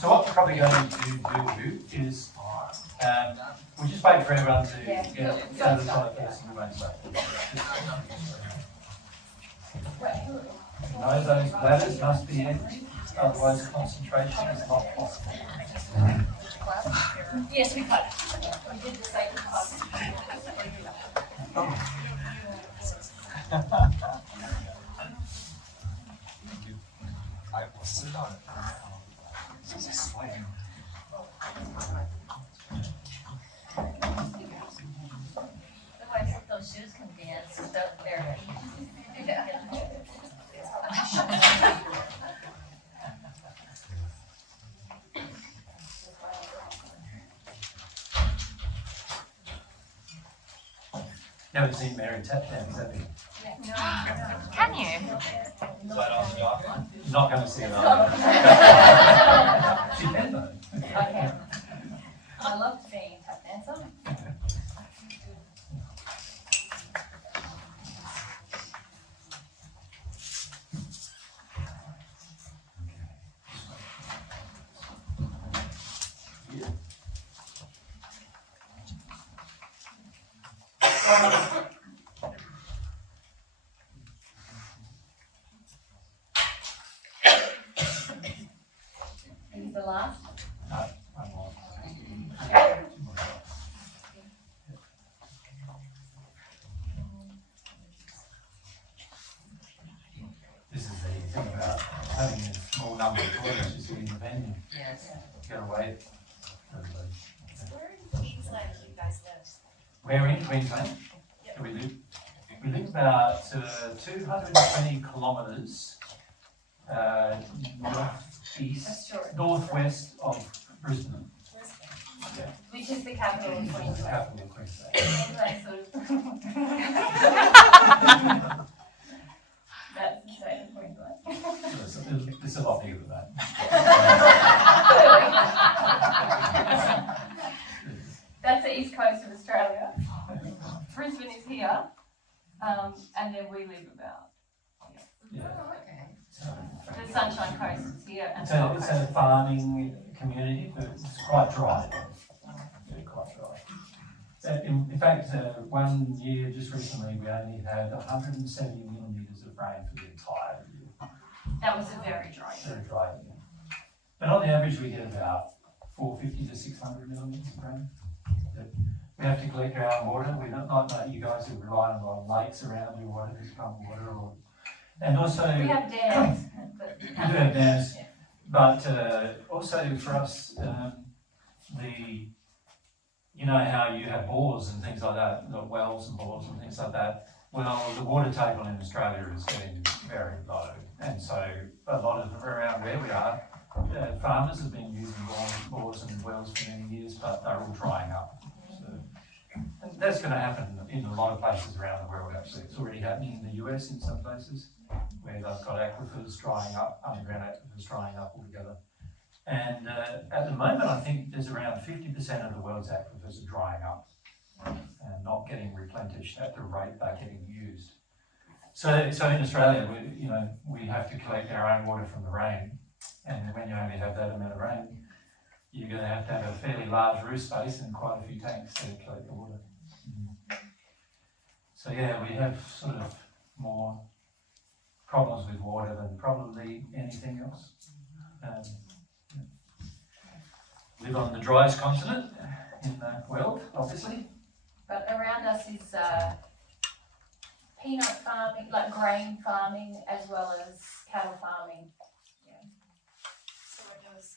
So what we're probably going to do is we'll just wait for everyone to get out of the side first and we won't start. No, those bladders must be empty, otherwise concentration is not possible. Yes, we could. We did the same class. I will sit on it. This is swaying. Otherwise, if those shoes can dance, they're Never seen Mary tap dance, have you? Can you? Is that on the dock? You're not going to see it on She can though. Okay. I loved being a tap dancer. This is the last. No, one more. This is the thing about having a small number of toilets just in the venue. Yes. Get away. Everybody. Where in Queensland do you guys live? We're in Queensland. We live about 220 kilometres northwest of Brisbane. Yeah, Which is the capital of the Queensland. capital of Queensland. That's the state of Queensland. It's a lot bigger than that. That's the east coast of Australia. Brisbane is here, and then we live about. Yeah. The Sunshine Coast is here, and It's the Gold a Coast. farming community, but it's quite dry. Yeah, quite dry. In fact, one year just recently, we only had 170 millimetres of rain for the entire year. That was a very dry year. Very dry year. But on the average, we get about 450 to 600 millimetres of rain. But we have to collect our own water. We're not like you guys who rely on lakes around your water, just pump water. And also, We have dams, but. we do have dams, Yeah. but also for us, you know how you have bores and things like that, the wells and bores and things like that. Well, the water table in Australia is getting very low, and so a lot of around where we are, farmers have been using bores and wells for many years, but they're all drying up. So, and that's going to happen in a lot of places around the world. Actually, it's already happening in the US in some places, where they've got aquifers drying up, underground aquifers drying up altogether. And at the moment, I think there's around 50% of the world's aquifers are drying up and not getting replenished at the rate they're getting used. So in Australia, we have to collect our own water from the rain, and when you only have that amount of rain, you're going to have a fairly large roof space and quite a few tanks to collect the water. So yeah, we have sort of more problems with water than probably anything else. Live on the driest continent in the world, obviously. But around us is peanut farming, like grain farming, as well as cattle farming. So are those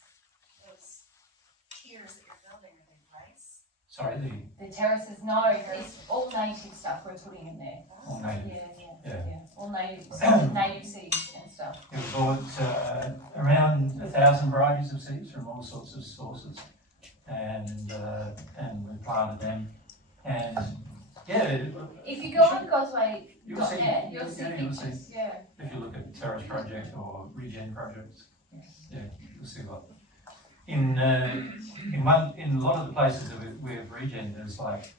tiers that you're building, are they rice? Sorry, The terraces, no, it's all native stuff we're putting in there. all native. Yeah. All native, native seeds and stuff. We bought around 1,000 varieties of seeds from all sorts of sources, and we planted them. And yeah, If you go on Gosway, you'll see. you'll see You'll pictures, see. yeah. If you look at Terrace Project or Regen projects, yeah, you'll see a lot. In a lot of the places that we have Regen, there's like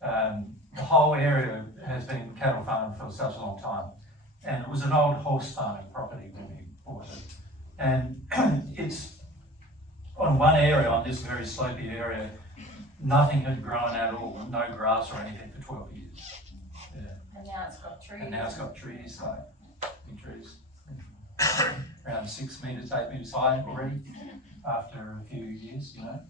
the whole area has been cattle farmed for such a long time, and it was an old horse farming property when we bought it, and it's on one area, on this very slopey area, nothing had grown at all, no grass or anything for 12 years. Yeah. And now it's got trees. And now it's got trees, like big trees, around 6 metres, 8 metres high already after a few years, you know.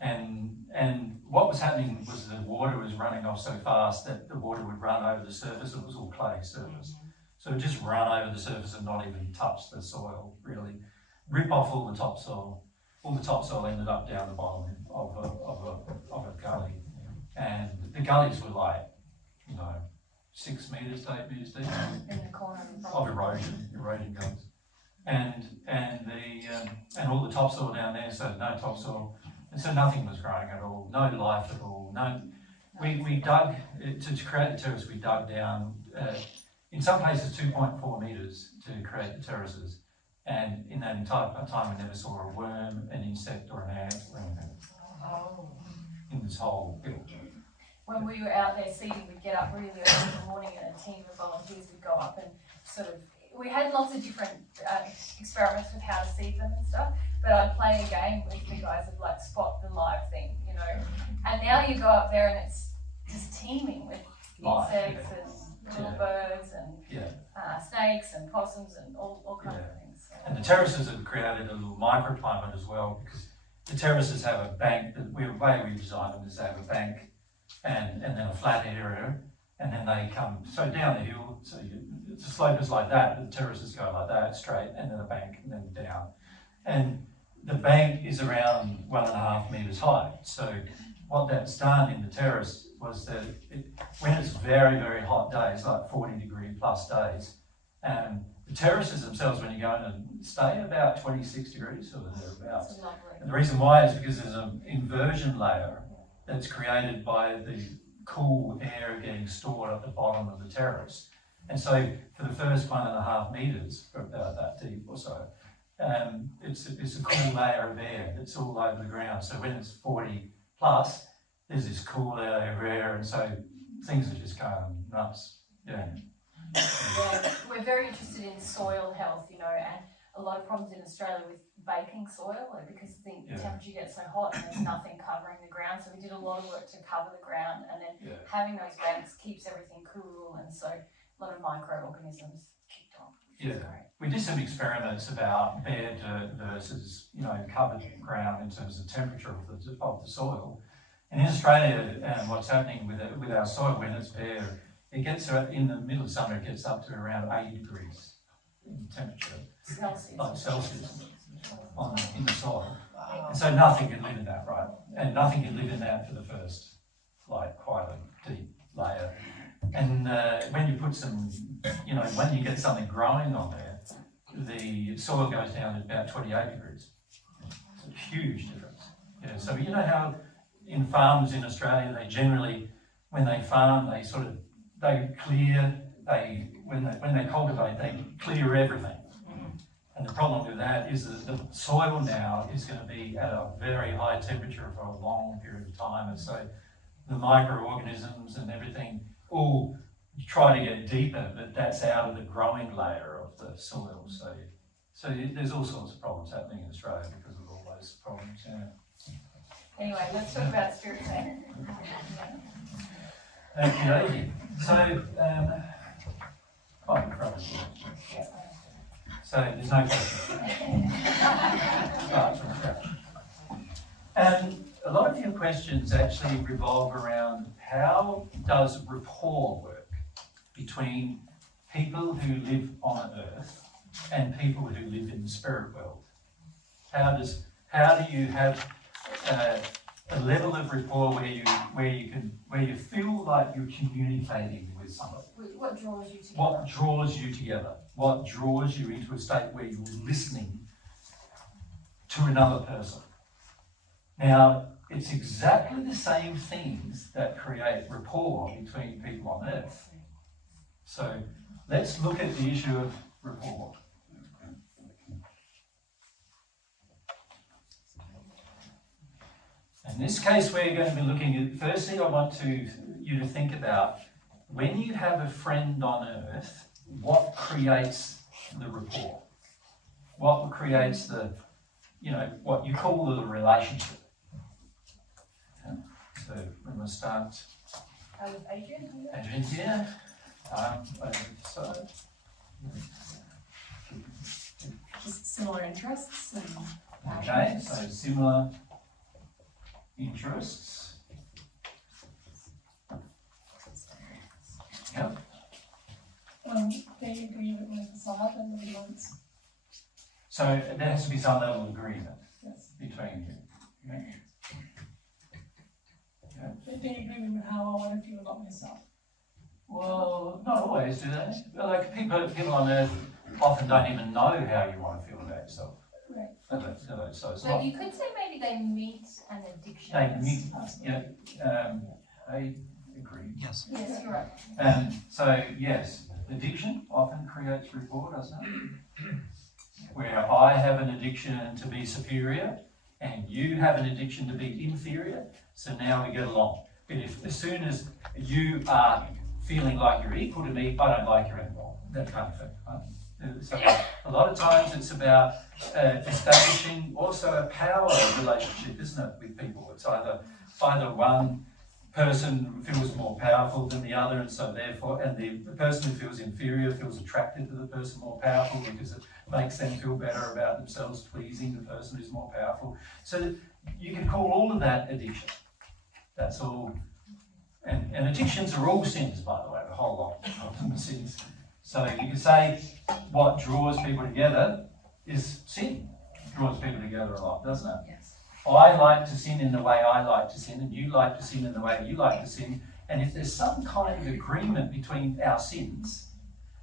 And what was happening was the water was running off so fast that the water would run over the surface. It was all clay surface. So it would just run over the surface and not even touch the soil, really. Rip off all the topsoil. All the topsoil ended up down the bottom of a gully. And the gullies were like, you know, 6 metres to 8 metres deep. In the corner Of erosion gullies. And all the topsoil down there, so no topsoil. And so nothing was growing at all, no life at all. We dug, to create the terrace, we dug down, in some places 2.4 metres to create the terraces. And in that entire time, we never saw a worm, an insect or an ant or anything in this whole build. When we were out there seeding, we'd get up really early in the morning and a team of volunteers would go up and sort of, we had lots of different experiments with how to seed them and stuff, but I'd play a game with the guys of like spot the live thing, you know. And now you go up there and it's just teeming with insects and little birds and snakes and possums and all kinds of things. So. And the terraces have created a little microclimate as well, because the terraces have a bank, the way we design them is they have a bank and then a flat area, and then they come, so down the hill, so the slope is like that, the terraces go like that, straight, and then a bank, and then down. And the bank is around 1.5 metres high, so what that's done in the terrace was that when it's very, very hot days, like 40-degree+ days, the terraces themselves, when you go in and stay about 26 degrees or thereabouts. And the reason why is because there's an inversion layer that's created by the cool air getting stored at the bottom of the terrace. And so for the first 1.5 metres, about that deep or so, it's a cool layer of air that's all over the ground. So when it's 40+, there's this cool layer of air, and so things are just going nuts. Yeah. Yeah, we're very interested in soil health, you know, and a lot of problems in Australia with baking soil because the temperature gets so hot and there's nothing covering the ground. So we did a lot of work to cover the ground, and then having those banks keeps everything cool, and so a lot of microorganisms kicked on. We did some experiments about bare dirt versus, you know, covered ground in terms of temperature of the soil. And in Australia, what's happening with our soil when it's bare, it gets in the middle of summer, it gets up to around 80 degrees in temperature, like Celsius, in the soil. And so nothing can live in that, right? And nothing can live in that for the first, like, quite a deep layer. And when you put some, you know, when you get something growing on there, the soil goes down to about 28 degrees. It's a huge difference. Yeah, so you know how in farms in Australia, they generally, when they farm, they sort of, when they cultivate, they clear everything. And the problem with that is that the soil now is going to be at a very high temperature for a long period of time. And so the microorganisms and everything all try to get deeper, but that's out of the growing layer of the soil. So there's all sorts of problems happening in Australia because of all those problems. Yeah. Anyway, let's talk about spirit sand. Okay, so, so there's no question. Start from scratch. And a lot of your questions actually revolve around how does rapport work between people who live on Earth and people who live in the spirit world? How do you have a level of rapport where you feel like you're communicating with somebody? What draws you together? What draws you together? What draws you into a state where you're listening to another person? Now, it's exactly the same things that create rapport between people on Earth. So let's look at the issue of rapport. In this case, we're going to be looking at, firstly, I want you to think about when you have a friend on Earth, what creates the rapport? What creates the you know, what you call the relationship. Okay. So we're going to start. With Adrian. Adrian's here. So. Just similar interests and Okay, so similar interests. Yep. They agree with my facade and the ones. So there has to be some level of agreement Yes. between you. Okay. They agree with how I want to feel about myself. Well, not always, do they? Like people on Earth often don't even know how you want to feel about yourself. Right. Do they? So it's So not. you could say maybe they meet an addiction. They meet. Yeah. I agree. Yes. Yes, you're right. So yes, addiction often creates rapport, doesn't it? Where I have an addiction to be superior and you have an addiction to be inferior, so now we get along. But if as soon as you are feeling like you're equal to me, I don't like you anymore. That kind of thing. So a lot of times it's about establishing also a power relationship, isn't it, with people? It's either one person feels more powerful than the other, and so therefore, and the person who feels inferior feels attracted to the person more powerful because it makes them feel better about themselves, pleasing the person who's more powerful. So you can call all of that addiction. That's all. And addictions are all sins, by the way, the whole lot of them are sins. So you can say what draws people together is sin. It draws people together a lot, doesn't it? Yes. I like to sin in the way I like to sin, and you like to sin in the way you like to sin. And if there's some kind of agreement between our sins,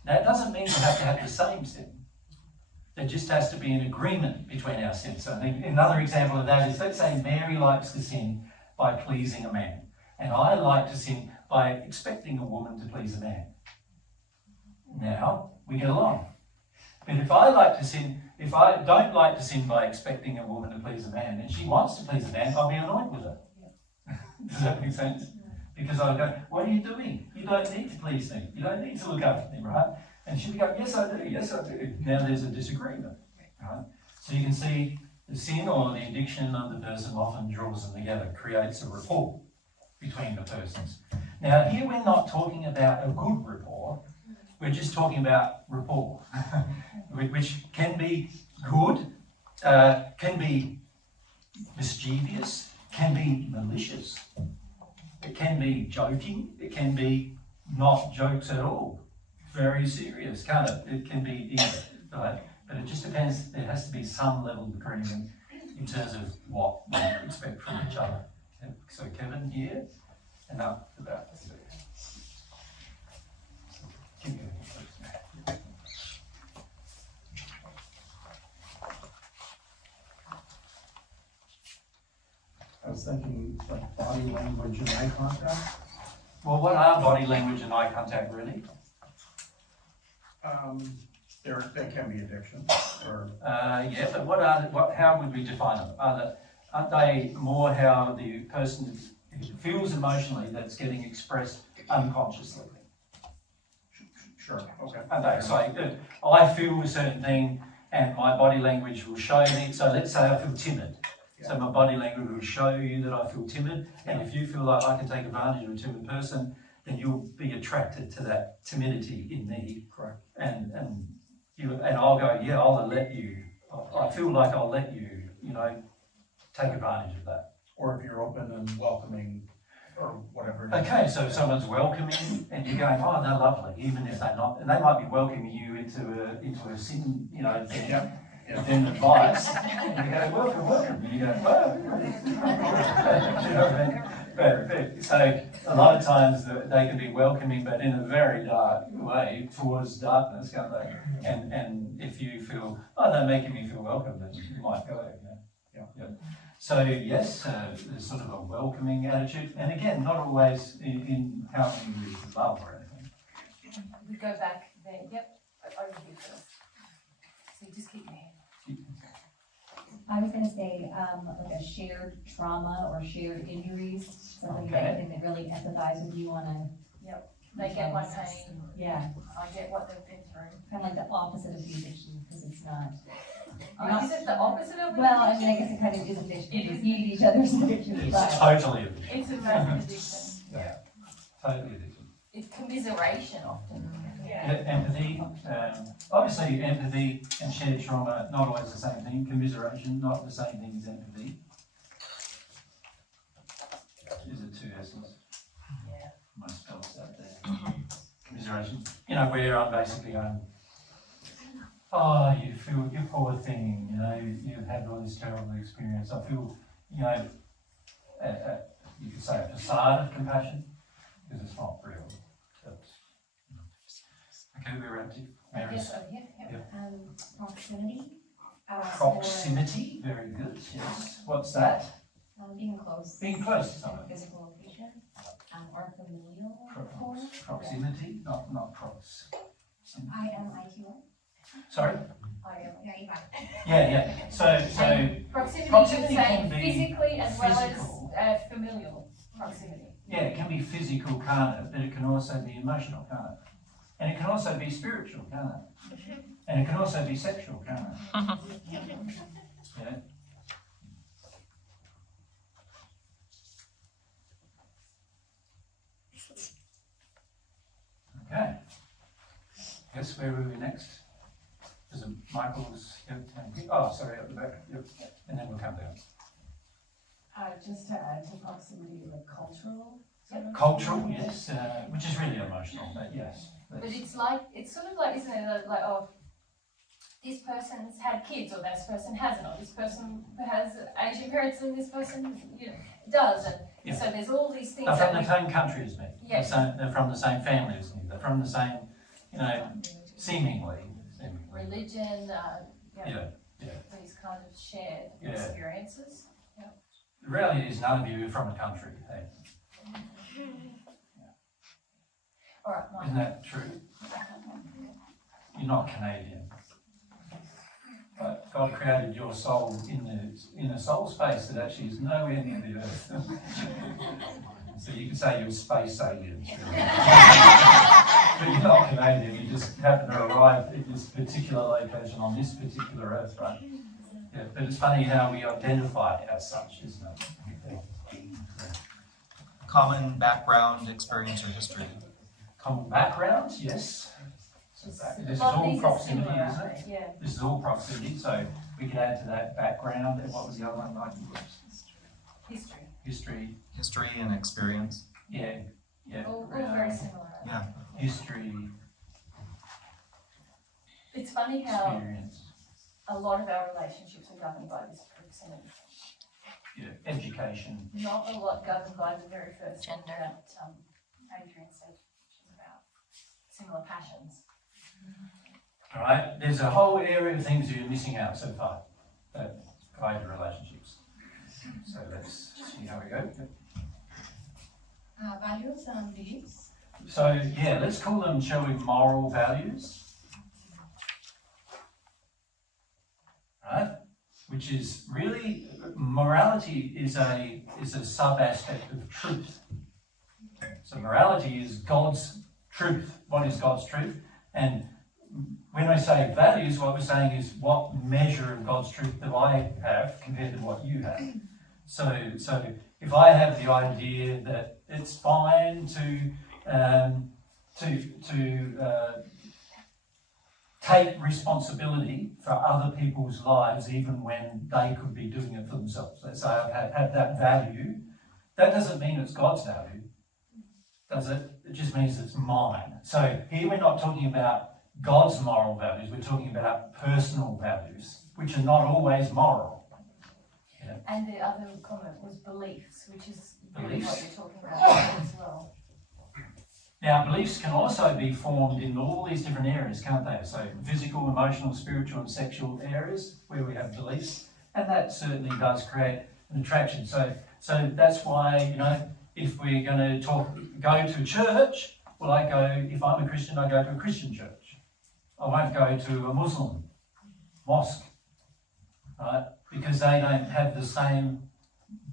now it doesn't mean we have to have the same sin. There just has to be an agreement between our sins. So I think another example of that is, let's say Mary likes to sin by pleasing a man, and I like to sin by expecting a woman to please a man. Now we get along. But if I don't like to sin by expecting a woman to please a man, and she wants to please a man, I'll be annoyed with her. Does that make sense? Because I'll go, what are you doing? You don't need to please me. You don't need to look after me, right? And she'll go, yes I do, yes I do. Now there's a disagreement, right? So you can see the sin or the addiction of the person often draws them together, creates a rapport between the persons. Now here we're not talking about a good rapport, we're just talking about rapport, which can be good, can be mischievous, can be malicious, it can be joking, it can be not jokes at all. Very serious, can't it? It can be either, right? But it just depends, there has to be some level of agreement in terms of what we expect from each other. So Kevin here, and up to that. Keep going. I was thinking like body language and eye contact. Well, what are body language and eye contact really? They can be addictions, or Yeah, but how would we define them? Aren't they more how the person feels emotionally that's getting expressed unconsciously? sure, okay. Aren't they? So I feel a certain thing and my body language will show me. So let's say I feel timid. So my body language will show you that I feel timid. And if you feel like I can take advantage of a timid person, then you'll be attracted to that timidity in me. Correct. And I'll go, yeah, I'll let you. I feel like I'll let you, take advantage of that. Or if you're open and welcoming, or whatever. Okay, so if someone's welcoming and you're going, oh, they're lovely, even if they're not, and they might be welcoming you into a sin, Yeah. then advice, and you go, welcome, and you go, well, you know what I mean? But so a lot of times they can be welcoming, but in a very dark way towards darkness, can't they? And if you feel, oh, they're making me feel welcome, then you might go, yeah. So yes, there's sort of a welcoming attitude, and again, not always in helping with love or anything. We go back there, yep, over here first. So you just keep your hand. I was going to say, like a shared trauma or shared injuries, somebody Okay. that really empathize with you on a, They get my pain, yeah, I get what they've been through. kind of like the opposite of the addiction, because it's not Is it the opposite of an Well, I addiction? mean, I guess it kind of is addiction, It because is you need each other's addictions, It's but. totally addiction. It's a massive addiction. Yeah, totally addiction. It's commiseration often. Yeah, empathy, obviously empathy and shared trauma, not always the same thing. Commiseration, not the same thing as empathy. These are two S's. Yeah. My spell's out there. Commiseration, you know, where I'm basically going, oh, you feel, you poor thing, you know, you've had all this terrible experience. I feel, you know, you could say a facade of compassion, because it's not real. Okay, we're ready. Mary's. Yes, okay, Yeah. Proximity. Proximity, very good, yes. What's that? Being close. Being close to In someone. a physical location, or familial rapport. Proximity, not prox. IMITY. Sorry? Yeah, you got it. Yeah. So And proximity proximity can can say be physically as well physical. as familial proximity. yeah, it can be physical, can't it? But it can also be emotional, can't it? And it can also be spiritual, can't it? And it can also be sexual, can't it? Yeah. Okay. Guess where were we next? Is it Michael's? Yep. Oh, sorry, up the back. Yep. And then we'll come down. Just to add to proximity, like cultural. sort of- Cultural, yes, which is really emotional, but yes. But it's like, it's sort of like, isn't it, like, oh, this person's had kids, or this person hasn't, or this person has Asian parents and this person, you know, does, and Yeah. so there's all these things They're that from the we, same country as me. Yes. They're from the same family as me. They're from the same, you know, seemingly. religion, Yeah. these kind of shared Yeah. experiences. The reality is none of you are from a country. Hey? All right, Isn't Mike. that true? You're not Canadian. But God created your soul in a soul space that actually is nowhere near the earth. So you could say you're space aliens. Really. But you're not Canadian, you just happen to arrive at this particular location on this particular earth, right? Yeah, but it's funny how we identify as such, isn't it? Common background, experience, or history. Common background, yes. This A is lot of all these are proximity, similar, isn't aren't it? they? Yeah. This is all proximity, so we could add to that background, and what was the other one, like? History. History, History and experience. yeah. All very similar. Yeah. History, It's funny how experience, a lot of our relationships are governed by this proximity. education. Not a lot governed by the very first thing Gender. that Adrian said, which is about similar passions. All right, there's a whole area of things you're missing out so far that guide your relationships. So let's see how we go. Values and beliefs. So yeah, let's call them, shall we, moral values? Right? Which is really, morality is a sub-aspect of truth. So morality is God's truth. What is God's truth? And when I say values, what we're saying is what measure of God's truth do I have compared to what you have? So if I have the idea that it's fine to take responsibility for other people's lives even when they could be doing it for themselves. Let's say I have that value. That doesn't mean it's God's value, does it? It just means it's mine. So here we're not talking about God's moral values, we're talking about personal values, which are not always moral. And the other comment was beliefs, which is really what Beliefs. you're talking about as well. Now, beliefs can also be formed in all these different areas, can't they? So physical, emotional, spiritual and sexual areas where we have beliefs, and that certainly does create an attraction. So that's why, you know, if we're going to go to church, well, if I'm a Christian, I go to a Christian church. I won't go to a Muslim mosque, right? Because they don't have the same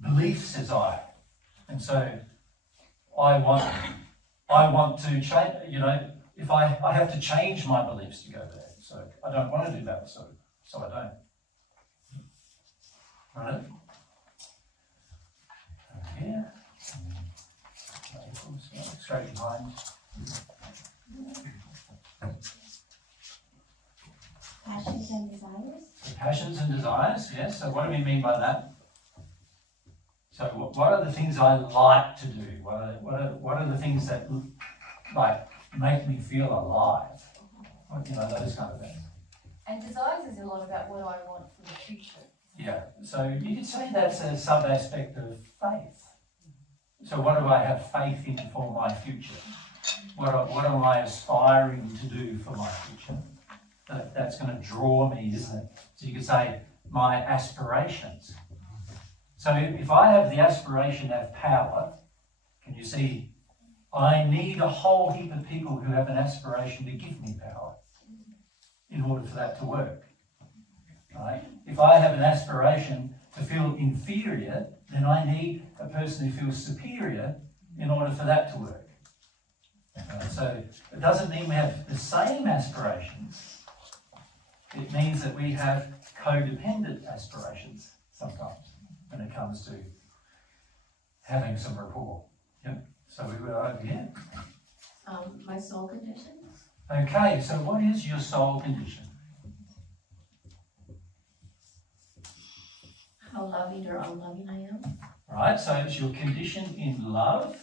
beliefs as I. And so I want to change, you know, if I have to change my beliefs to go there. So I don't want to do that, so I don't. Right? Here. Straight behind. Passions and desires? The passions and desires, yes. So what do we mean by that? So what are the things I like to do? What are the things that like make me feel alive? You know, those kind of things. And desires is a lot about what I want for the future. Yeah. So you could say that's a sub-aspect of faith. So what do I have faith in for my future? What am I aspiring to do for my future? That's going to draw me, isn't it? So you could say my aspirations. So if I have the aspiration of power, can you see, I need a whole heap of people who have an aspiration to give me power in order for that to work. Right? If I have an aspiration to feel inferior, then I need a person who feels superior in order for that to work. So it doesn't mean we have the same aspirations. It means that we have codependent aspirations sometimes when it comes to having some rapport. Yep. So we were over here. My soul condition? Okay, so what is your soul condition? How loving or unloving I am? Right, so it's your condition in love.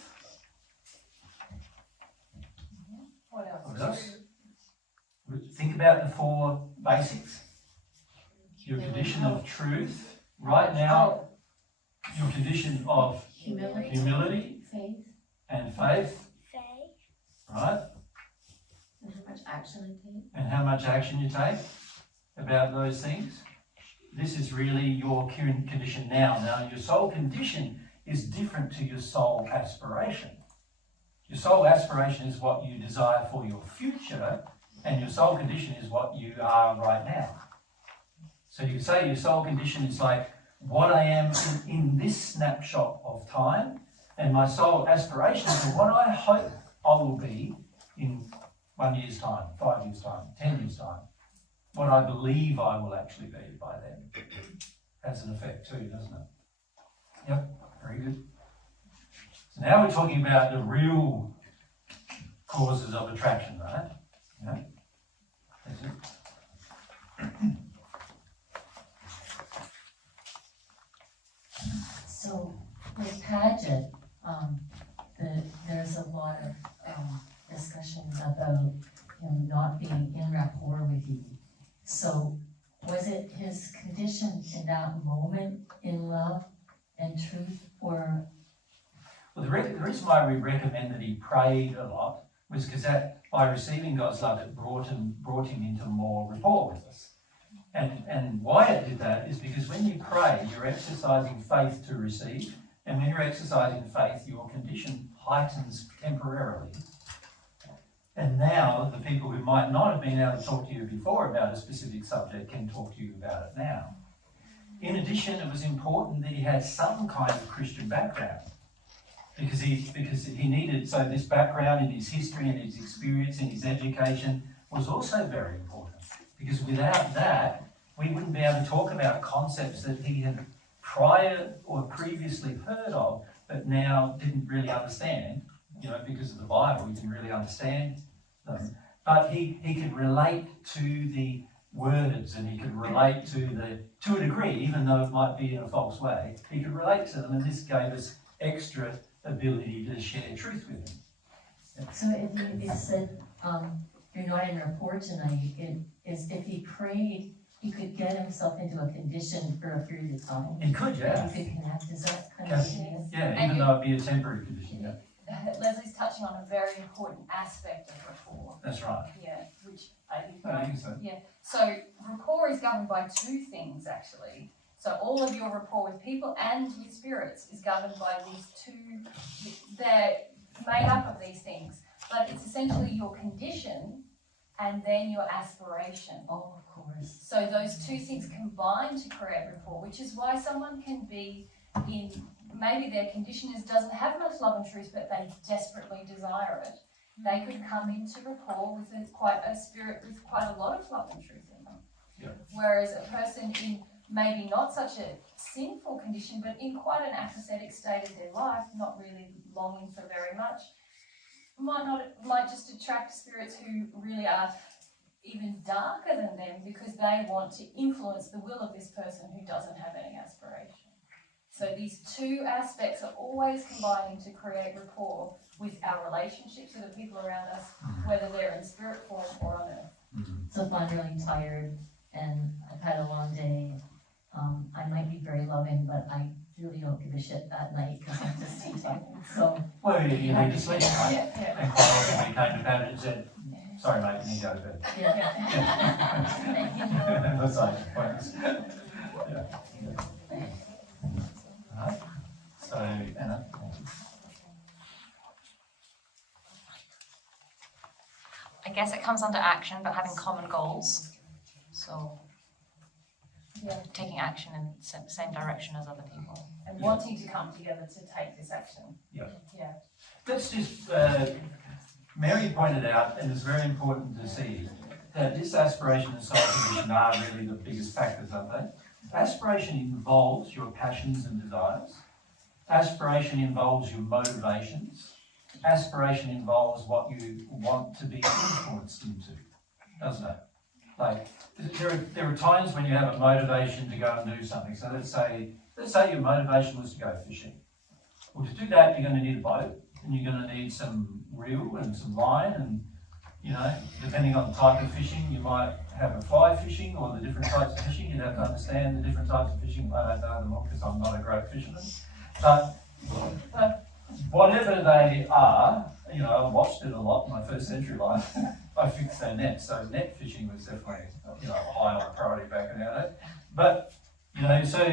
What else? What else? Think about the four basics. Your condition of truth. Right now, your condition of humility Faith, and faith. Right? and how much action I take. And how much action you take about those things. This is really your condition now. Now, your soul condition is different to your soul aspiration. Your soul aspiration is what you desire for your future, and your soul condition is what you are right now. So you say your soul condition is like what I am in this snapshot of time, and my soul aspiration is what I hope I will be in 1 year's time, 5 years' time, 10 years' time. What I believe I will actually be by then. Has an effect too, doesn't it? Yep, very good. So now we're talking about the real causes of attraction, right? Yeah. That's it. So with Paget, there's a lot of discussion about him not being in rapport with you. So was it his condition in that moment in love and truth, or? Well, the reason why we recommend that he prayed a lot was because that by receiving God's love, it brought him into more rapport with us. And why it did that is because when you pray, you're exercising faith to receive, and when you're exercising faith, your condition heightens temporarily. And now the people who might not have been able to talk to you before about a specific subject can talk to you about it now. In addition, it was important that he had some kind of Christian background, because he needed, so this background in his history and his experience and his education was also very important, because without that, we wouldn't be able to talk about concepts that he had prior or previously heard of, but now didn't really understand, because of the Bible, he didn't really understand them. But he could relate to the words, and he could relate to a degree, even though it might be in a false way, he could relate to them, and this gave us extra ability to share truth with him. So if you said you're not in rapport tonight, it is if he prayed, he could get himself into a condition for a period of time. He could, yeah. He could connect. Is that kind of thing? Yeah, even though it'd be a temporary condition, yeah. Leslie's touching on a very important aspect of rapport. That's right. Yeah, which I think. I think so. Yeah. So rapport is governed by two things actually. So all of your rapport with people and with spirits is governed by these two. They're made up of these things, but it's essentially your condition and then your aspiration. Oh, of course. So those two things combine to create rapport, which is why someone can be in, maybe their condition doesn't have much love and truth, but they desperately desire it. They could come into rapport with quite a spirit with quite a lot of love and truth in them. Yeah. Whereas a person in maybe not such a sinful condition, but in quite an apathetic state of their life, not really longing for very much, might just attract spirits who really are even darker than them because they want to influence the will of this person who doesn't have any aspiration. So these two aspects are always combining to create rapport with our relationships with the people around us, whether they're in spirit form or on earth. So if I'm really tired and I've had a long day, I might be very loving, but I really don't give a shit that night because I'm just too tired. So, Well, you need to sleep, right? Yeah. And quite often we came to bed and said, sorry mate, you need to go to bed. yeah. That's like, pointless. Yeah. Right. So, Anna. I guess it comes under action, but having common goals. So, taking action in the same direction as other people. And wanting to come together to take this action. Yeah. Yeah. Let's just, Mary pointed out, and it's very important to see, that this aspiration and soul condition are really the biggest factors, aren't they? Aspiration involves your passions and desires. Aspiration involves your motivations. Aspiration involves what you want to be influenced into, doesn't it? Like, there are times when you have a motivation to go and do something. So let's say your motivation was to go fishing. Well, to do that, you're going to need a boat, and you're going to need some reel and some line, and, you know, depending on the type of fishing, you might have a fly fishing or the different types of fishing. You'd have to understand the different types of fishing. I don't know them all because I'm not a great fisherman. But whatever they are, you know, I watched it a lot in my first century life. I fixed their net, so net fishing was definitely, you know, high on the priority back in our day. But, you know, so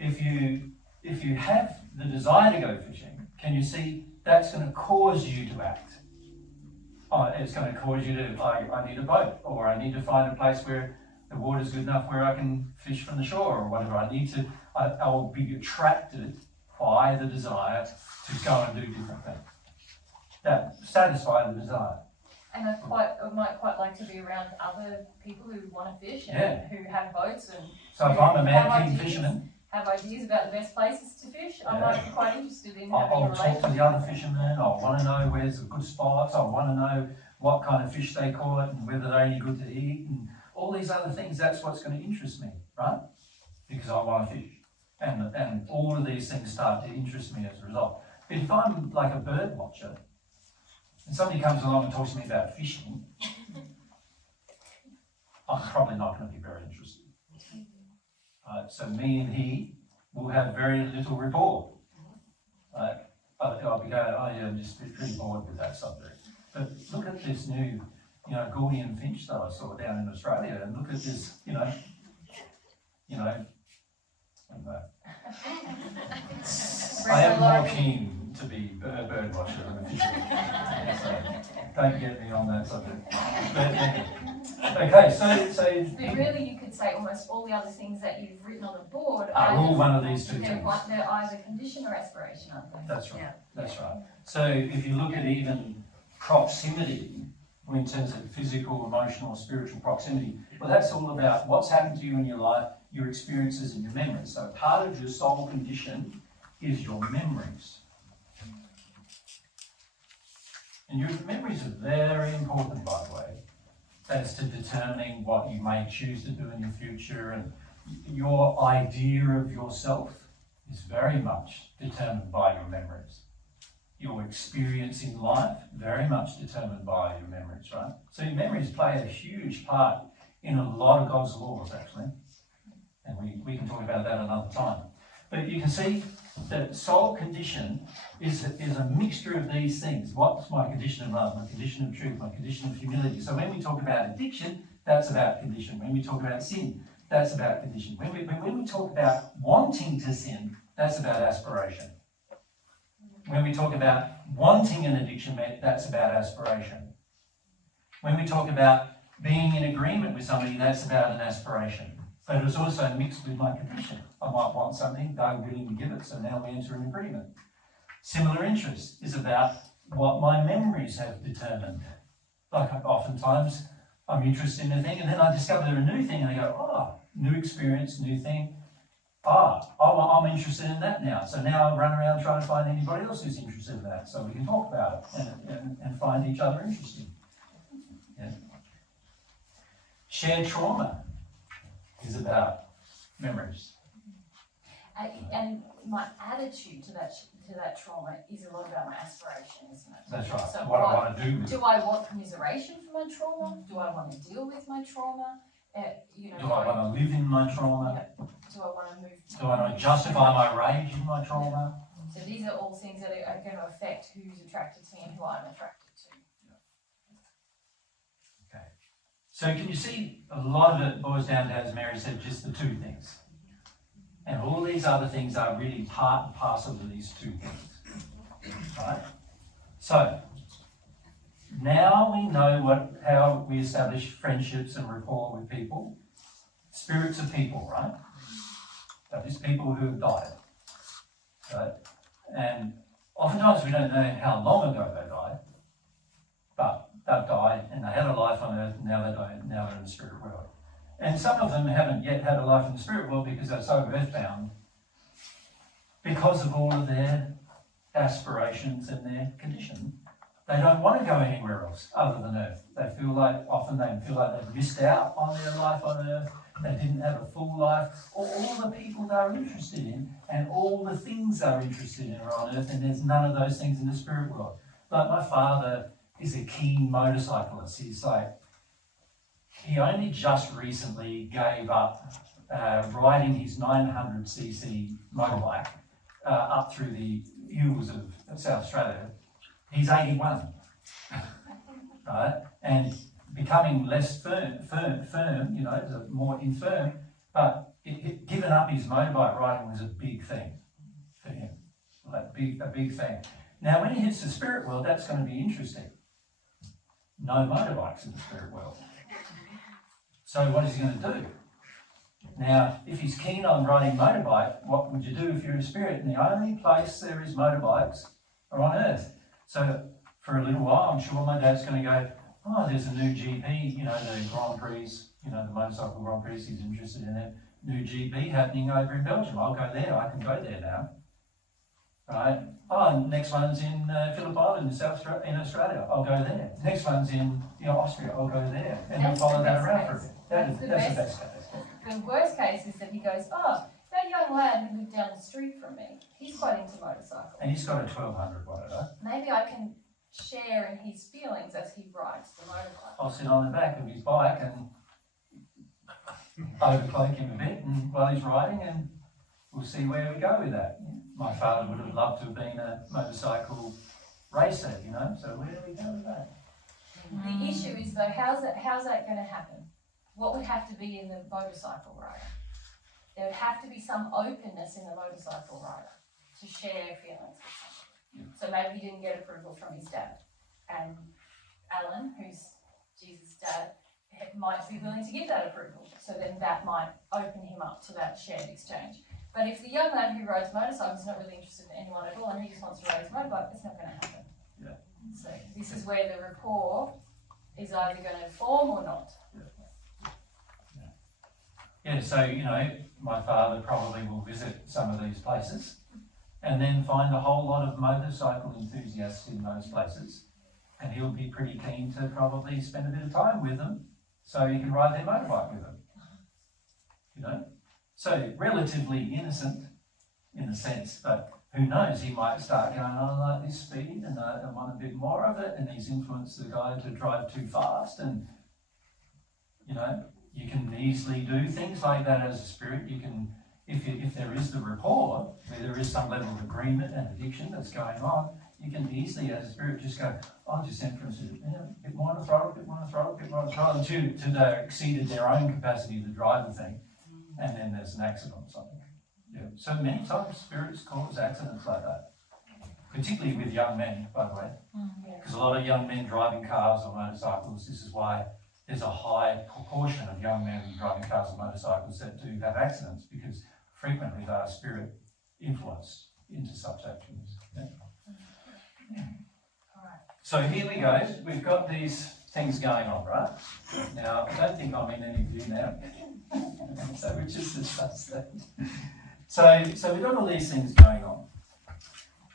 if you have the desire to go fishing, can you see that's going to cause you to act? It's going to cause you to, I need a boat, or I need to find a place where the water's good enough where I can fish from the shore, or whatever. I will be attracted by the desire to go and do different things. That satisfy the desire. And I might quite like to be around other people who want to fish and who have boats and so if I'm a man-king fisherman, have ideas about the best places to fish, I might be quite interested in having a I'll talk to relationship. the other fishermen. I want to know where's the good spots. I want to know what kind of fish they caught and whether they're any good to eat and all these other things. That's what's going to interest me, right? Because I want to fish. And all of these things start to interest me as a result. But if I'm like a bird watcher, and somebody comes along and talks to me about fishing, I'm probably not going to be very interested. So me and he will have very little rapport. I'll be going, oh yeah, I'm just pretty bored with that subject. But look at this new, you know, Gordian finch that I saw down in Australia, and look at this, you know, I am more keen to be a bird watcher than a fisherman. So don't get me on that subject. Okay, so But really, you could say almost all the other things that you've written on the board are all one of these two they're, things. they're either condition or aspiration, aren't they? That's right. Yeah. That's right. So if you look at even proximity, in terms of physical, emotional, spiritual proximity, well, that's all about what's happened to you in your life, your experiences and your memories. So part of your soul condition is your memories. And your memories are very important, by the way, as to determining what you may choose to do in your future, and your idea of yourself is very much determined by your memories. Your experience in life, very much determined by your memories, right? So your memories play a huge part in a lot of God's laws, actually. And we can talk about that another time. But you can see that soul condition is a mixture of these things. What's my condition of love, my condition of truth, my condition of humility? So when we talk about addiction, that's about condition. When we talk about sin, that's about condition. When we talk about wanting to sin, that's about aspiration. When we talk about wanting an addiction met, that's about aspiration. When we talk about being in agreement with somebody, that's about an aspiration. But it's also mixed with my condition. I might want something, they're willing to give it, so now we enter an agreement. Similar interest is about what my memories have determined. Like oftentimes, I'm interested in a thing, and then I discover a new thing, and I go, oh, new experience, new thing. I'm interested in that now. So now I run around trying to find anybody else who's interested in that, so we can talk about it and find each other interesting. Yeah. Shared trauma is about memories. And my attitude to that trauma is a lot about my aspiration, isn't it? That's right. So what I want to do with it. Do I want commiseration for my trauma? Do I want to deal with my trauma? Do I want to live in my trauma? Yeah. Do I want to move? Do I want to justify my rage in my trauma? So these are all things that are going to affect who's attracted to me and who I'm attracted to. Okay. So can you see a lot of it boils down to, as Mary said, just the two things. And all these other things are really part and parcel of these two things. Right? So now we know how we establish friendships and rapport with people. Spirits of people, right? That is people who have died. Right? And oftentimes we don't know how long ago they died, but they've died and they had a life on earth and now they die, now they're in the spirit world. And some of them haven't yet had a life in the spirit world because they're so earthbound because of all of their aspirations and their condition. They don't want to go anywhere else other than earth. Often they feel like they've missed out on their life on earth. They didn't have a full life. All the people they're interested in and all the things they're interested in are on earth, and there's none of those things in the spirit world. Like my father is a keen motorcyclist. He only just recently gave up riding his 900cc motorbike up through the hills of South Australia. He's 81, right? And becoming less firm, more infirm, but giving up his motorbike riding was a big thing for him, a big thing. Now, when he hits the spirit world, that's going to be interesting. No motorbikes in the spirit world. So what is he going to do? Now, if he's keen on riding motorbike, what would you do if you're a spirit? And the only place there is motorbikes are on earth. So for a little while, I'm sure my dad's going to go, oh, there's a new GP, the Grand Prix, the motorcycle Grand Prix, he's interested in it. New GP happening over in Belgium. I'll go there, I can go there now. Right? Oh, next one's in Phillip Island in Australia. I'll go there. Next one's in Austria. I'll go there. And we'll follow that around for a bit. That's the best case. The worst case is that he goes, oh, that young lad who lived down the street from me, he's quite into motorcycles. And he's got a 1200 whatever. Maybe I can share in his feelings as he rides the motorbike. I'll sit on the back of his bike and overcloak him a bit and while he's riding, and we'll see where we go with that. My father would have loved to have been a motorcycle racer, so where do we go with that? The issue is though, how's that going to happen? What would have to be in the motorcycle rider? There would have to be some openness in the motorcycle rider to share feelings with somebody. So maybe he didn't get approval from his dad. And Alan, who's Jesus' dad, might be willing to give that approval. So then that might open him up to that shared exchange. But if the young man who rides motorcycles is not really interested in anyone at all and he just wants to ride his motorbike, it's not going to happen. Yeah. So this is where the rapport is either going to form or not. Yeah, so, my father probably will visit some of these places and then find a whole lot of motorcycle enthusiasts in those places. And he'll be pretty keen to probably spend a bit of time with them so he can ride their motorbike with them. So relatively innocent in a sense, but who knows, he might start going on like this speed and I want a bit more of it, and he's influenced the guy to drive too fast, and you can easily do things like that as a spirit. You can, if there is the rapport, where there is some level of agreement and addiction that's going on, you can easily as a spirit just go, I'll just influence it, a bit more on the throttle, a bit more on the throttle, a bit more on the throttle, until they've exceeded their own capacity to drive the thing, and then there's an accident or something. Yeah. So many times spirits cause accidents like that, particularly with young men, by the way, because a lot of young men driving cars or motorcycles. This is why there's a high proportion of young men driving cars and motorcycles that do have accidents, because frequently they are spirit influenced into such actions. Yeah. So here we go, we've got these things going on, right? Now, I don't think I'm in any view now. So we just discussed that. So we've got all these things going on.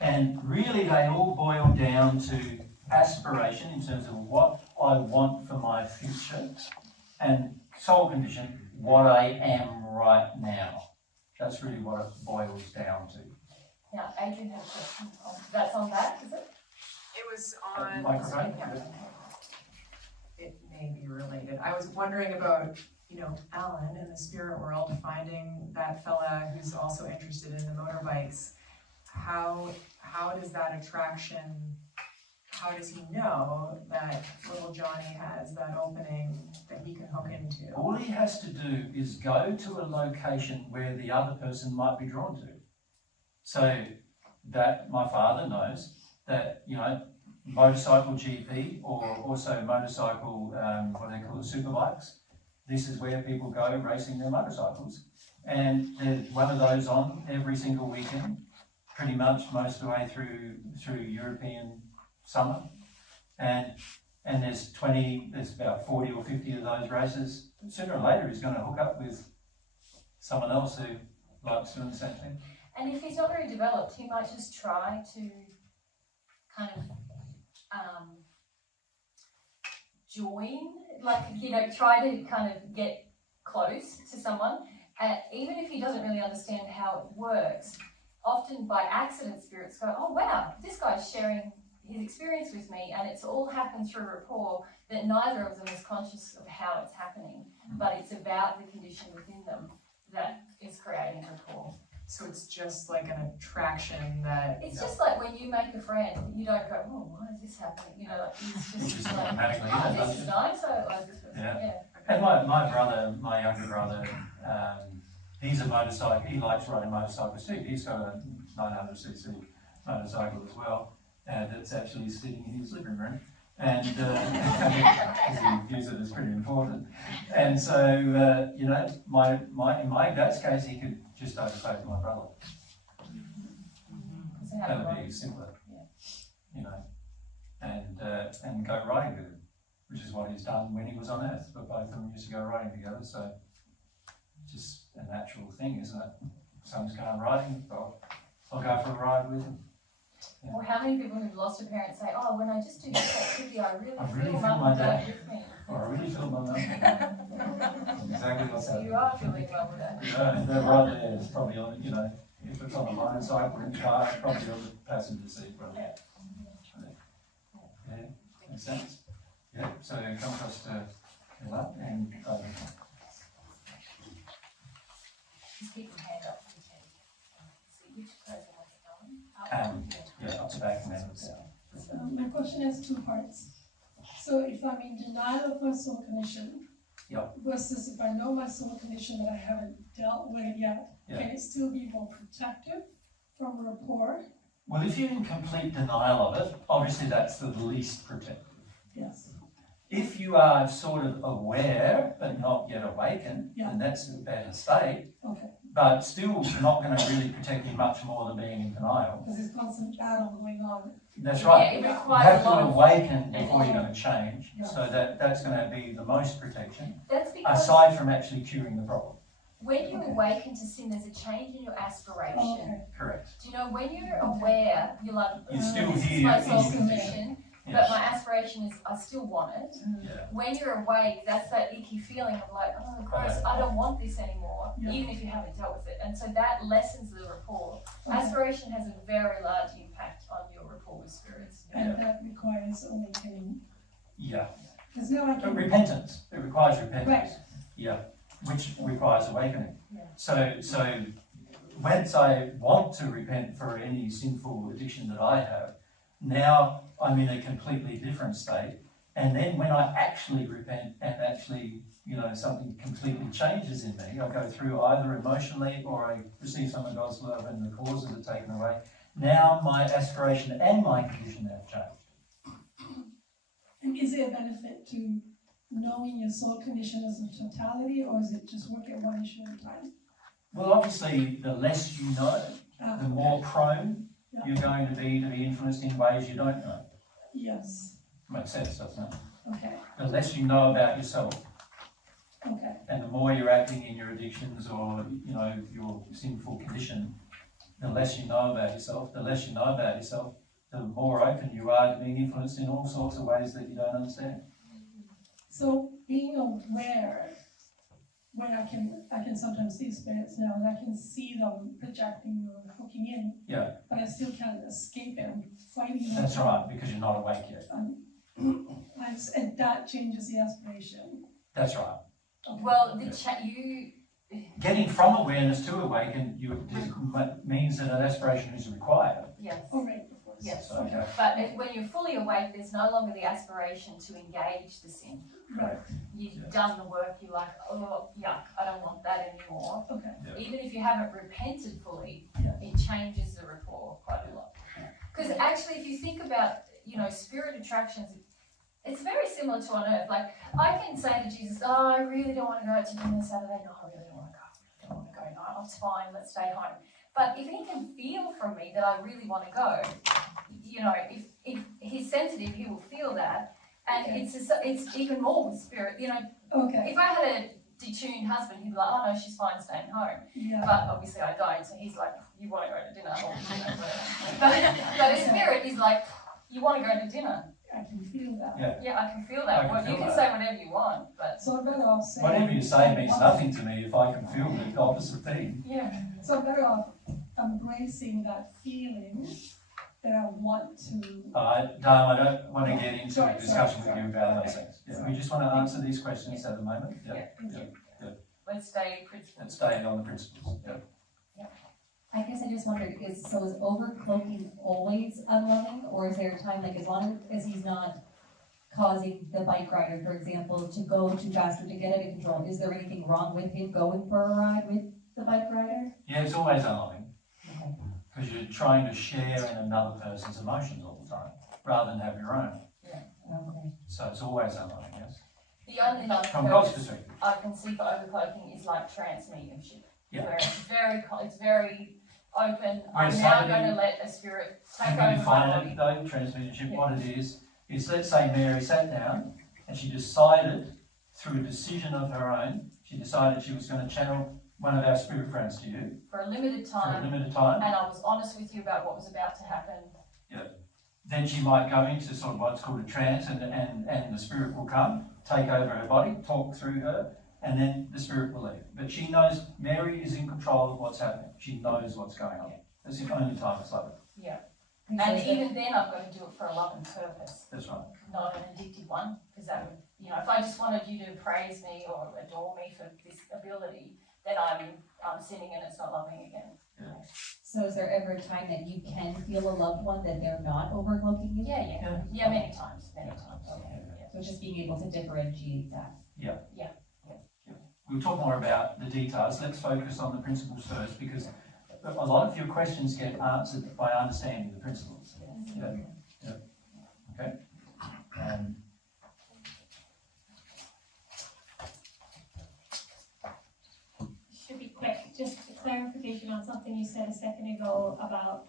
And really they all boil down to aspiration in terms of what I want for my future, and soul condition, what I am right now. That's really what it boils down to. Now, Adrian has a question. That's on that, is it? It was on. Microphone? It may be related. I was wondering about, Alan in the spirit world, finding that fella who's also interested in the motorbikes. How does that attraction, how does he know that little Johnny has that opening that he can hook into? All he has to do is go to a location where the other person might be drawn to. So that my father knows that, motorcycle GP or also motorcycle, what they call it, superbikes. This is where people go racing their motorcycles. And there's one of those on every single weekend, pretty much most of the way through European summer. And there's about 40 or 50 of those races. Sooner or later he's going to hook up with someone else who likes doing the same thing. And if he's not very developed, he might just try to kind of join, try to kind of get close to someone. Even if he doesn't really understand how it works, often by accident spirits go, oh wow, this guy's sharing his experience with me, and it's all happened through rapport that neither of them is conscious of how it's happening, but it's about the condition within them that is creating rapport. So it's just like an attraction that. It's just like when you make a friend, you don't go, oh, why is this happening? It's just like, automatically, oh, this is nice, I like this person. Yeah. And my younger brother, he's a motorcycle, he likes riding motorcycles too. He's got a 900cc motorcycle as well, that's actually sitting in his living room. And because he views it as pretty important. And so, in my dad's case, he could just overtake my brother. That would be simpler, and go riding with him, which is what he's done when he was on Earth. But both of them used to go riding together, so just a natural thing, isn't it? Someone's going riding, well, I'll go for a ride with him. Yeah. Or how many people who've lost a parent say, oh, when I just do this activity, I really really feel feel mum my and dad dad. with me. Or I really feel my mum. Exactly what's So happening. you are feeling well with that. Yeah, they're right there. It's probably on, if it's on a motorcycle in the car, it's probably on the passenger seat. Probably. Yeah, makes sense. Yeah, so come across to Ella and Just keep your hand up. See which person wants it going. yeah, up to back and then down. My question has two parts. So if I'm in denial of my soul condition, Yep. versus if I know my soul condition that I haven't dealt with yet, Yeah. can it still be more protective from rapport? Well, if you're in complete denial of it, obviously that's the least protective. Yes. If you are sort of aware but not yet awakened, Yeah. then that's a better state, Okay. but still not going to really protect you much more than being in denial. Because there's constant battle going on. That's right. Yeah, it You requires have a to lot of awaken before you're energy. going to change, Yeah. so that's going to be the most protection, That's because aside from actually curing the problem. when you Okay. awaken to sin, there's a change in your aspiration. Oh, okay. Correct. Do you know, when you're aware, you're like, You still this is hear my soul these condition, but Yes. my aspiration is I still want it. Yeah. When you're awake, that's that icky feeling of like, oh, gross, I don't want this anymore, Yeah. even if you haven't dealt with it. And so that lessens the rapport. Aspiration has a very large impact on your rapport with spirits. And that requires awakening. Yeah. Because now I But can. repentance. It requires repentance. Right. Yeah. Which requires awakening. Yeah. So once I want to repent for any sinful addiction that I have, now I'm in a completely different state. And then when I actually repent and actually, something completely changes in me, I go through either emotionally or I receive some of God's love and the causes are taken away. Now my aspiration and my condition have changed. And is there a benefit to knowing your soul condition as a totality, or is it just work at one issue at a time? Well, obviously, the less you know, the more prone Yeah. you're going to be influenced in ways you don't know. Yes, Makes sense, doesn't it? okay, The less you know about yourself, okay, and the more you're acting in your addictions or, you know, your sinful condition, the less you know about yourself. The less you know about yourself, the more open you are to being influenced in all sorts of ways that you don't understand. so being aware, when I can sometimes see spirits now, and I can see them projecting or hooking in. Yeah. But I still can't escape it, I'm fighting them. That's right, because you're not awake yet. And that changes the aspiration. That's right. Okay. Well, Getting from awareness to awaken means that an aspiration is required. yes. Oh, right, of course. Yes. Okay. But when you're fully awake, there's no longer the aspiration to engage the sin. Right, You've done the work, you're like, oh, yuck, I don't want that anymore. okay, Even if you haven't repented fully, Yeah. it changes the rapport quite a lot. Because actually, if you think about, you know, spirit attractions, it's very similar to on earth. Like, I can say to Jesus, oh, I really don't want to go out to dinner Saturday. No, I really don't want to go. I don't want to go. No, it's fine. Let's stay home. But if he can feel from me that I really want to go, you know, if he's sensitive, he will feel that. And it's even more with spirit. You know, okay, if I had a detuned husband, he'd be like, oh no, she's fine staying home. yeah, But obviously I don't, so he's like, you want to go to dinner, or you know, whatever. But a spirit is like, you want to go to dinner. I can feel that. Yeah, I can feel that. I can Well, feel you can that. say whatever you want, but So I'm better off saying. Whatever you say means nothing to me if I can feel the opposite thing. yeah. So I'm better off embracing that feeling that I want to. Dale, I don't want to get into Sorry, a discussion sorry, with you about those okay. things. Yeah, we just want to answer these questions at the moment. Yeah. Let's stay principled. And staying on the principles. Yeah. I guess I just wondered, is overcloaking always unloving, or is there a time, like as long as he's not causing the bike rider, for example, to go too fast or to get out of control, is there anything wrong with him going for a ride with the bike rider? Yeah, it's always unloving. Okay. Because you're trying to share in another person's emotions all the time, rather than have your own. Okay. So it's always unloving, yes. The only From God's purpose perspective. I can see for overcloaking is like trance mediumship. Yeah. Where it's very open. Where I'm now somebody- going to let a spirit take And when over you my find body. it, though, transmediumship, what it is let's say Mary sat down and she decided, through a decision of her own, she decided she was going to channel one of our spirit friends to you For a limited for a time, limited time. and I was honest with you about what was about to happen. Then she might go into sort of what's called a trance, and the spirit will come, take over her body, talk through her, and then the spirit will leave. But she knows Mary is in control of what's happening. She knows what's going on. That's the only time it's like that. Yeah. And even then, I'm going to do it for a loving purpose, That's right. not an addictive one, because that would, you know, if I just wanted you to praise me or adore me for this ability, then I'm sinning and it's not loving again. So is there ever a time that you can feel a loved one that they're not overcloaking you? Yeah, many times. Okay. So just being able to differentiate that. We'll talk more about the details. Let's focus on the principles first, because a lot of your questions get answered by understanding the principles. Yeah. Okay. Should be quick, just a clarification on something you said a second ago about,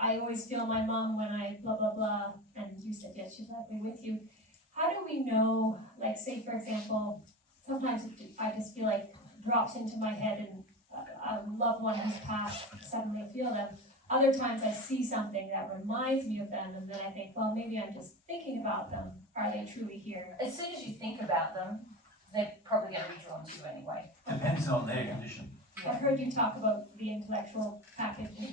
I always feel my mom when I blah, blah, blah, and you said, yes, she's happy with you. How do we know, like, say, for example, sometimes I just feel like drops into my head and a loved one who's passed, suddenly feel them. Other times I see something that reminds me of them, and then I think, well, maybe I'm just thinking about them. Are they truly here? As soon as you think about them, they're probably going to be drawn to you anyway. Depends on their condition. I've heard you talk about the intellectual package and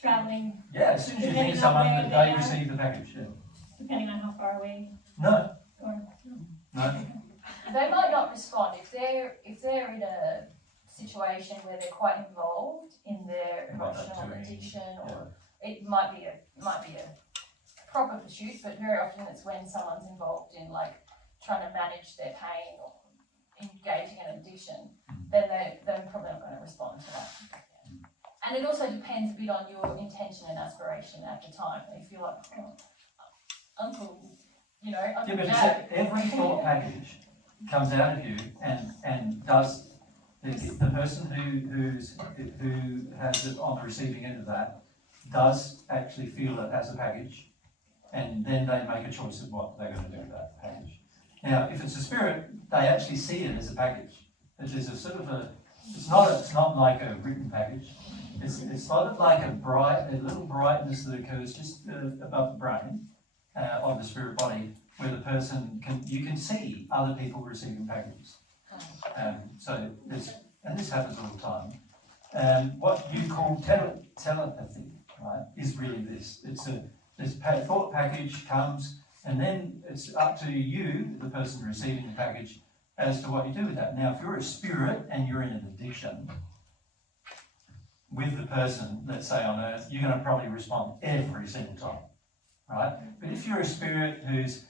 traveling, Yeah, as soon as you Depending think on someone, where that they they are. receive the package. Yeah. depending on how far away No, or. no. They might not respond if they're in a situation where they're quite involved in their What they're emotional doing, addiction, or it might be a proper pursuit, but very often it's when someone's involved in like trying to manage their pain or engaging in addiction, then they're probably not going to respond to that. And it also depends a bit on your intention and aspiration at the time. If you're like, oh, Uncle, you know, Uncle Yeah, but Jack. it's every thought package comes out of you and does the person who has it on the receiving end of that does actually feel it as a package, and then they make a choice of what they're going to do with that package. Now, if it's a spirit, they actually see it as a package. It is a sort of a, it's not like a written package. It's sort of like a little brightness that occurs just above the brain of the spirit body, where the person you can see other people receiving packages. And this happens all the time. What you call telepathy, right, is really this. This thought package comes, and then it's up to you, the person receiving the package, as to what you do with that. Now, if you're a spirit and you're in an addiction with the person, let's say on Earth, you're going to probably respond every single time, right? But if you're a spirit who's,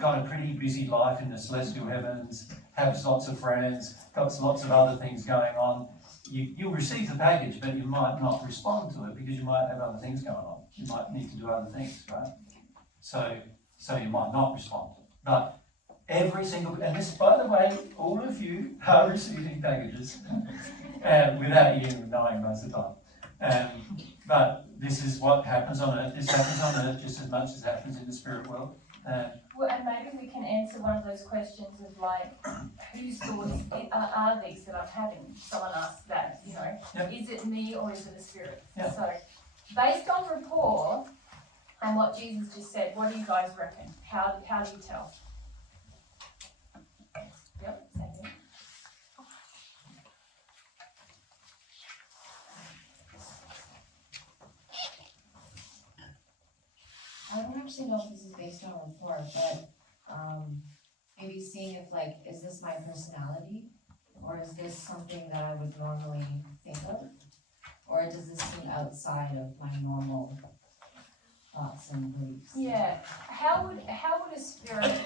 got a pretty busy life in the celestial heavens, has lots of friends, got lots of other things going on, you'll receive the package, but you might not respond to it because you might have other things going on. You might need to do other things, right? So you might not respond. But every single, and this, by the way, all of you are receiving packages without you even knowing most of the time. But this is what happens on Earth. This happens on Earth just as much as happens in the spirit world. Well, and maybe we can answer one of those questions of like, whose thoughts are these that I'm having? Someone asked that, Yep. Is it me or is it a spirit? Yep. So, based on rapport and what Jesus just said, what do you guys reckon? How do you tell? Yep, same thing. I don't actually know if this is based on rapport, but maybe seeing if is this my personality, or is this something that I would normally think of, or does this seem outside of my normal thoughts and beliefs? Yeah. How would a spirit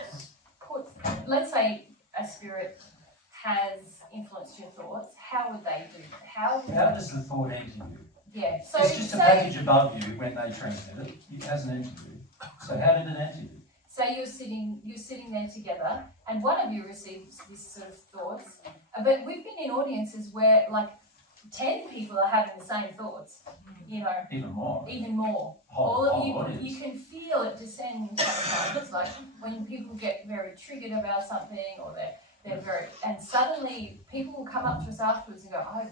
let's say a spirit has influenced your thoughts, how would they do that? How does the thought enter you? Yeah. So it's just a package above you when they transmit it. It hasn't entered you. So how did it enter you? Say you're sitting there together, and one of you receives this sort of thoughts. But we've been in audiences where 10 people are having the same thoughts. Even more. Even more. All of you, you can feel it descend sometimes. It's like when people get very triggered about something, or they're very, and suddenly people will come up to us afterwards and go, I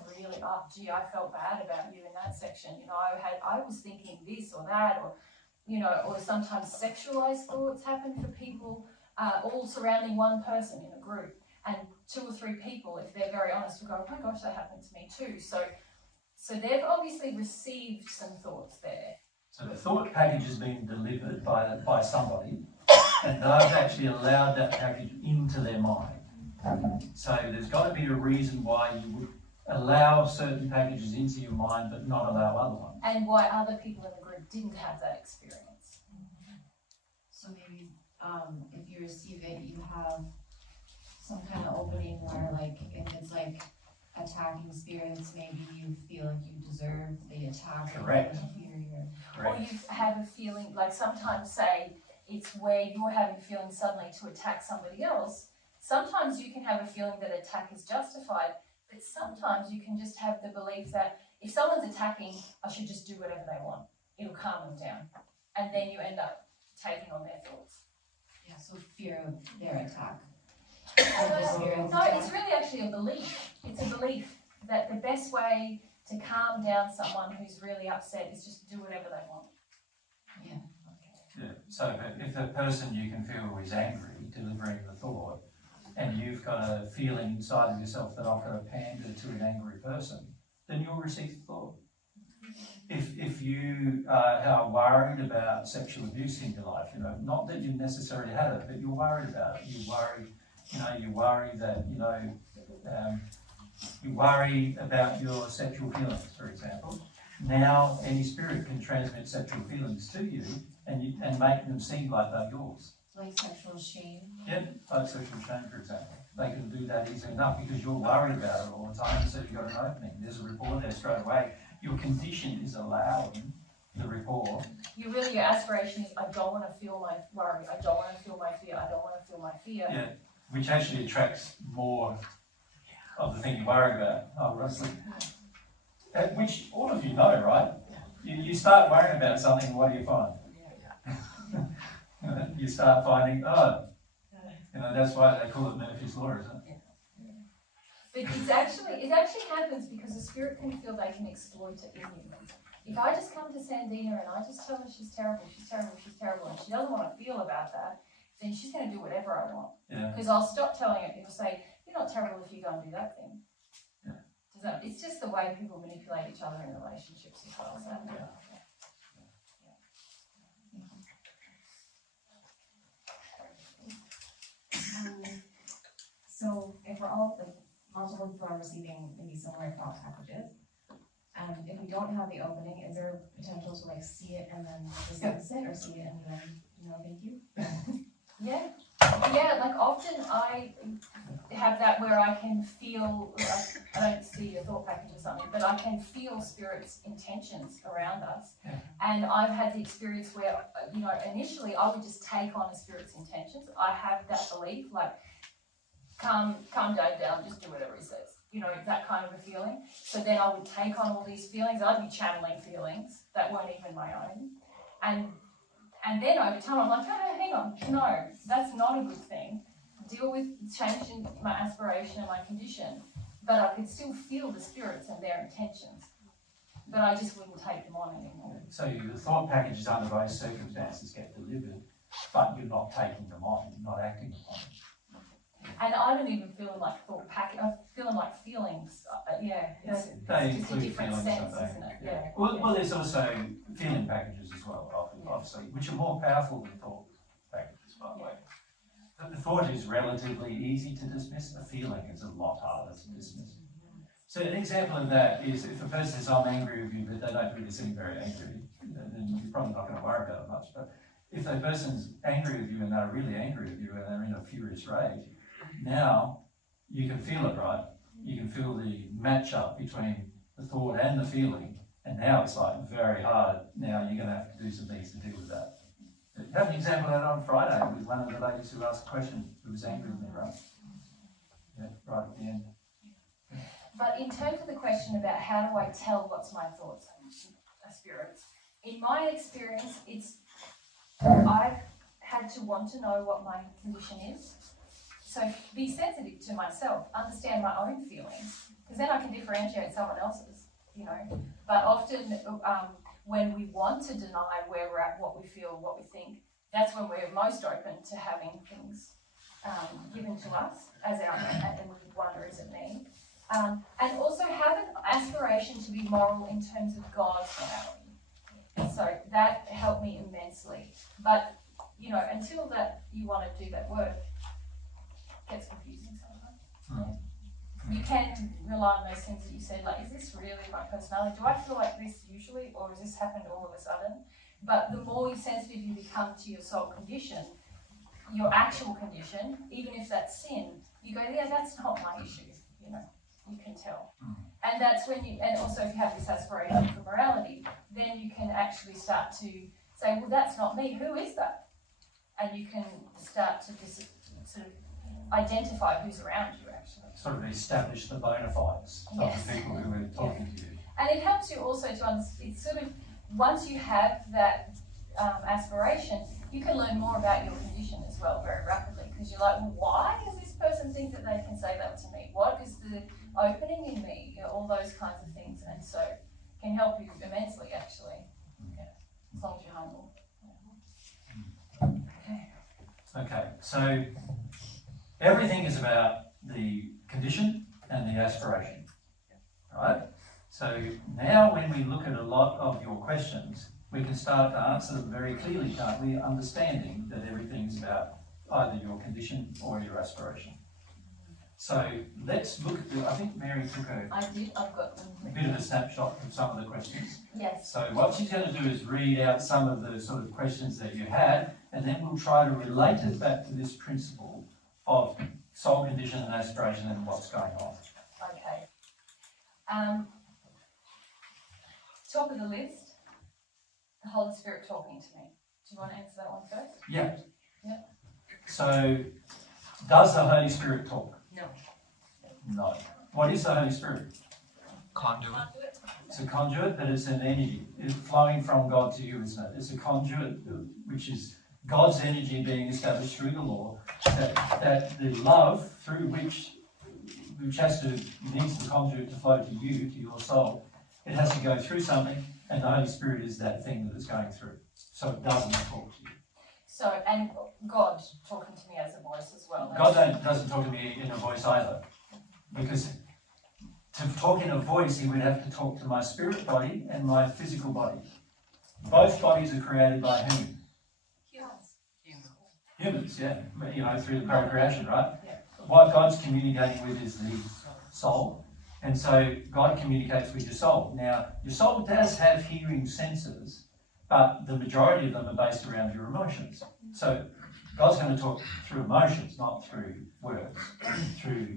felt bad about you in that section. I was thinking this or that, or sometimes sexualized thoughts happen for people, all surrounding one person in a group. And 2 or 3 people, if they're very honest, will go, oh my gosh, that happened to me too. So they've obviously received some thoughts there. So the thought package has been delivered by somebody, and they've actually allowed that package into their mind. So there's got to be a reason why you would allow certain packages into your mind but not allow other ones. And why other people in the group didn't have that experience. So maybe if you receive it, you have some kind of opening where if it's attacking spirits, maybe you feel like you deserve the attack. Correct. Or you have a feeling, sometimes say it's where you're having a feeling suddenly to attack somebody else. Sometimes you can have a feeling that attack is justified, but sometimes you can just have the belief that if someone's attacking, I should just do whatever they want. It'll calm them down. And then you end up taking on their thoughts. Yeah, so fear of their attack. No, it's really actually a belief. It's a belief that the best way to calm down someone who's really upset is just do whatever they want. Yeah. Yeah. So if the person you can feel is angry, delivering the thought, and you've got a feeling inside of yourself that I've got to pander to an angry person, then you'll receive the thought. If you are worried about sexual abuse in your life, not that you necessarily had it, but you're worried about it. You worry that, you worry about your sexual feelings, for example. Now any spirit can transmit sexual feelings to you and make them seem like they're yours. Like sexual shame? Yeah, like sexual shame, for example. They can do that easily enough because you're worried about it all the time, so you've got an opening. There's a rapport there straight away. Your condition is allowing the rapport. Your aspiration is, I don't want to feel my worry, I don't want to feel my fear, I don't want to feel my fear. Yeah, which actually attracts more of the thing you worry about, obviously. Which all of you know, right? You start worrying about something, what do you find? you start finding, that's why they call it Murphy's Law, isn't it? But it actually happens because the spirit can feel they can exploit it in you. If I just come to Sandina and I just tell her she's terrible, and she doesn't want to feel about that, then she's going to do whatever I want. Because I'll stop telling her, it'll say, you're not terrible if you go and do that thing. It's just the way people manipulate each other in relationships as well. So. So if we're all, like, multiple people are receiving maybe similar thought packages, if we don't have the opening, is there potential to like see it and then discuss it, or see it and then, thank you? Yeah, like often I have that where I can feel, I don't see a thought package or something, but I can feel spirit's intentions around us. And I've had the experience where, initially I would just take on a spirit's intentions. I have that belief, like, calm Dave down, just do whatever he says. That kind of a feeling. So then I would take on all these feelings. I'd be channeling feelings that weren't even my own. And then over time I'm like, oh, hang on, no, that's not a good thing. Deal with changing my aspiration and my condition. But I could still feel the spirits and their intentions. But I just wouldn't take them on anymore. So your thought packages under those circumstances get delivered, but you're not taking them on, you're not acting upon them. And I don't even feel like thought package. I'm feeling like feelings. It's just a different sense, isn't it? Yeah. Well, there's also feeling packages as well, obviously, which are more powerful than thought packages, by the way. The thought is relatively easy to dismiss. A feeling is a lot harder to dismiss. So an example of that is if a person says, I'm angry with you, but they don't really seem very angry, then you're probably not going to worry about it much. But if a person's angry with you and they're really angry with you and they're in a furious rage, now you can feel it, right? You can feel the match-up between the thought and the feeling, and now it's like very hard. Now you're going to have to do some things to deal with that. You have an example of that on Friday with one of the ladies who asked a question who was angry with me, right? Yeah, right at the end. But in terms of the question about how do I tell what's my thoughts and spirits, in my experience, I've had to want to know what my condition is. So be sensitive to myself, understand my own feelings, because then I can differentiate someone else's, But often when we want to deny where we're at, what we feel, what we think, that's when we're most open to having things given to us as our own, and we wonder, is it me? And also have an aspiration to be moral in terms of God's morality. So that helped me immensely. But, until that you want to do that work, gets confusing sometimes. You can rely on those things that you said, like, is this really my personality? Do I feel like this usually, or has this happened all of a sudden? But the more sensitive you become to your soul condition, your actual condition, even if that's sin, you go, yeah, that's not my issue, you can tell. And that's when and also if you have this aspiration for morality, then you can actually start to say, well, that's not me, who is that? And you can start to just sort of identify who's around you, actually. Sort of establish the bona fides of the people who are talking to you. And it helps you also to understand, it's sort of, once you have that aspiration, you can learn more about your condition as well very rapidly, because you're like, well, why does this person think that they can say that to me? What is the opening in me? All those kinds of things. And so it can help you immensely, actually. As long as you're humble. Okay, so everything is about the condition and the aspiration, right? So now when we look at a lot of your questions, we can start to answer them very clearly, can't we? Understanding that everything is about either your condition or your aspiration. So let's look at I think Mary took I've got a bit of a snapshot of some of the questions. Yes. So what she's going to do is read out some of the sort of questions that you had, and then we'll try to relate it back to this principle of soul condition and aspiration and what's going on. Okay. Top of the list, the Holy Spirit talking to me. Do you want to answer that one first? Yeah. Yeah. So, does the Holy Spirit talk? No. No. What is the Holy Spirit? Conduit. It's a conduit, but it's an energy. It's flowing from God to you, isn't it? It's a conduit which is God's energy being established through the law, that the love through which needs the conduit to flow to you, to your soul, it has to go through something, and the Holy Spirit is that thing that it's going through. So it doesn't talk to you. So, and God talking to me as a voice as well. God doesn't talk to me in a voice either, because to talk in a voice, he would have to talk to my spirit body and my physical body. Both bodies are created by whom? Humans, yeah. You know, through the procreation, right? Yeah. What God's communicating with is the soul. And so God communicates with your soul. Now, your soul does have hearing senses, but the majority of them are based around your emotions. So God's going to talk through emotions, not through words, through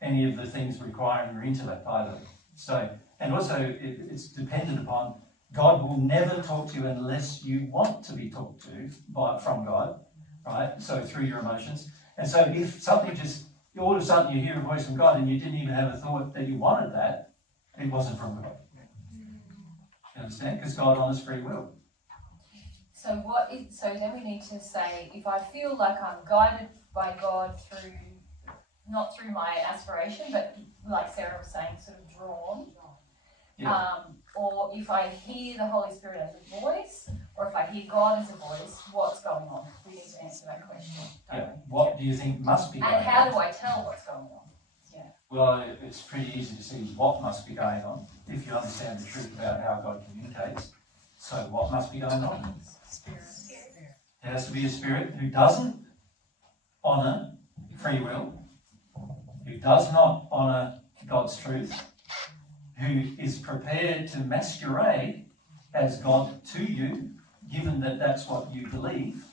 any of the things requiring your intellect either. So, and also it's dependent upon, God will never talk to you unless you want to be talked to from God, right? So through your emotions. And so if something just, all of a sudden you hear a voice from God and you didn't even have a thought that you wanted that, it wasn't from God. You understand? Because God honors free will. So so then we need to say, if I feel like I'm guided by God through, not through my aspiration, but like Sarah was saying, sort of drawn, Yeah. or if I hear the Holy Spirit as a voice, or if I hear God as a voice, what's going on? We need to answer that question. Yeah. What do you think must be going on? And how do I tell what's going on? Yeah. Well, it's pretty easy to see what must be going on if you understand the truth about how God communicates. So what must be going on? Spirit. There has to be a spirit who doesn't honour free will, who does not honour God's truth, who is prepared to masquerade as God to you, given that that's what you believe,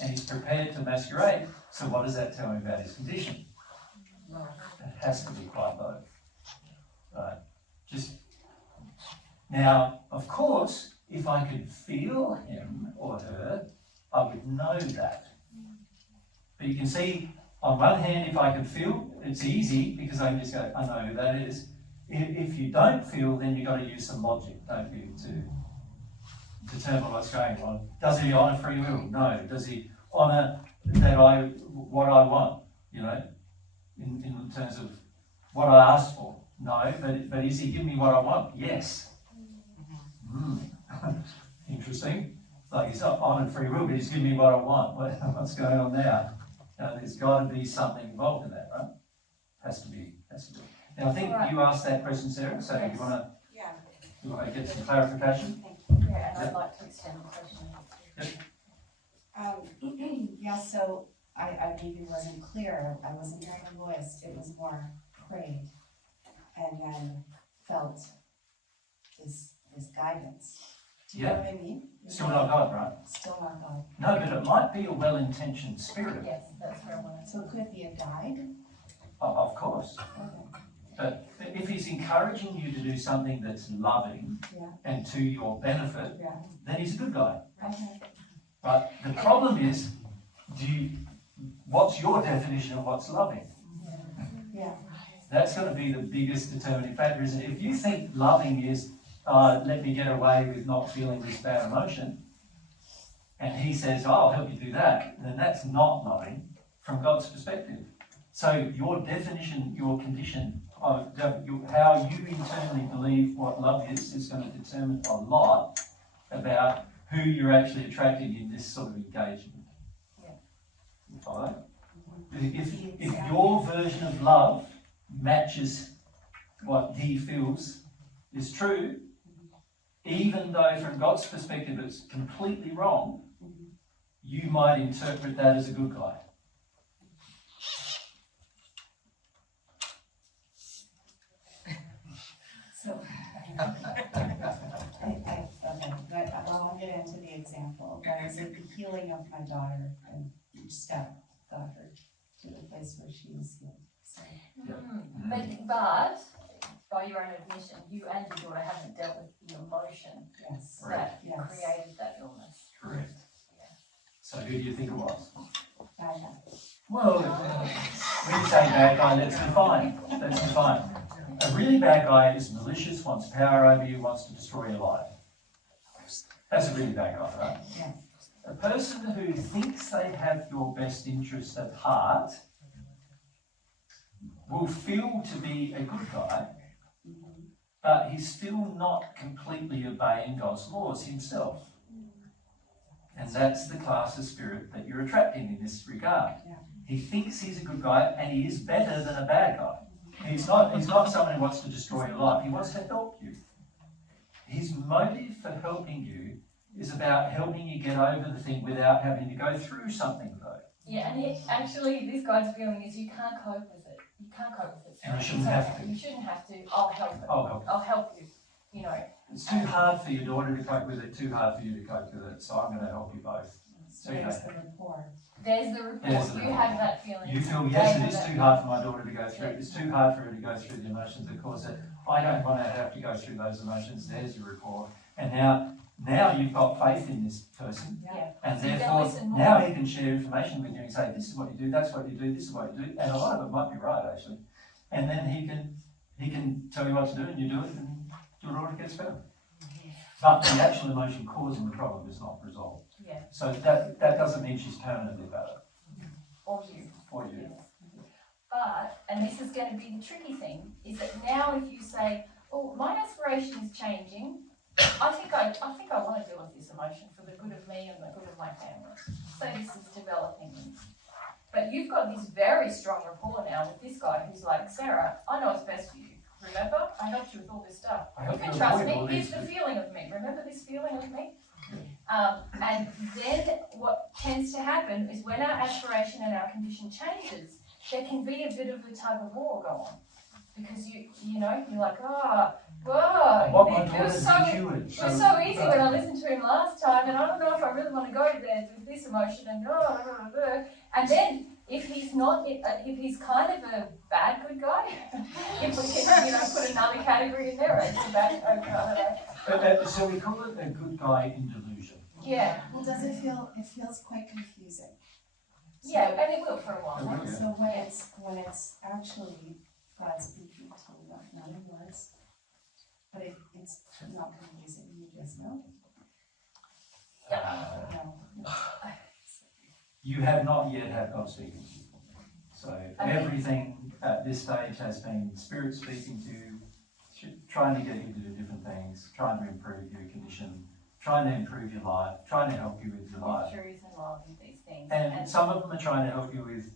and he's prepared to masquerade. So what does that tell me about his condition? It has to be quite low. Right? Now, of course, if I could feel him or her, I would know that. But you can see, on one hand, if I can feel, it's easy because I can just go, I know who that is. If you don't feel, then you've got to use some logic, don't you, to determine what's going on. Does he honour free will? No. Does he honour what I want, you know, in terms of what I asked for? No. But is he giving me what I want? Yes. Interesting. Like he's not honoured free will, but he's giving me what I want. What's going on now? There's got to be something involved in that, right? Has to be. Now I think you asked that question, Sarah. So yes. You want to get some clarification? Yeah, and I'd like to extend the question. Yep. Yeah, so I maybe wasn't clear. I wasn't hearing a voice. It was more prayed and then felt this guidance. Do you know what I mean? Still not God, right? Still not God. No, but it might be a well-intentioned spirit. Yes, that's where I want to. So it could be a guide? Of course. Okay. But if he's encouraging you to do something that's loving and to your benefit, then he's a good guy. Okay. But the problem is, what's your definition of what's loving? Yeah. That's going to be the biggest determining factor, isn't it? If you think loving is, let me get away with not feeling this bad emotion, and he says, I'll help you do that, then that's not loving from God's perspective. So your definition, your condition, how you internally believe what love is going to determine a lot about who you're actually attracting in this sort of engagement. Yeah. You follow? If your version of love matches what he feels is true, even though from God's perspective it's completely wrong, you might interpret that as a good guy. So, okay, but I won't get into the example. That is like the healing of my daughter, and each step got her to the place where she was healed. So. But by your own admission, you and your daughter haven't dealt with the emotion that created that illness. Correct. Yeah. So who do you think it was? Bad guy. Well, when you say bad guy, let's define. A really bad guy is malicious, wants power over you, wants to destroy your life. That's a really bad guy, right? Yeah. A person who thinks they have your best interest at heart will feel to be a good guy, but he's still not completely obeying God's laws himself. And that's the class of spirit that you're attracting in this regard. He thinks he's a good guy, and he is better than a bad guy. He's not someone who wants to destroy your life. He wants to help you. His motive for helping you is about helping you get over the thing without having to go through something, though. Yeah, and actually, this guy's feeling is you can't cope with it. You can't cope with it. And you shouldn't have to. You shouldn't have to. I'll help it. I'll help you. You know. It's too hard for your daughter to cope with it, too hard for you to cope with it, so I'm going to help you both. So There's the rapport. There's the report. You have that feeling. You feel, yes, it is too hard for my daughter to go through it. It's too hard for her to go through the emotions that cause it. I don't want her to have to go through those emotions. There's your report. And now you've got faith in this person. Yeah. And So you therefore, listen more. now he can share information with you and say, this is what you do, that's what you do, this is what you do. And a lot of it might be right, actually. And then he can tell you what to do, and you do it, and do it all, it gets better. But the actual emotion causing the problem is not resolved. Yeah. So that doesn't mean she's permanently better. Or you. For you. But, and this is going to be the tricky thing, is that now if you say, oh, my aspiration is changing, I think I want to deal with this emotion for the good of me and the good of my family. So this is developing. But you've got this very strong rapport now with this guy who's like, Sarah, I know what's best for you. Remember? I helped you with all this stuff. You can trust me. Here's the feeling of me. Remember this feeling of me? And then what tends to happen is when our aspiration and our condition changes, there can be a bit of a tug of war go on. Because you know, you're like, it was so easy when I listened to him last time, and I don't know if I really want to go there with this emotion, and then if he's not, if he's kind of a bad good guy, if we can, put another category in there, it's a bad guy. So we call it a good guy in delusion. Yeah. Well, does it feels quite confusing. So, yeah, and it will for a while. It will, yeah. So when it's actually God speaking to you, not in words, but it's not confusing, you just know. No. You have not yet had God speaking to you. So everything at this stage has been Spirit speaking to you, trying to get you to do different things, trying to improve your condition, trying to improve your life, trying to help you with your life. Truth and love and these things. And some of them are trying to help you with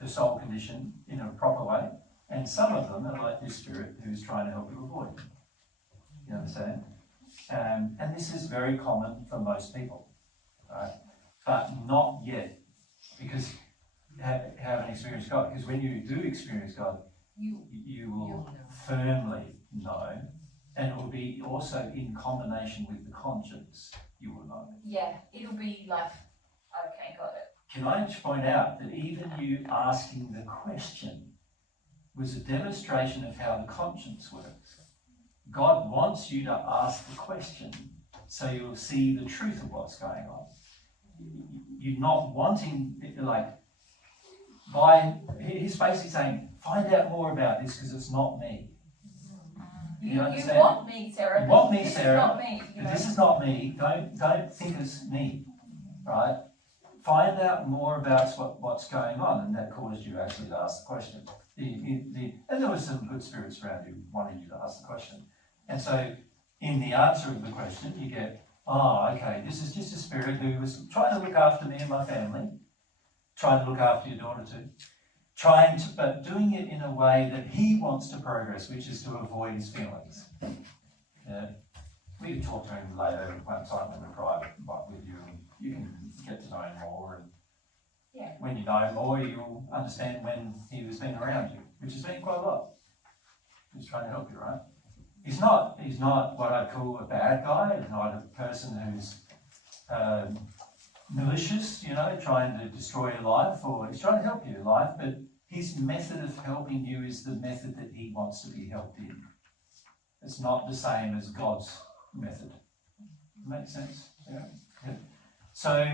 the soul condition in a proper way, and some of them are like this Spirit who's trying to help you avoid it. You understand? And this is very common for most people, right? But not yet, because haven't experienced God. Because when you do experience God, you will firmly know, and it will be also in combination with the conscience, you will know. Yeah, it'll be like, okay, got it. Can I just point out that even you asking the question was a demonstration of how the conscience works. God wants you to ask the question so you'll see the truth of what's going on. You're not wanting, he's basically saying, find out more about this because it's not me. You want me, Sarah. You want me, Sarah. This is not me. This is not me. Don't think it's me, right? Find out more about what's going on, and that caused you actually to ask the question. And there were some good spirits around who wanted you to ask the question. And so, in the answer of the question, you get, okay, this is just a spirit who was trying to look after me and my family, trying to look after your daughter too, but doing it in a way that he wants to progress, which is to avoid his feelings. Yeah. We can talk to him later one time when we're private with you, and you can get to know him more. And when you know him more, you'll understand when he was being around you, which has been quite a lot. He's trying to help you, right? He's not what I'd call a bad guy. He's not a person who's malicious, trying to destroy your life, or he's trying to help you in life, but his method of helping you is the method that he wants to be helped in. It's not the same as God's method. Makes sense? Yeah. So,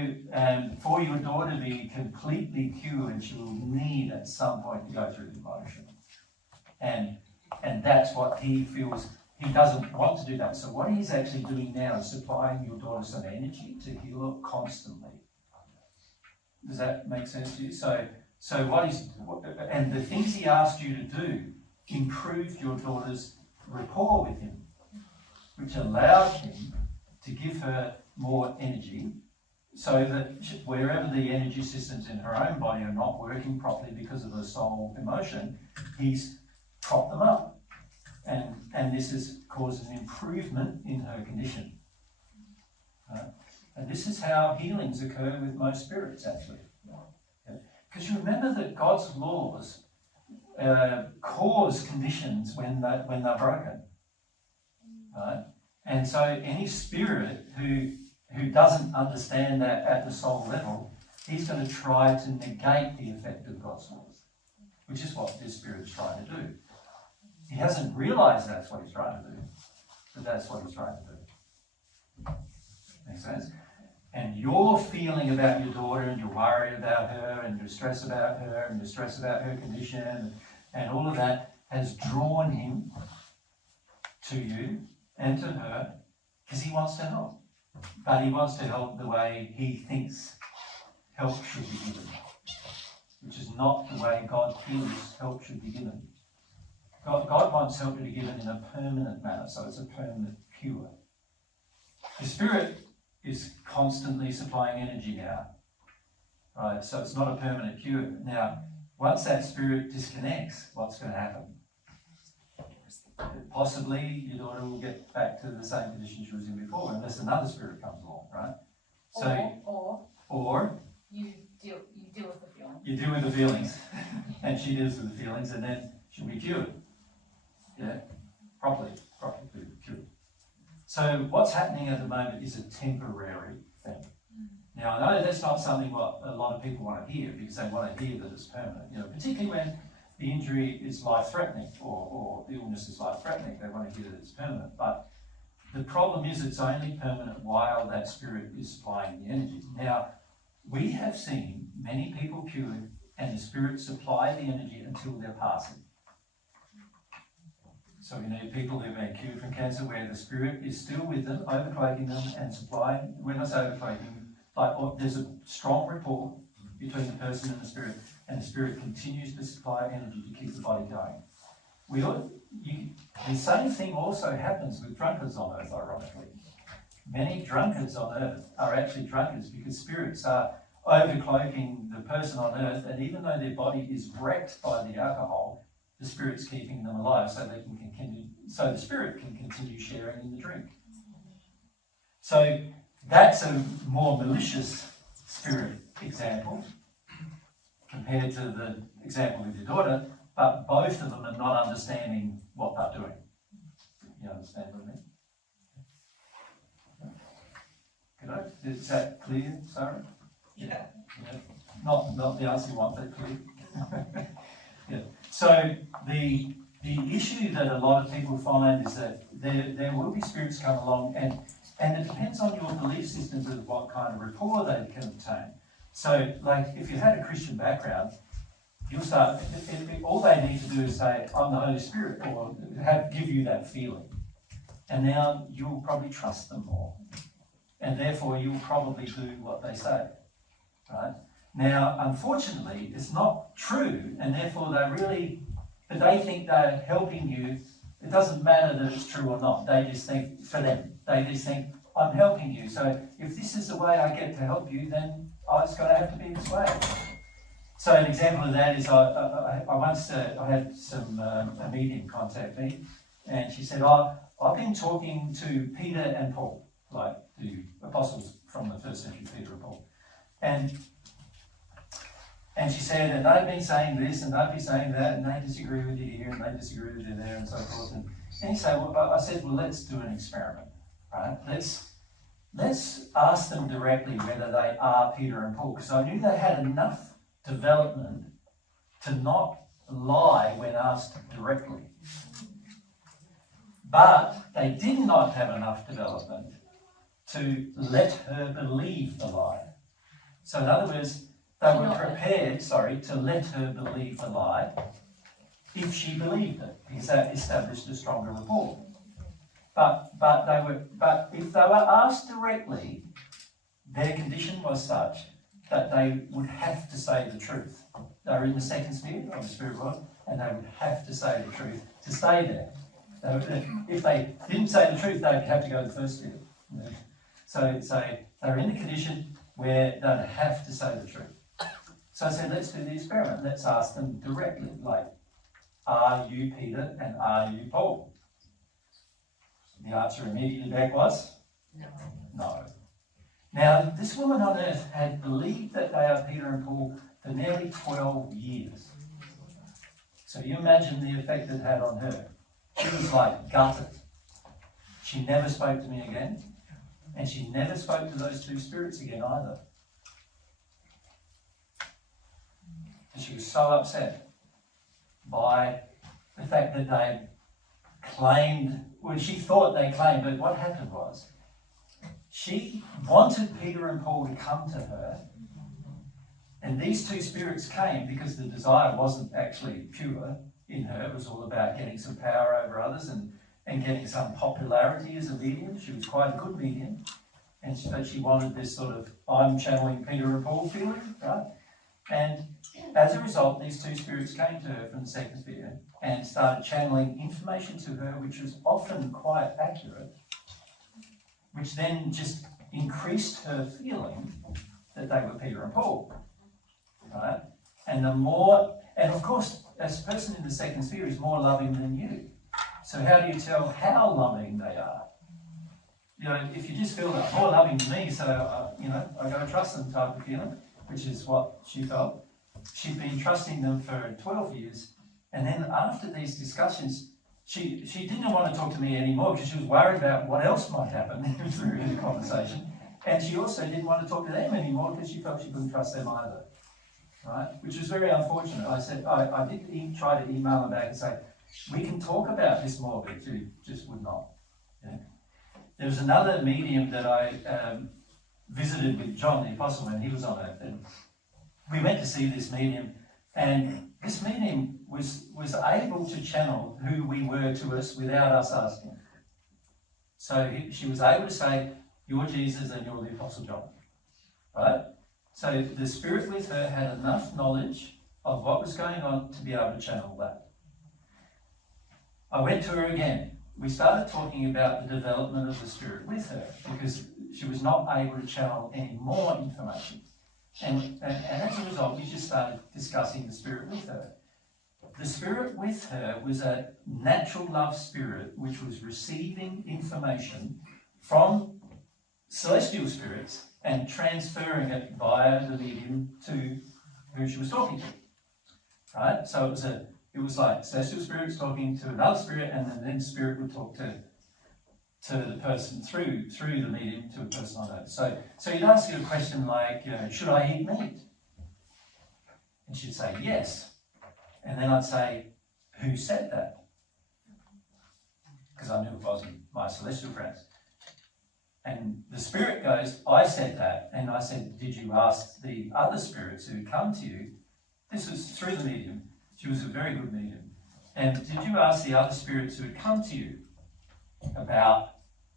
for your daughter to be completely cured, she will need at some point to go through the emotion. And that's what he feels. he doesn't want to do that. So what he's actually doing now is supplying your daughter some energy to heal her constantly. Does that make sense to you? So and the things he asked you to do improved your daughter's rapport with him, which allowed him to give her more energy, so that wherever the energy systems in her own body are not working properly because of her soul emotion, he's propped them up. And this has caused an improvement in her condition. And this is how healings occur with most spirits, actually. Because you remember that God's laws cause conditions when they're broken. Right? And so any spirit who doesn't understand that at the soul level, he's going to try to negate the effect of God's laws, which is what this spirit is trying to do. He hasn't realized that's what he's trying to do, but that's what he's trying to do. Make sense? And your feeling about your daughter, and your worry about her, and your stress about her, and your stress about her condition, and all of that has drawn him to you and to her because he wants to help. But he wants to help the way he thinks help should be given, which is not the way God feels help should be given. God wants help to be given in a permanent manner, so it's a permanent cure. The Spirit is constantly supplying energy now, right? So it's not a permanent cure. Now, once that Spirit disconnects, what's going to happen? Possibly your daughter will get back to the same condition she was in before, unless another Spirit comes along, right? So, or you deal with the feeling. You deal with the feelings, and she deals with the feelings, and then she'll be cured. Yeah, properly cured. So what's happening at the moment is a temporary thing. Now, I know that's not something what a lot of people want to hear, because they want to hear that it's permanent. You know, particularly when the injury is life-threatening or the illness is life-threatening, they want to hear that it's permanent. But the problem is it's only permanent while that spirit is supplying the energy. Now, we have seen many people cured and the spirit supply the energy until they're passing. So we know people who've been cured from cancer where the spirit is still with them, overcloaking them and supplying, when I say overcloaking, like there's a strong rapport between the person and the spirit continues to supply energy to keep the body going. The same thing also happens with drunkards on earth, ironically. Many drunkards on earth are actually drunkards because spirits are overcloaking the person on earth, and even though their body is wrecked by the alcohol, the spirit's keeping them alive so they can continue, so the spirit can continue sharing in the drink. So that's a more malicious spirit example compared to the example with your daughter, but both of them are not understanding what they're doing. You understand what I mean? Good. Is that clear, Sarah? Yeah. Not the answer you want, but clear. Yeah. So the issue that a lot of people find is that there will be spirits come along, and it depends on your belief systems of what kind of rapport they can obtain. So, like, if you had a Christian background, you'll start, all they need to do is say, I'm the Holy Spirit, or give you that feeling. And now you'll probably trust them more. And therefore you'll probably do what they say, right? Now, unfortunately, it's not true, and therefore but they think they're helping you. It doesn't matter that it's true or not. They just think, for them, they just think, I'm helping you. So if this is the way I get to help you, then it's got to have to be this way. So an example of that is I once had a medium contact me, and she said, I've been talking to Peter and Paul, like the apostles from the first century, Peter and Paul. And she said, and they've been saying this and they've been saying that, and they disagree with you here and they disagree with you there and so forth. And he said, I said, well, let's do an experiment, right? Let's ask them directly whether they are Peter and Paul, because I knew they had enough development to not lie when asked directly. But they did not have enough development to let her believe the lie. So in other words, they were prepared, to let her believe the lie if she believed it, because that established a stronger rapport. But if they were asked directly, their condition was such that they would have to say the truth. They were in the second sphere of the spirit world, and they would have to say the truth to stay there. If they didn't say the truth, they'd have to go to the first sphere. So they're in the condition where they'd have to say the truth. So I said, let's do the experiment. Let's ask them directly, like, are you Peter and are you Paul? The answer immediately back was? No. Now, this woman on earth had believed that they are Peter and Paul for nearly 12 years. So you imagine the effect it had on her. She was like gutted. She never spoke to me again, and she never spoke to those two spirits again either. And she was so upset by the fact that they claimed, well, she thought they claimed, but what happened was, she wanted Peter and Paul to come to her, and these two spirits came because the desire wasn't actually pure in her. It was all about getting some power over others and getting some popularity as a medium. She was quite a good medium, but she wanted this sort of, I'm channeling Peter and Paul feeling, right? And as a result, these two spirits came to her from the second sphere and started channeling information to her, which was often quite accurate, which then just increased her feeling that they were Peter and Paul, right? And of course, as a person in the second sphere is more loving than you. So how do you tell how loving they are? You know, if you just feel that more loving than me, so, I got to trust them type of feeling, which is what she felt. She'd been trusting them for 12 years. And then after these discussions, she didn't want to talk to me anymore because she was worried about what else might happen through the conversation. And she also didn't want to talk to them anymore because she felt she couldn't trust them either. Right? Which was very unfortunate. I said, I did try to email her back and say, we can talk about this more, but she just would not. Yeah? There was another medium that I visited with John the Apostle when he was on it. And we went to see this medium, and this medium was able to channel who we were to us without us asking. So she was able to say, you're Jesus and you're the Apostle John. Right? So the spirit with her had enough knowledge of what was going on to be able to channel that. I went to her again. We started talking about the development of the spirit with her because she was not able to channel any more information. And as a result, we just started discussing the spirit with her. The spirit with her was a natural love spirit which was receiving information from celestial spirits and transferring it via the medium to who she was talking to. Right? So it was like celestial spirits talking to another spirit, and then the spirit would talk to the person through the medium to a person on earth. So you'd ask her a question like, should I eat meat? And she'd say, yes. And then I'd say, who said that? Because I knew it wasn't my celestial friends. And the spirit goes, I said that. And I said, did you ask the other spirits who come to you? This was through the medium. She was a very good medium. And did you ask the other spirits who had come to you about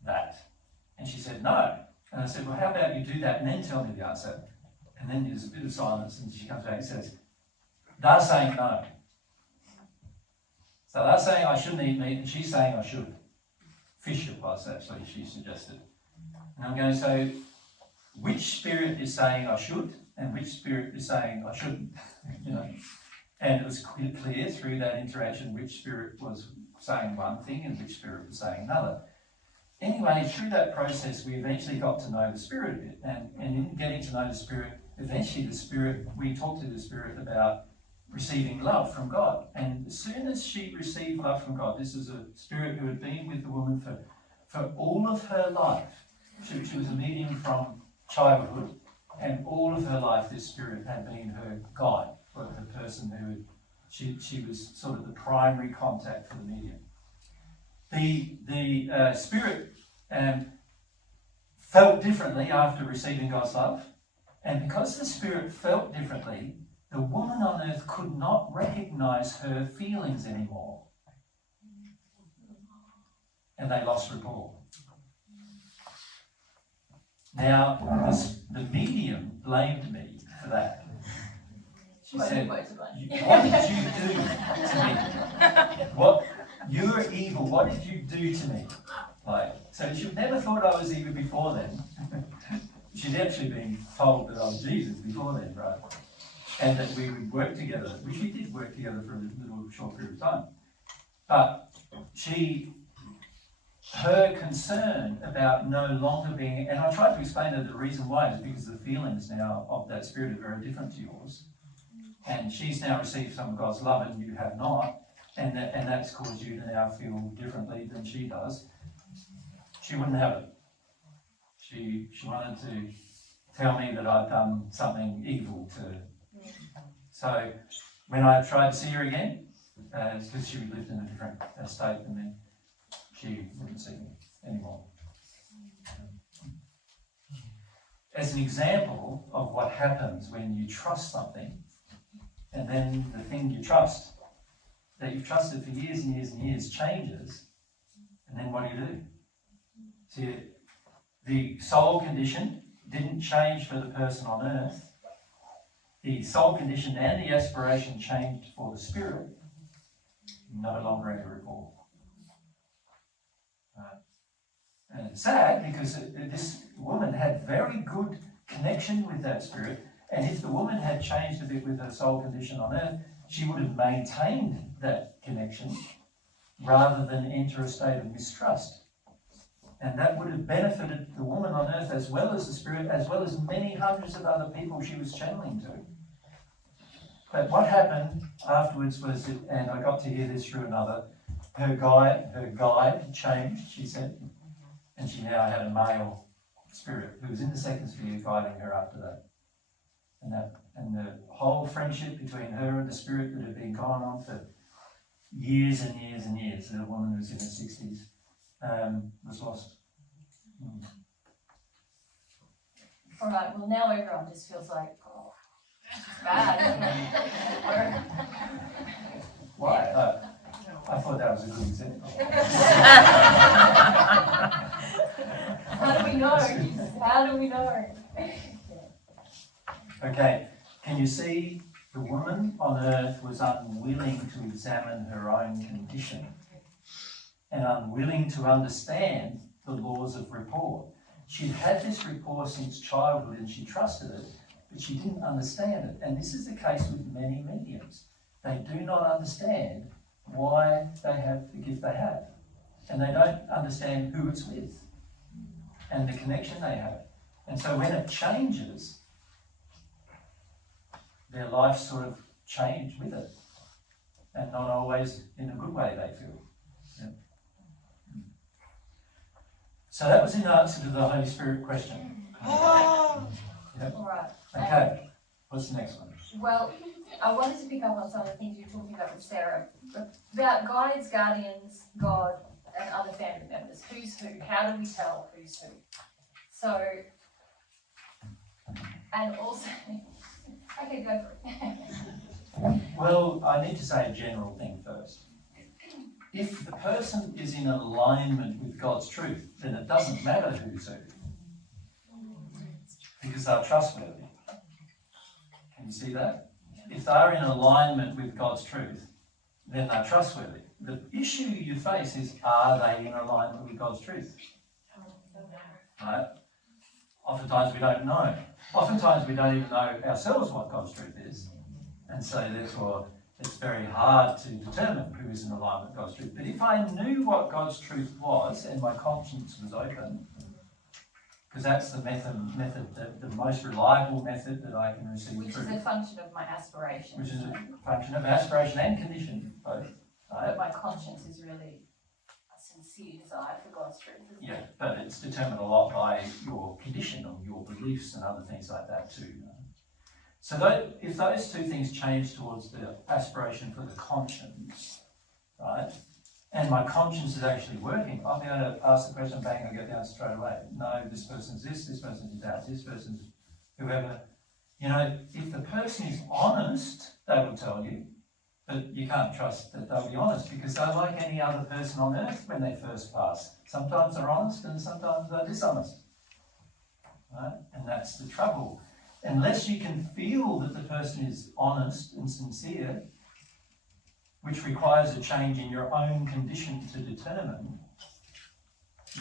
that? And she said, no. And I said, well, how about you do that and then tell me the answer? And then there's a bit of silence, and she comes back and says, they're saying no. So they're saying I shouldn't eat meat, and she's saying I should. Fish it was, actually, she suggested. And I'm going, so which spirit is saying I should, and which spirit is saying I shouldn't? And it was clear through that interaction which spirit was saying one thing and which spirit was saying another. Anyway, through that process, we eventually got to know the spirit a bit. And in getting to know the spirit, eventually we talked to the spirit about receiving love from God. And as soon as she received love from God, this is a spirit who had been with the woman for all of her life. She was a medium from childhood, and all of her life this spirit had been her guide, or the person who she was sort of the primary contact for the medium. The spirit felt differently after receiving God's love, and because the spirit felt differently, the woman on earth could not recognize her feelings anymore. and they lost rapport. Now, the medium blamed me for that. She said, what did you do to me? You're evil, what did you do to me? So she'd never thought I was evil before then. She'd actually been told that I was Jesus before then, right? And that we would work together. We did work together for a little short period of time. But her concern about no longer being, and I tried to explain to her the reason why is because the feelings now of that spirit are very different to yours. And she's now received some of God's love and you have not. And that's caused you to now feel differently than she does. She wouldn't have it. She wanted to tell me that I'd done something evil to her. So when I tried to see her again, it's because she lived in a different state than me, she wouldn't see me anymore. As an example of what happens when you trust something, and then the thing you trust, that you've trusted for years and years and years, changes, and then what do? See, the soul condition didn't change for the person on earth. The soul condition and the aspiration changed for the spirit. No longer had a rapport. And it's sad because this woman had very good connection with that spirit, and if the woman had changed a bit with her soul condition on earth, she would have maintained that connection rather than enter a state of mistrust. And that would have benefited the woman on earth as well as the spirit, as well as many hundreds of other people she was channeling to. But what happened afterwards was, and I got to hear this through another, her guide changed, she said, and she now had a male spirit who was in the second sphere guiding her after that. And the whole friendship between her and the spirit that had been going on for years and years and years, the woman who was in her 60s, was lost. All right, well now everyone just feels like, oh, it's bad. Why? I thought that was a good example. How do we know? How do we know? Okay, can you see the woman on earth was unwilling to examine her own condition and unwilling to understand the laws of rapport. She'd had this rapport since childhood and she trusted it, but she didn't understand it. And this is the case with many mediums. They do not understand why they have the gift they have. And they don't understand who it's with and the connection they have. And so when it changes, their life sort of change with it. And not always in a good way, they feel. Yeah. So that was in answer to the Holy Spirit question. Yep. All right. Okay, what's the next one? Well, I wanted to pick up on some of the things you were talking about with Sarah, about guides, guardians, God, and other family members. Who's who? How do we tell who's who? So, and also, okay, go for it. Well, I need to say a general thing first. If the person is in alignment with God's truth, then it doesn't matter who's who, because they're trustworthy. Can you see that? If they're in alignment with God's truth, then they're trustworthy. The issue you face is, are they in alignment with God's truth? Right? Oftentimes we don't know. Oftentimes we don't even know ourselves what God's truth is. And so therefore it's very hard to determine who is in alignment with God's truth. But if I knew what God's truth was and my conscience was open, because that's the the most reliable method that I can receive Which truth. is a function of my aspiration. Which is a function of aspiration and condition, both. But my conscience is really a sincere desire for God's truth, isn't it? Yeah, but it's determined a lot by your condition or your beliefs and other things like that too. So if those two things change towards the aspiration for the conscience, right, and my conscience is actually working, I'll be able to ask the question, bang, I get the answer straight away. No, this person's this person's that, this person's whoever. You know, if the person is honest, they will tell you. But you can't trust that they'll be honest because they're like any other person on earth when they first pass. Sometimes they're honest and sometimes they're dishonest. Right? And that's the trouble. Unless you can feel that the person is honest and sincere, which requires a change in your own condition to determine,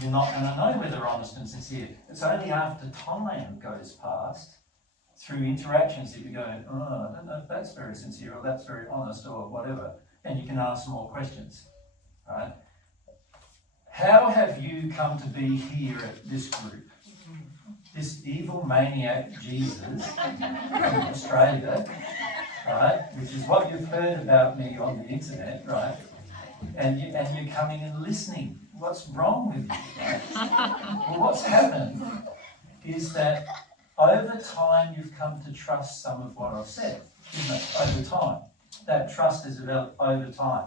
you're not going to know whether they're honest and sincere. It's only after time goes past, through interactions, that you go, oh, I don't know if that's very sincere or that's very honest or whatever, and you can ask more questions, right? How have you come to be here at this group? This evil maniac Jesus from Australia, right, which is what you've heard about me on the internet, right, and you're coming and listening. What's wrong with you? Right? Well, what's happened is that over time you've come to trust some of what I've said, isn't it? Over time. That trust is developed over time.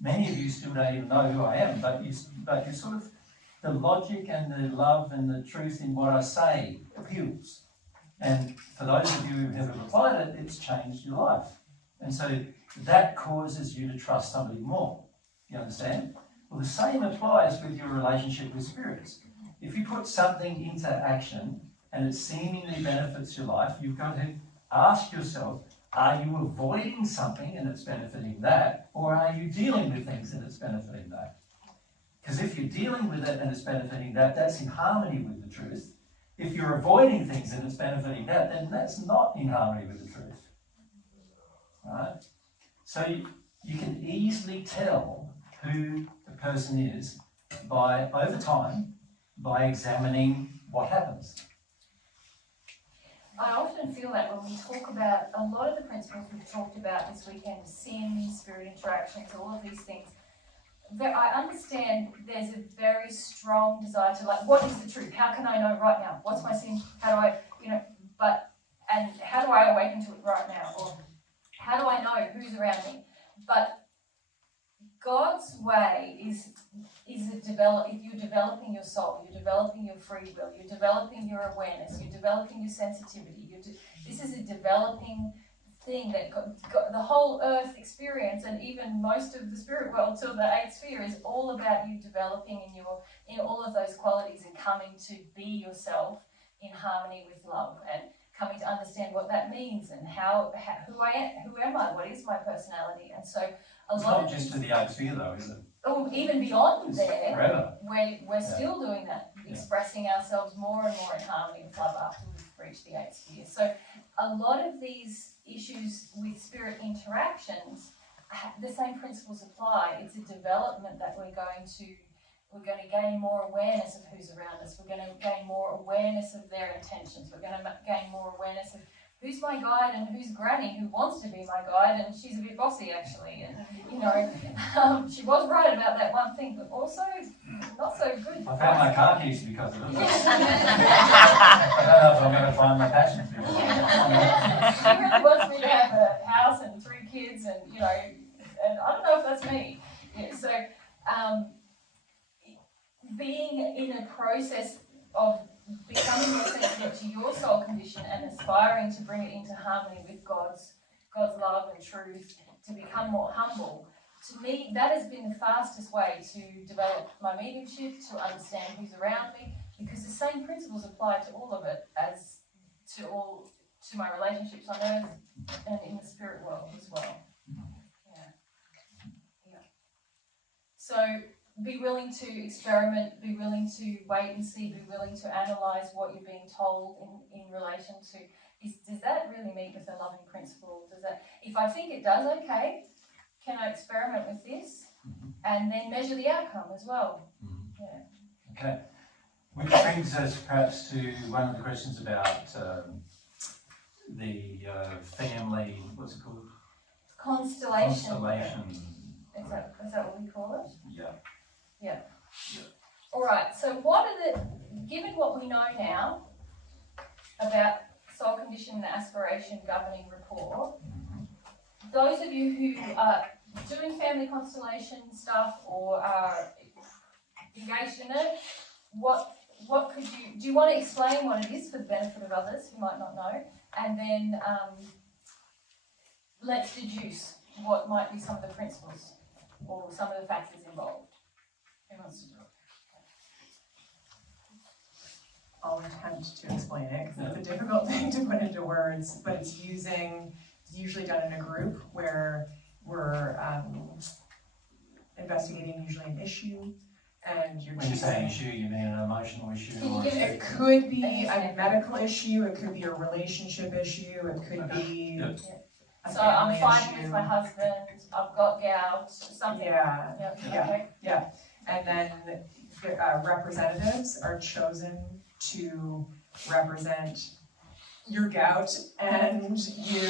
Many of you still don't even know who I am, but you sort of, the logic and the love and the truth in what I say appeals. And for those of you who have applied it, it's changed your life. And so that causes you to trust somebody more. You understand? Well, the same applies with your relationship with spirits. If you put something into action and it seemingly benefits your life, you've got to ask yourself, are you avoiding something and it's benefiting that, or are you dealing with things and it's benefiting that? Because if you're dealing with it and it's benefiting that, that's in harmony with the truth. If you're avoiding things and it's benefiting that, then that's not in harmony with the truth. Right? So you can easily tell who the person is by, over time, by examining what happens. I often feel that when we talk about a lot of the principles we've talked about this weekend, sin, spirit interactions, all of these things, I understand there's a very strong desire to, like, what is the truth? How can I know right now? What's my sin? How do I, and how do I awaken to it right now? Or how do I know who's around me? But God's way is if you're developing your soul, you're developing your free will, you're developing your awareness, you're developing your sensitivity. This is a developing thing that the whole earth experience, and even most of the spirit world till the 8th sphere, is all about you developing in all of those qualities and coming to be yourself in harmony with love, and coming to understand what that means and who am I, what is my personality. And so it's not just to the 8th sphere though, is it? Oh, even beyond there, forever. We're still doing that, expressing ourselves more and more in harmony with love after we've reached the 8th sphere. So a lot of these issues with spirit interactions, the same principles apply. It's a development that we're going to gain more awareness of who's around us. We're going to gain more awareness of their intentions. We're going to gain more awareness of who's my guide and who's Granny, who wants to be my guide, and she's a bit bossy actually. And she was right about that one thing, but also not so good. I found my car keys because of it. I don't know if I'm going to find my passion for it. She really wants me to have a house and 3 kids, and and I don't know if that's me. Yeah, so being in a process of becoming more sensitive to your soul condition and aspiring to bring it into harmony with God's love and truth, to become more humble, to me that has been the fastest way to develop my mediumship, to understand who's around me, because the same principles apply to all of it as to my relationships on earth and in the spirit world as well. Yeah. So be willing to experiment, be willing to wait and see, be willing to analyse what you're being told in relation to, does that really meet with the loving principle? If I think it does, okay, can I experiment with this? And then measure the outcome as well. Yeah. Okay. Which brings us perhaps to one of the questions about the family, what's it called? Constellation. Is that what we call it? Yeah. All right, so given what we know now about soul condition and aspiration governing rapport, those of you who are doing family constellation stuff or are engaged in it, do you want to explain what it is for the benefit of others who might not know? And then let's deduce what might be some of the principles or some of the factors involved? Who wants to do it? I'll attempt to explain it, because it's a difficult thing to put into words, but it's usually done in a group where we're investigating usually an issue, and you're When you say choosing. issue, you mean an emotional issue? Can you or give It could be a medical issue, it could be a relationship issue, it could be Yep. a So I'm family fighting issue. with my husband, I've got gout, something. Yeah, Yep, yeah. okay. And then representatives are chosen to represent your gout and you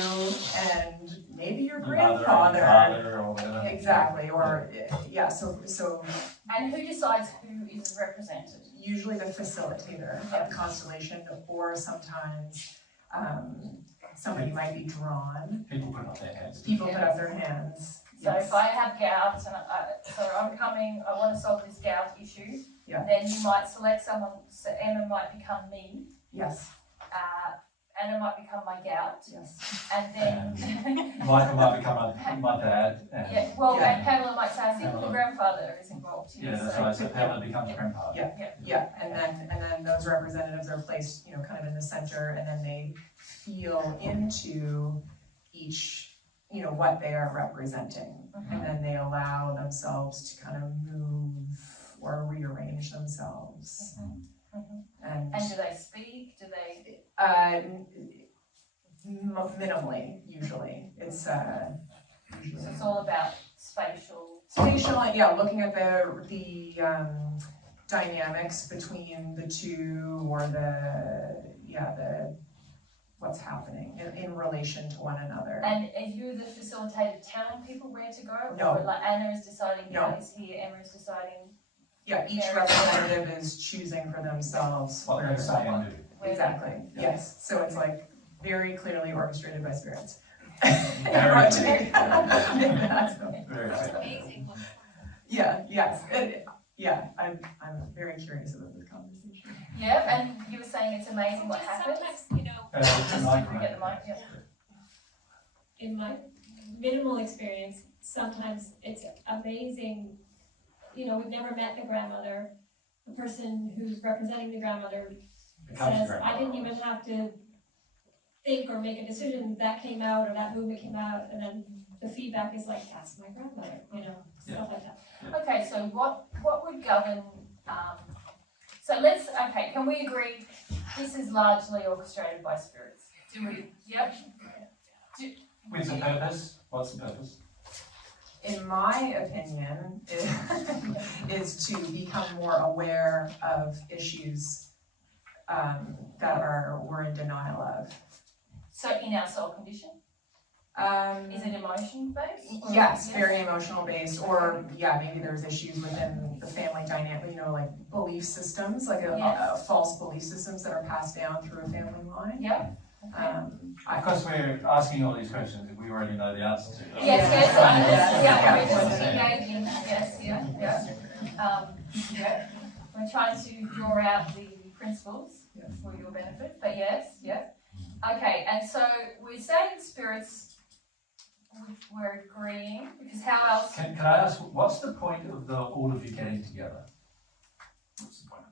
and maybe your Your mother or your grandfather. father or whatever. Exactly, or, yeah, so And who decides who is represented? usually the facilitator of the constellation, or sometimes, somebody might be drawn. People put up their hands. People put up their hands. So Yes. if I have gout and so I'm coming, I want to solve this gout issue. Yeah. Then you might select someone, so Emma might become me, Yes, Anna might become my gout, yes. and then. Michael might become my dad. And Yeah, well, Yeah. and Pamela might say, I think the Pamela. grandfather is involved here. yeah, that's so- right. So Pamela becomes grandpa. Yeah, and then those representatives are placed, kind of in the center, and then they feel into each, what they are representing. And then they allow themselves to kind of move or rearrange themselves. And And do they speak? Do they? minimally, usually. It's So it's all about spatial. spatial, yeah, looking at the dynamics between the two, or the what's happening in relation to one another. And are you the facilitator telling people where to go? No. Or like Anna is deciding No. gout is here, Emma is deciding Yeah, each representative is choosing for themselves What they say and do. where. Exactly, yes, so it's like very clearly orchestrated by spirits. Very What clear. to do. Yeah, so- Very clear. Amazing. Yeah, yes, I'm very curious about this conversation. Yeah, and you were saying it's amazing what happens. Sometimes, Just to Michael. get the mic, yeah. In my minimal experience, sometimes it's amazing, we've never met the grandmother. The person who's representing the grandmother Becomes says, grandpa. I didn't even have to think or make a decision, that came out or that movement came out, and then the feedback is like, that's my grandmother, stuff like that. Okay, so what would govern, can we agree, this is largely orchestrated by spirits? Do we, yep, With a purpose? What's the purpose? In my opinion, is to become more aware of issues that we're in denial of. so in our soul condition, is it emotion based? Yes, very emotional based, or maybe there's issues within the family dynamic, like belief systems, like a false belief systems that are passed down through a family line. Yeah. Because we're asking all these questions that we already know the answer to. Yes, Yeah. we're just engaging, yeah. We're trying to draw out the principles for your benefit, but yes. Okay, and so we're saying spirits, we're agreeing, because how else? Can I ask, what's the point of all of you getting together? What's the point?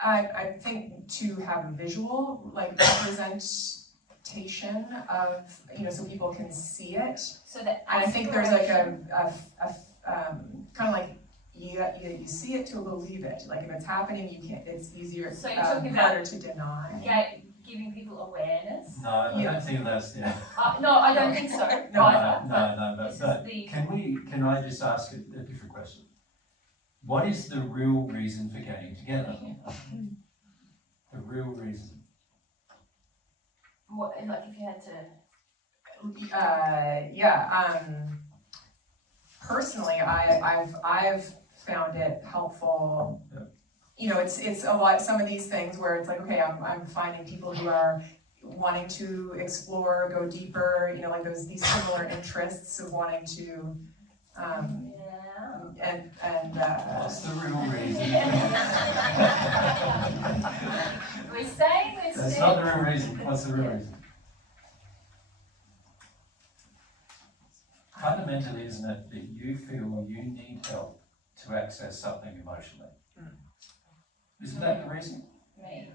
I think to have a visual, like representation of, so people can see it. So that And I think there's like a kind of like, you see it to believe it. Like if it's happening, it's easier, So you're talking about- harder to deny. giving people awareness? No, I don't think that's, No, I don't think so. No, either, but this is the- can I just ask a different question? What is the real reason for getting together? The real reason? What, like if you had to, Personally, I've found it helpful. It's a lot, some of these things where it's like, okay, I'm finding people who are wanting to explore, go deeper, like these similar interests of wanting to, What's the real reason? we're saying it's. That's not the real reason. What's the real reason? fundamentally, isn't it, that you feel you need help to access something emotionally? Isn't that the reason? Me.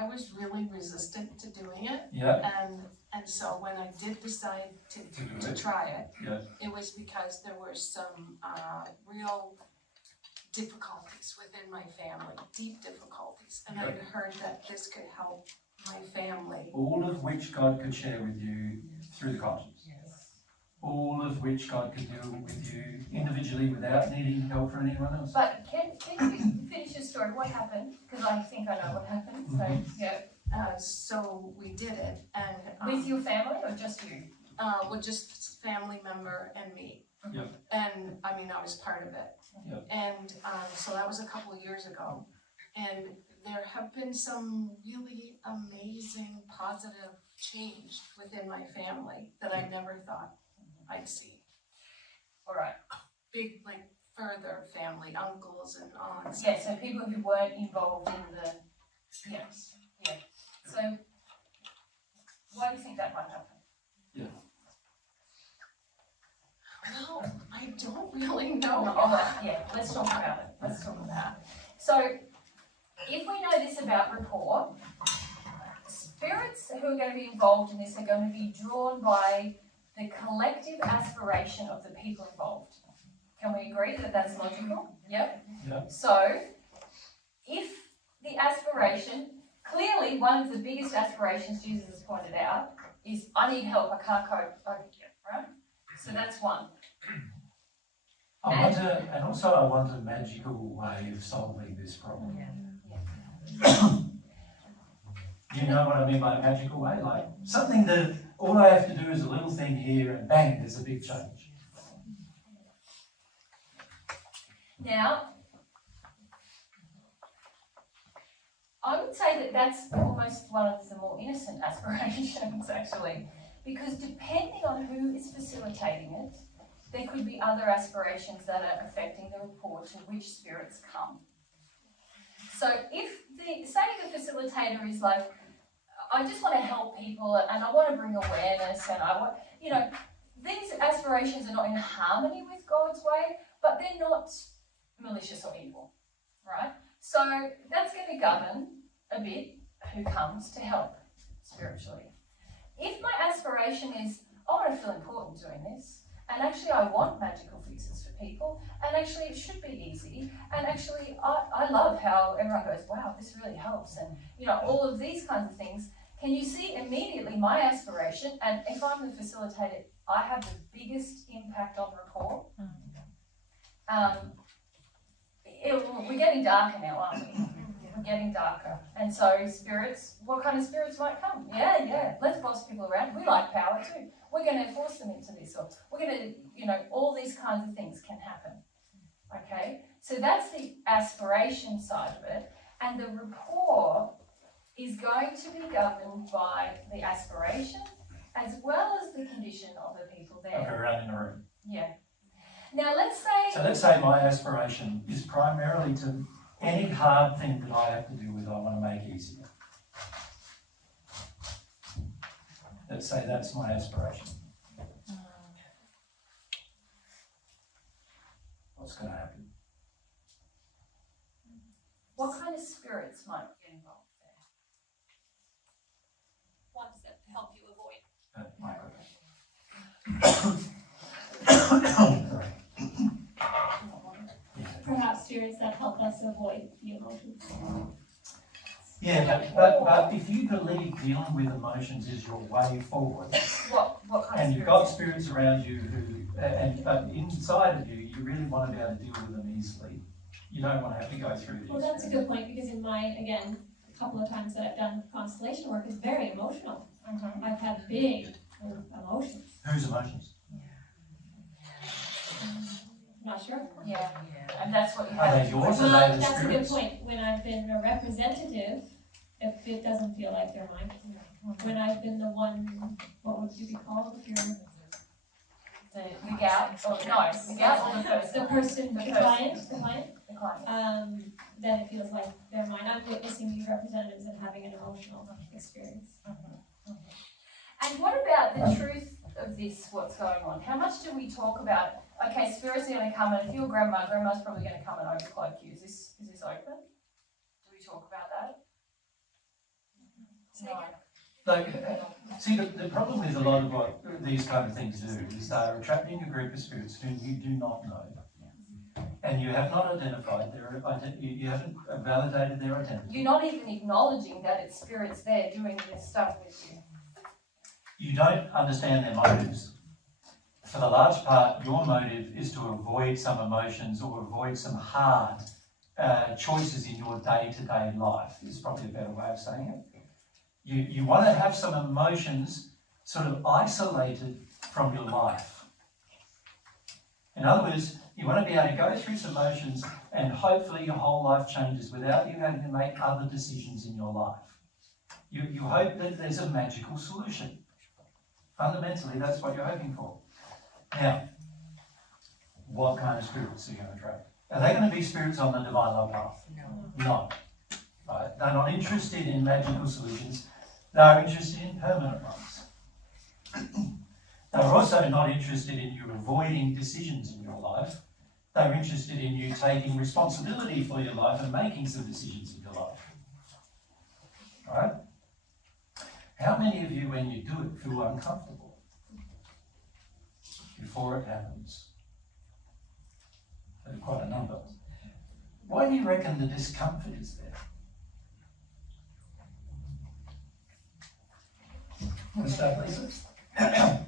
I was really resistant to doing it. Yeah. And so when I did decide to try it, it was because there were some real difficulties within my family, deep difficulties. And I heard that this could help my family. All of which God could share with you through the conscience. All of which God could do with you individually without needing help from anyone else. But can you finish your story? What happened? Because I think I know what happened. So yeah. So we did it, and with your family or just you? With just family member and me. Yep. And I mean, I was part of it. Yep. And so that was a couple of years ago. And there have been some really amazing positive change within my family that I never thought I'd see. All right. Big, like, further family, uncles and aunts. Yeah, so people who weren't involved in the, yeah. So, why do you think that might happen? Yeah. Well, I don't really know. All right, yeah, let's talk about it. So, if we know this about rapport, spirits who are going to be involved in this are going to be drawn by the collective aspiration of the people involved. Can we agree that that's logical? Yep. So, if the aspiration, clearly one of the biggest aspirations Jesus has pointed out is, I need help, I can't cope, right? So that's one. I want a magical way of solving this problem. You know what I mean by a magical way? Like something that all I have to do is a little thing here and bang, there's a big change. Now, I would say that that's almost one of the more innocent aspirations, actually, because depending on who is facilitating it, there could be other aspirations that are affecting the rapport to which spirits come. So if say the facilitator is like, I just want to help people and I want to bring awareness and I want, these aspirations are not in harmony with God's way, but they're not malicious or evil, right? So that's going to govern a bit who comes to help spiritually. If my aspiration is, I want to feel important doing this, and actually I want magical fixes for people, and actually it should be easy, and actually I love how everyone goes, wow, this really helps, and all of these kinds of things. Can you see immediately my aspiration, and if I'm the facilitator, I have the biggest impact on rapport. We're getting darker now, aren't we? We're getting darker. And so spirits, what kind of spirits might come? Yeah, let's boss people around. We like power too. We're going to force them into this, or we're going to, all these kinds of things can happen. Okay? So that's the aspiration side of it. And the rapport is going to be governed by the aspiration as well as the condition of the people there. Of around in the room. Yeah. Now let's say my aspiration is primarily to any hard thing that I have to do with I want to make easier. Let's say that's my aspiration. What's going to happen? What kind of spirits might get involved there? Ones that help you avoid. Perhaps spirits that help us avoid the emotions. Yeah, but if you believe dealing with emotions is your way forward, what kind and of you've got spirits around you but inside of you, you really want to be able to deal with them easily. You don't want to have to go through this. Well, that's a good point, because in my, again, a couple of times that I've done constellation work, it's very emotional. I've had big emotions. Whose emotions? Not sure. Yeah. And that's what you Are have. they yours or Well, are they the that's a good spirits? point. When I've been a representative, if it doesn't feel like they're mine. When I've been the one, what would you be called if you're the gout, or no, the gout or the person, the client, then it feels like they're mine. I'm witnessing these representatives and having an emotional experience. And what about the truth of this, what's going on? How much do we talk about, okay, spirits are going to come, and if you're grandma's probably going to come and overcloak you. Is this open? Do we talk about that? No. Like, see, the problem with a lot of what these kind of things do is they're attracting a group of spirits whom you do not know. And you have not identified their identity, you haven't validated their identity. You're not even acknowledging that it's spirits there doing this stuff with you. You don't understand their motives. For the large part, your motive is to avoid some emotions or avoid some hard choices in your day-to-day life, is probably a better way of saying it. You want to have some emotions sort of isolated from your life. In other words, you want to be able to go through some emotions and hopefully your whole life changes without you having to make other decisions in your life. You hope that there's a magical solution. Fundamentally, that's what you're hoping for. Now, what kind of spirits are you going to attract? Are they going to be spirits on the divine love path? No. Right? They're not interested in magical solutions. They're interested in permanent ones. They're also not interested in you avoiding decisions in your life. They're interested in you taking responsibility for your life and making some decisions in your life. Right? How many of you, when you do it, feel uncomfortable before it happens? There's quite a number. Why do you reckon the discomfort is there? Want to start, Lisa?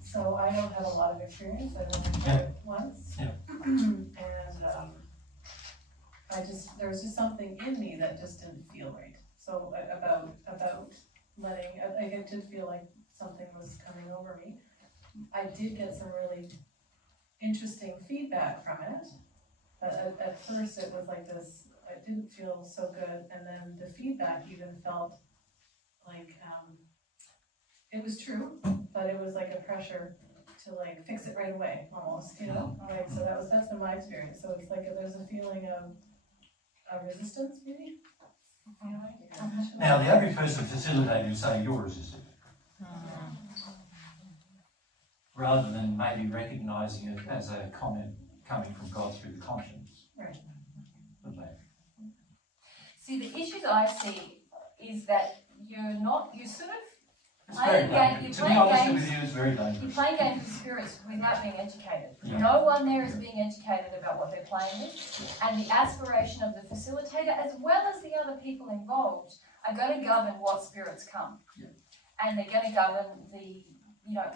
So I don't have a lot of experience, I've only had it once. Yeah. And there was just something in me that just didn't feel right. So about letting, I did feel like something was coming over me. I did get some really interesting feedback from it, but at first it was like this, it didn't feel so good, and then the feedback even felt like, it was true, but it was like a pressure to like fix it right away, almost, you know? Like, so that's been my experience. So it's like there's a feeling of a resistance, maybe? Now, the average person facilitating is saying you're resistive. Rather than maybe recognising it as a comment coming from God through the conscience. Right. See, the issues I see is that you're sort of it's very dangerous. To be honest with you, it's very dangerous. You play games with spirits without being educated. Yeah. No one there is being educated about what they're playing with, and the aspiration of the facilitator, as well as the other people involved, are going to govern what spirits come, and they're going to govern the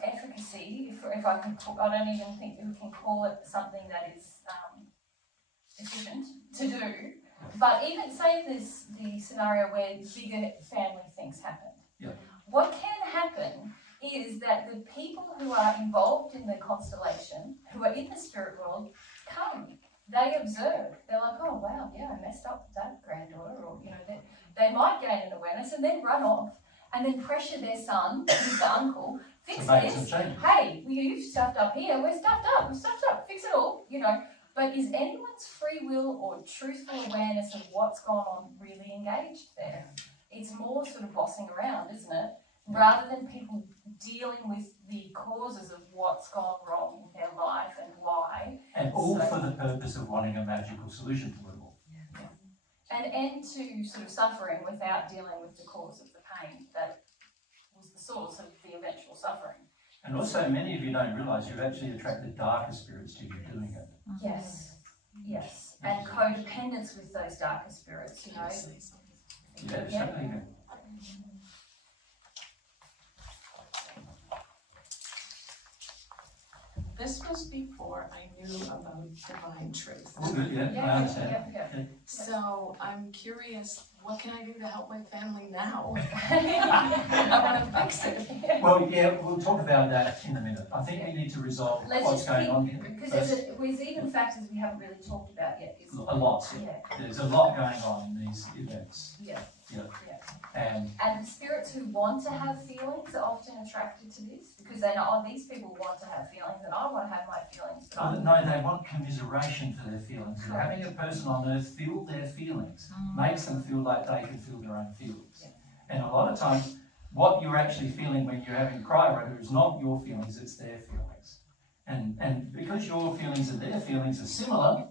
efficacy. If I can, I don't even think we can call it something that is efficient to do. But even say the scenario where bigger family things happen. Yeah. What can happen is that the people who are involved in the constellation, who are in the spirit world, come. They observe. They're like, oh wow, yeah, I messed up with that granddaughter, or they might gain an awareness and then run off and then pressure their son, who's the uncle, fix this. Hey, you've stuffed up here. We're stuffed up. We're stuffed up. Fix it all. But is anyone's free will or truthful awareness of what's gone on really engaged there? It's more sort of bossing around, isn't it? Rather than people dealing with the causes of what's gone wrong in their life and why. And all for the purpose of wanting a magical solution to it all. Yeah. An end to sort of suffering without dealing with the cause of the pain that was the source of the eventual suffering. And also, many of you don't realise you've actually attracted darker spirits to you doing it. Yes, yes. And codependence with those darker spirits, Yeah, certainly. This was before I knew about divine truth. Oh, good, yeah, I understand. Yeah. So I'm curious, what can I do to help my family now? I want to fix it. Well, yeah, we'll talk about that in a minute. I think we need to resolve what's going on here. Because there's even factors we haven't really talked about yet. A lot, yeah. There's a lot going on in these events. Yeah. And the spirits who want to have feelings are often attracted to this because they know, oh, these people want to have feelings and I want to have my feelings. No, they want commiseration for their feelings. And having a person on earth feel their feelings makes them feel like they can feel their own feelings. And a lot of times, what you're actually feeling when you're having cry writer is not your feelings, it's their feelings. And because your feelings and their feelings are similar,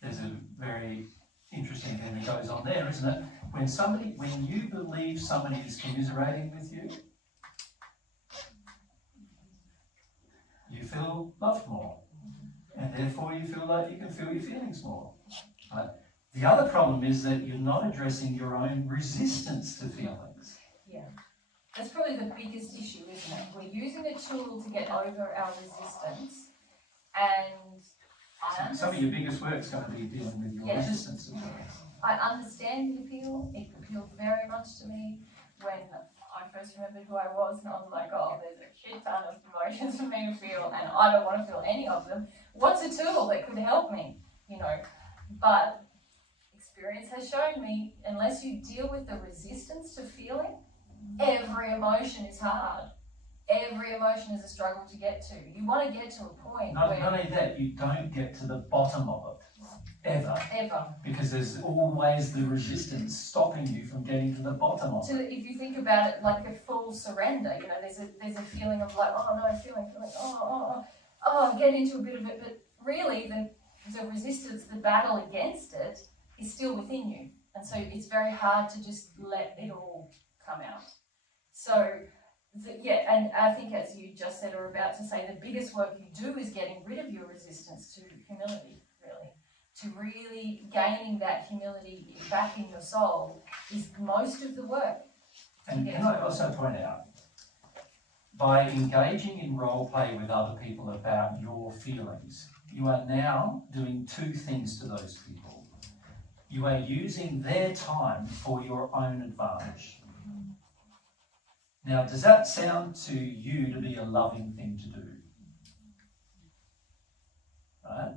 there's a very interesting thing that goes on there, isn't it? When you believe somebody is commiserating with you, you feel loved more. And therefore you feel like you can feel your feelings more. Right? The other problem is that you're not addressing your own resistance to feelings. Yeah. That's probably the biggest issue, isn't it? We're using a tool to get over our resistance, and Some of your biggest work's going to be dealing with your resistance to feelings. I understand the appeal. It appealed very much to me when I first remembered who I was, and I was like, oh, there's a shit ton of emotions for me to feel, and I don't want to feel any of them. What's a tool that could help me? You know, but experience has shown me, unless you deal with the resistance to feeling, every emotion is hard. Every emotion is a struggle to get to. You want to get to a point Not where... only that, you don't get to the bottom of it. Ever. Because there's always the resistance stopping you from getting to the bottom of it. So if you think about it like a full surrender, you know, there's a feeling of like, oh no, feeling, I'm getting into a bit of it, but really the resistance, the battle against it is still within you. And so it's very hard to just let it all come out. So, and I think as you just said or about to say, the biggest work you do is getting rid of your resistance to humility, really. To really gaining that humility back in your soul is most of the work. And can I also point out, by engaging in role play with other people about your feelings, you are now doing two things to those people. You are using their time for your own advantage. Now, does that sound to you to be a loving thing to do? Right?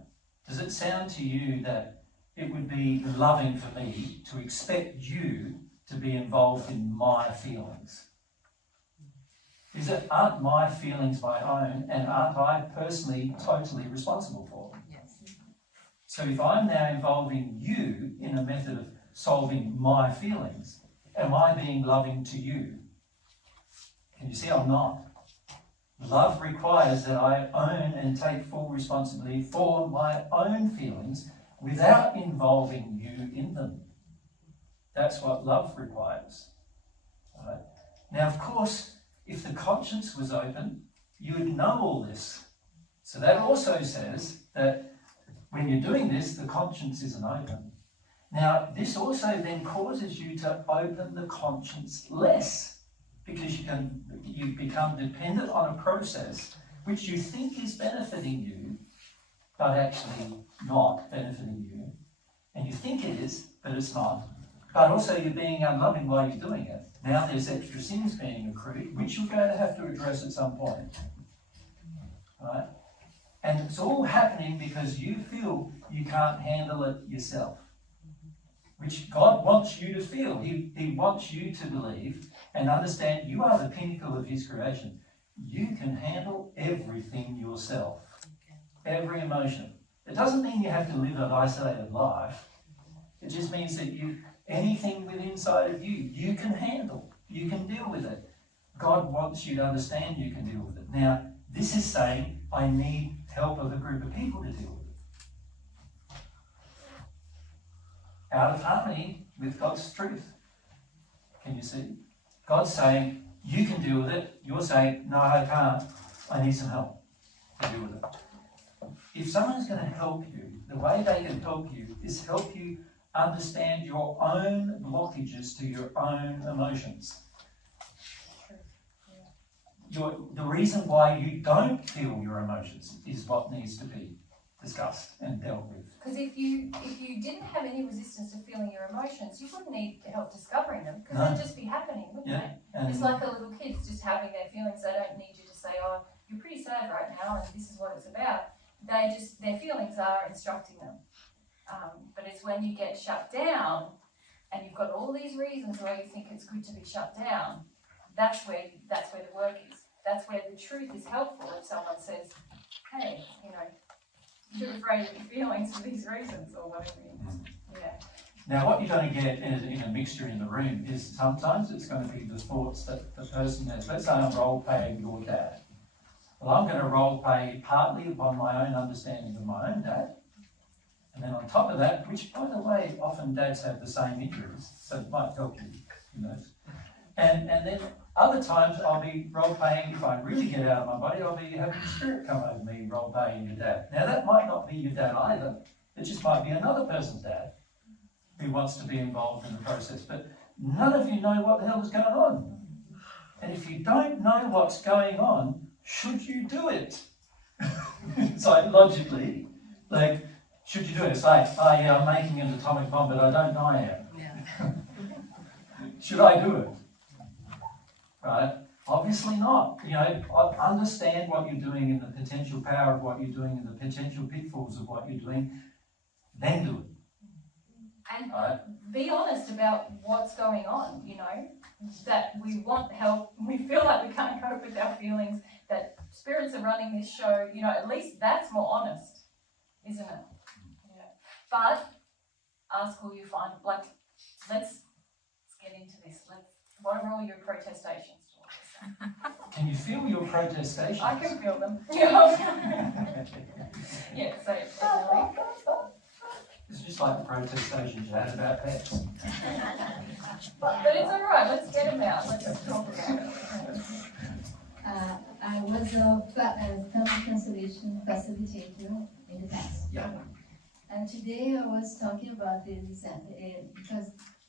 Does it sound to you that it would be loving for me to expect you to be involved in my feelings? Aren't my feelings my own, and aren't I personally totally responsible for them? Yes. So if I'm now involving you in a method of solving my feelings, am I being loving to you? Can you see I'm not? Love requires that I own and take full responsibility for my own feelings without involving you in them. That's what love requires. Right? Now, of course, if the conscience was open, you would know all this. So that also says that when you're doing this, the conscience isn't open. Now, this also then causes you to open the conscience less, because you become dependent on a process which you think is benefiting you, but actually not benefiting you. And you think it is, but it's not. But also you're being unloving while you're doing it. Now there's extra sins being accrued, which you're going to have to address at some point. Right? And it's all happening because you feel you can't handle it yourself, which God wants you to feel. He wants you to believe and understand you are the pinnacle of His creation. You can handle everything yourself, every emotion. It doesn't mean you have to live an isolated life. It just means that anything within inside of you, you can handle. You can deal with it. God wants you to understand you can deal with it. Now, this is saying, I need help of a group of people to deal with it. Out of harmony with God's truth. Can you see? God's saying, you can deal with it. You're saying, no, I can't. I need some help to deal with it. If someone's going to help you, the way they can help you is help you understand your own blockages to your own emotions. The reason why you don't feel your emotions is what needs to be discussed and dealt with. Because if you didn't have any resistance to feeling your emotions, you wouldn't need help discovering them, because they'd just be happening, wouldn't they? It's like a little kid's just having their feelings. They don't need you to say, oh, you're pretty sad right now and this is what it's about. Their feelings are instructing them. But it's when you get shut down and you've got all these reasons why you think it's good to be shut down, that's where the work is. That's where the truth is helpful. If someone says, hey, you're afraid of your feelings for these reasons or whatever. Yeah. Now, what you're going to get in a mixture in the room is sometimes it's going to be the thoughts that the person has. Let's say I'm role-playing your dad. Well, I'm going to role-play partly upon my own understanding of my own dad. And then on top of that, which, by the way, often dads have the same injuries, so it might help you know. And then other times I'll be role-playing, if I really get out of my body, I'll be having the spirit come over me role-playing your dad. Now, that might not be your dad either. It just might be another person's dad who wants to be involved in the process. But none of you know what the hell is going on. And if you don't know what's going on, should you do it? Psychologically, like, should you do it? It's like, oh yeah, I'm making an atomic bomb, but I don't know I am. Yeah. Should I do it? Right? Obviously not. You know, understand what you're doing and the potential power of what you're doing and the potential pitfalls of what you're doing, then do it. And be honest about what's going on, you know, that we want help, we feel like we can't cope with our feelings, that spirits are running this show, you know, at least that's more honest, isn't it? Yeah. But ask who you find, like, let's get into this. What are all your protestations? Can you feel your protestations? I can feel them. Yeah, so definitely. It's just like the protestations you had about pets. But it's alright, let's get them out, let's talk about it. I was a family constellation facilitator in the past. Yeah. And today I was talking about this because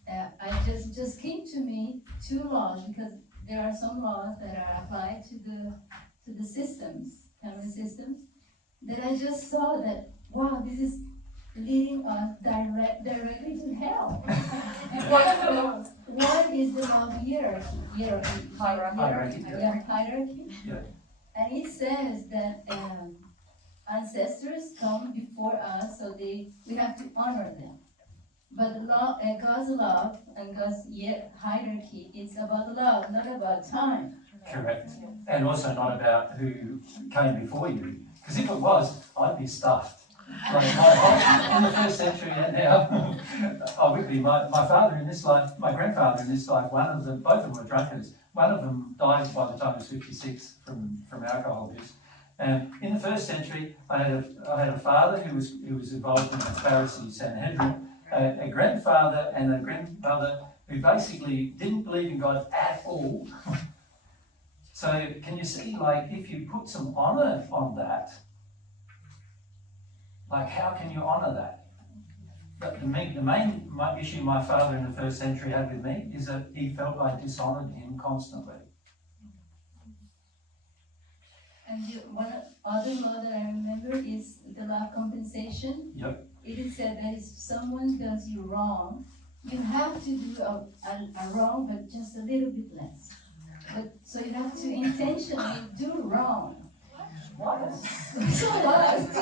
I just came to me 2 laws, because there are some laws that are applied to the systems, family systems, that I just saw that, wow, this is leading us directly to hell. What are the laws? One is the law of hierarchy. Hierarchy. Yeah, hierarchy. Yeah. And it says that ancestors come before us, so we have to honor them. But God's love and God's hierarchy, it's about love, not about time. Correct. And also not about who came before you. Because if it was, I'd be stuffed. Like in the 1st century and now, I would be. My father in this life, my grandfather in this life, both of them were drunkards. One of them died by the time he was 56 from alcohol abuse. And in the 1st century, I had a father who was involved in the Pharisee Sanhedrin, a grandfather and a grandmother who basically didn't believe in God at all. So can you see, like, if you put some honour on that, like, how can you honour that? But the main issue my father in the 1st century had with me is that he felt I dishonoured him constantly. And one other law that I remember is the law of compensation. Yep. It is said that if someone does you wrong, you have to do a wrong, but just a little bit less. So you have to intentionally do wrong. What? So what?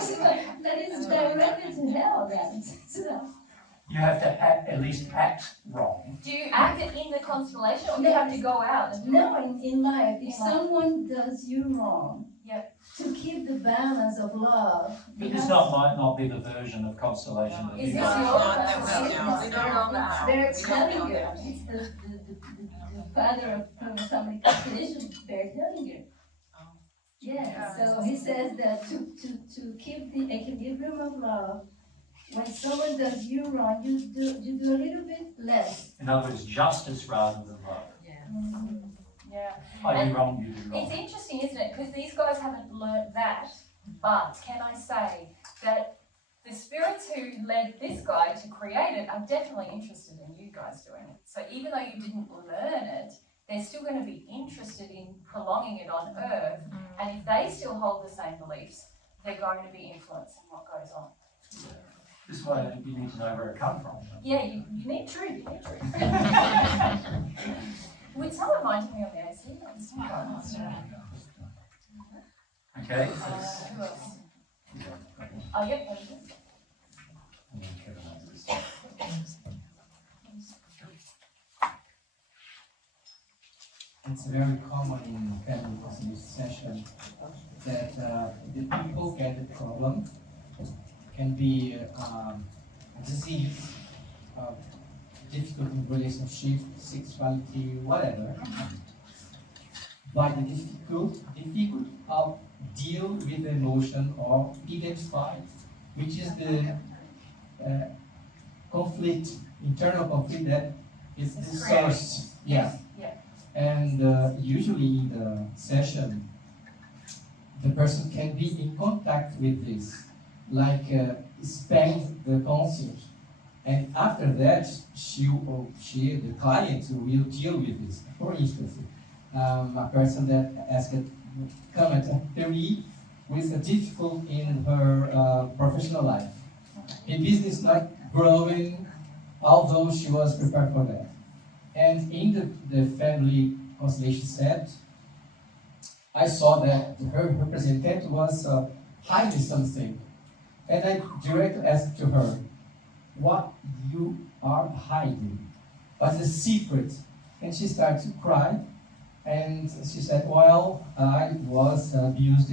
That is directly to hell then. So, You have to at least act wrong. Do you act it in the constellation, or do you have to go out? And no, in life, if someone does you wrong, yep, to keep the balance of love. But this might not be the version of constellation that Is you this They're telling you. It's the father of family constellation. They're telling you. Yeah. So he says that to keep the equilibrium of love, when someone does you wrong, you do a little bit less. In other words, justice rather than love. Mm-hmm. Yeah. I do wrong, you do wrong. It's interesting, isn't it? Because these guys haven't learned that. But can I say that the spirits who led this guy to create it are definitely interested in you guys doing it. So even though you didn't learn it, they're still going to be interested in prolonging it on Earth. And if they still hold the same beliefs, they're going to be influencing what goes on. Yeah. This is why you need to know where it comes from. Yeah, you need truth. You need truth. Would someone mind turning on the AC? Okay. Who else? Oh, yep. It's very common in family constellation session that the people get the problem can be disease difficult in relationship, sexuality, whatever, by the difficult of deal with emotion or identify, which is the conflict, internal conflict that is the source. Yeah. And usually in the session, the person can be in contact with this, like expand the concept. And after that, she, the client, will deal with this. For instance, a person that asked come after me with a difficult in her professional life. A business not growing, although she was prepared for that. And in the family constellation set, I saw that her representative was hiding something. And I directly asked to her, what you are hiding? What's the secret? And she started to cry. And she said, well, I was abused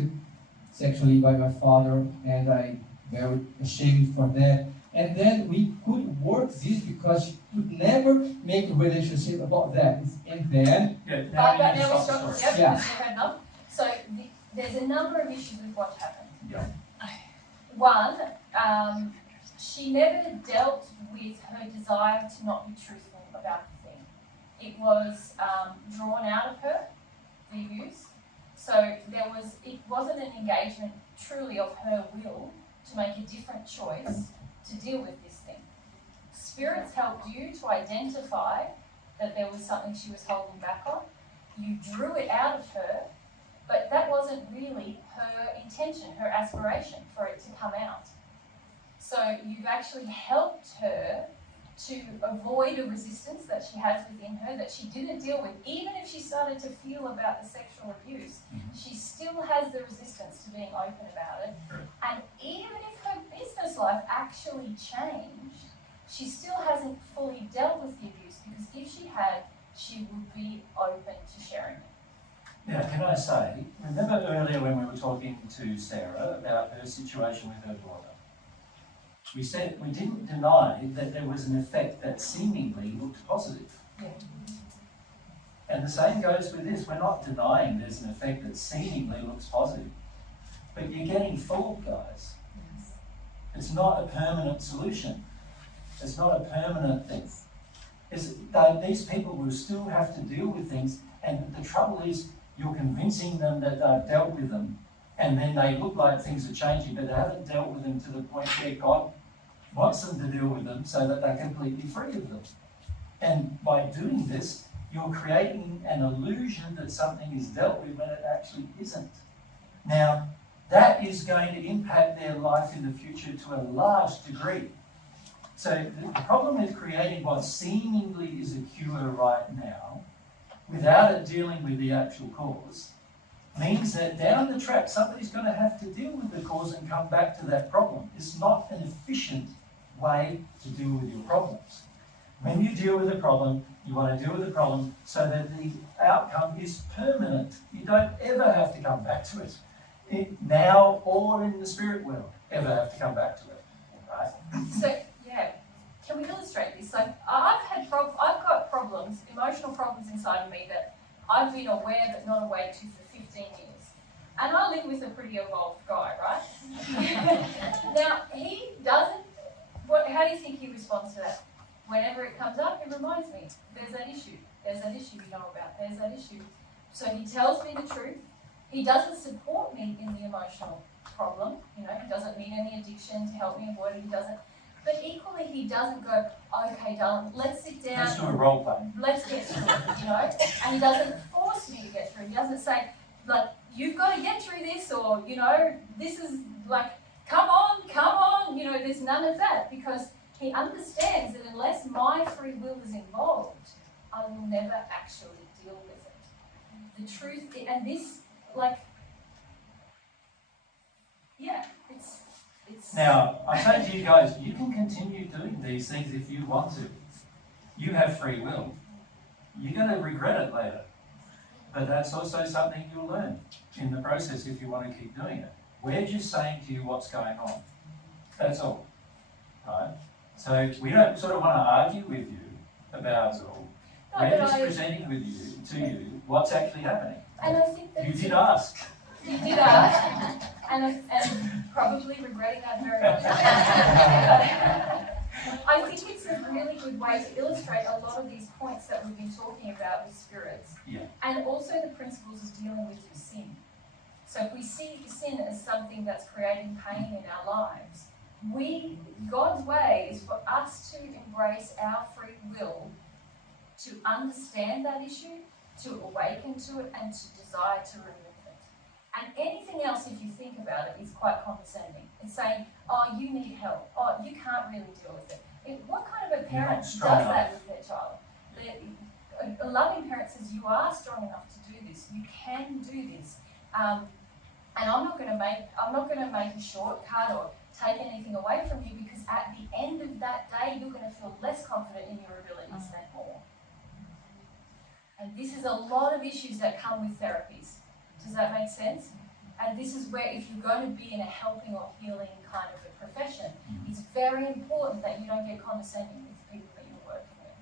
sexually by my father, and I'm very ashamed for that. And then we could work this because she could never make a relationship about that. And then... So there's a number of issues with what happened. Yeah. One, she never dealt with her desire to not be truthful about the thing. It was drawn out of her, the abuse. So it wasn't an engagement truly of her will to make a different choice to deal with this thing. Spirits helped you to identify that there was something she was holding back on. You drew it out of her, but that wasn't really her intention, her aspiration for it to come out. So you've actually helped her to avoid a resistance that she has within her that she didn't deal with. Even if she started to feel about the sexual abuse, she still has the resistance to being open about it. And even if her business life actually changed, she still hasn't fully dealt with the abuse, because if she had, she would be open to sharing it. Now, can I say, remember earlier when we were talking to Sarah about her situation with her daughter? We said we didn't deny that there was an effect that seemingly looked positive. Yeah. And the same goes with this. We're not denying there's an effect that seemingly looks positive. But you're getting fooled, guys. Yes. It's not a permanent solution. It's not a permanent thing. These people will still have to deal with things, and the trouble is you're convincing them that they've dealt with them, and then they look like things are changing, but they haven't dealt with them to the point where God wants them to deal with them so that they're completely free of them. And by doing this, you're creating an illusion that something is dealt with when it actually isn't. Now, that is going to impact their life in the future to a large degree. So the problem with creating what seemingly is a cure right now, without it dealing with the actual cause, means that down the track somebody's going to have to deal with the cause and come back to that problem. It's not an efficient way to deal with your problems. When you deal with a problem, you want to deal with the problem so that the outcome is permanent. You don't ever have to come back to it, now or in the spirit world, ever have to come back to it. Right? So, yeah, can we illustrate this? Like, I've got problems, emotional problems inside of me that I've been aware but not awake to for 15 years. And I live with a pretty evolved guy, right? Now, he doesn't, how do you think he responds to that? Whenever it comes up, he reminds me, there's that issue you know about, there's that issue. So he tells me the truth. He doesn't support me in the emotional problem, he doesn't mean any addiction to help me avoid it, he doesn't. But equally, he doesn't go, okay, darling, let's sit down. Let's do a role play. Let's get through it, And he doesn't force me to get through it. He doesn't say, like, you've got to get through this, or, this is like, come on, there's none of that, because he understands that unless my free will is involved, I will never actually deal with it. The truth, and this, it's... Now, I say to you guys, you can continue doing these things if you want to. You have free will. You're going to regret it later. But that's also something you'll learn in the process if you want to keep doing it. We're just saying to you what's going on. That's all. Right? So we don't sort of want to argue with you about it all. No, We're but just presenting to you what's actually happening. And I think that you did ask. You did ask, and probably regretting that very much. I think it's a really good way to illustrate a lot of these points that we've been talking about with spirits, and also the principles of dealing with your sin. So if we see sin as something that's creating pain in our lives, God's way is for us to embrace our free will to understand that issue, to awaken to it, and to desire to remove it. And anything else, if you think about it, is quite condescending. It's saying, oh, you need help. Oh, you can't really deal with it. What kind of a parent does that with their child? A loving parent says, you are strong enough to do this. You can do this. And I'm not going to make a shortcut or take anything away from you, because at the end of that day, you're going to feel less confident in your abilities than more. And this is a lot of issues that come with therapies. Does that make sense? And this is where, if you're going to be in a helping or healing kind of a profession, it's very important that you don't get condescending with the people that you're working with.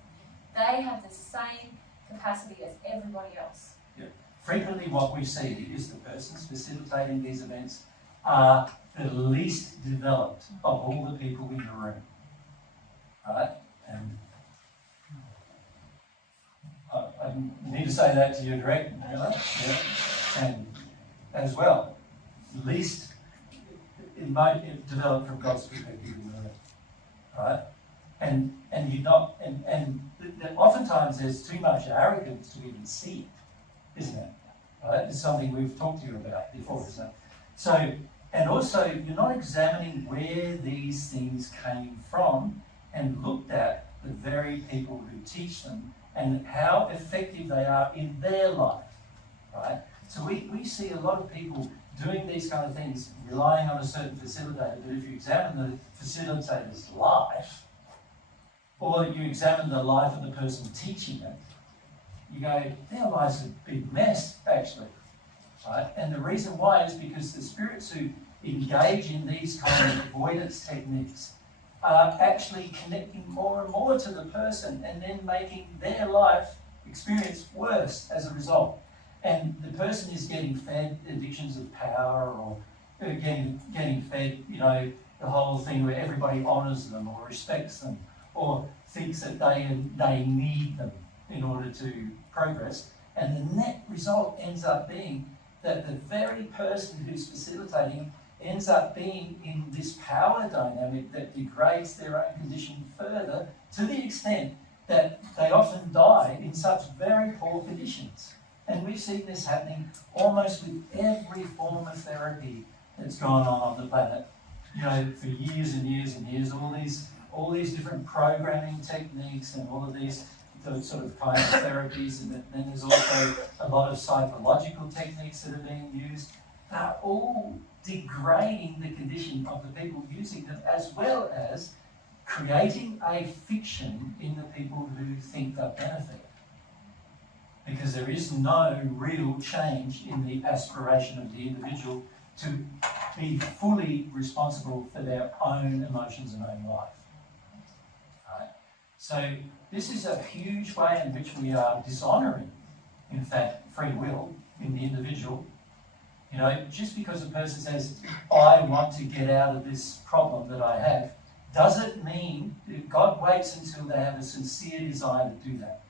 They have the same capacity as everybody else. Yeah. Frequently what we see is the persons facilitating these events are the least developed of all the people in the room. Right? And I need to say that to you directly, and as well, least developed from God's perspective, right? And you're not, and oftentimes there's too much arrogance to even see it, isn't it? Right? It's something we've talked to you about before, isn't it? So, and also you're not examining where these things came from and looked at the very people who teach them and how effective they are in their life, right? So we see a lot of people doing these kind of things, relying on a certain facilitator, but if you examine the facilitator's life, or you examine the life of the person teaching it, you go, their life's a big mess, actually, right? And the reason why is because the spirits who engage in these kind of avoidance techniques are actually connecting more and more to the person and then making their life experience worse as a result. And the person is getting fed addictions of power, or getting fed, the whole thing where everybody honours them or respects them or thinks that they need them in order to progress. And the net result ends up being that the very person who's facilitating ends up being in this power dynamic that degrades their own condition further, to the extent that they often die in such very poor conditions. And we've seen this happening almost with every form of therapy that's gone on the planet, for years and years and years. All these different programming techniques and all of these sort of kinds of therapies, and then there's also a lot of psychological techniques that are being used, are all degrading the condition of the people using them, as well as creating a fiction in the people who think they'll benefit. Because there is no real change in the aspiration of the individual to be fully responsible for their own emotions and own life. Right? So this is a huge way in which we are dishonouring, in fact, free will in the individual. Just because a person says, I want to get out of this problem that I have, doesn't mean that God waits until they have a sincere desire to do that.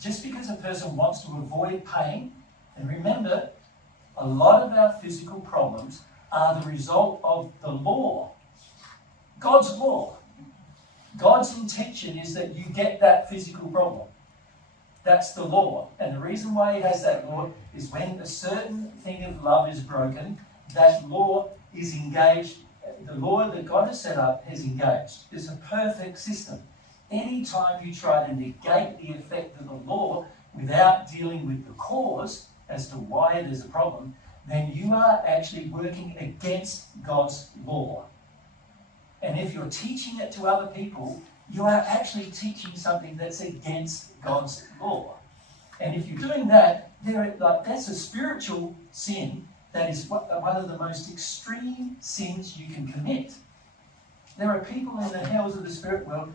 Just because a person wants to avoid pain, and remember, a lot of our physical problems are the result of the law. God's law. God's intention is that you get that physical problem. That's the law. And the reason why he has that law is when a certain thing of love is broken, that law is engaged. The law that God has set up is engaged. It's a perfect system. Anytime you try to negate the effect of the law without dealing with the cause as to why there's a problem, then you are actually working against God's law. And if you're teaching it to other people, you are actually teaching something that's against God's law. And if you're doing that, that's a spiritual sin that is one of the most extreme sins you can commit. There are people in the hells of the spirit world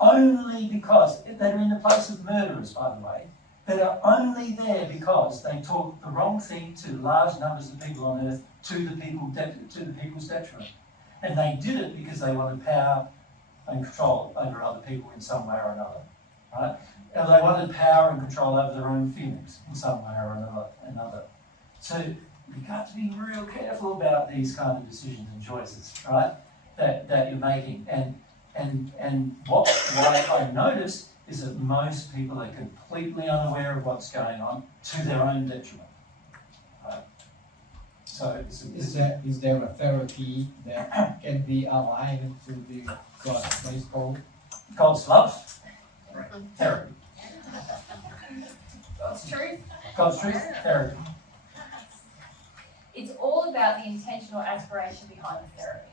only because, that are in the place of murderers, by the way, that are only there because they talk the wrong thing to large numbers of people on earth to the people's detriment. And they did it because they wanted power and control over other people in some way or another. Right? And they wanted power and control over their own feelings in some way or another. So you've got to be real careful about these kind of decisions and choices, right? That you're making. And what I noticed is that most people are completely unaware of what's going on to their own detriment. Right? So is there a therapy that can be aligned to the God's place called? God's love? Right. Therapy. God's truth? God's truth? Therapy. It's all about the intentional aspiration behind the therapy.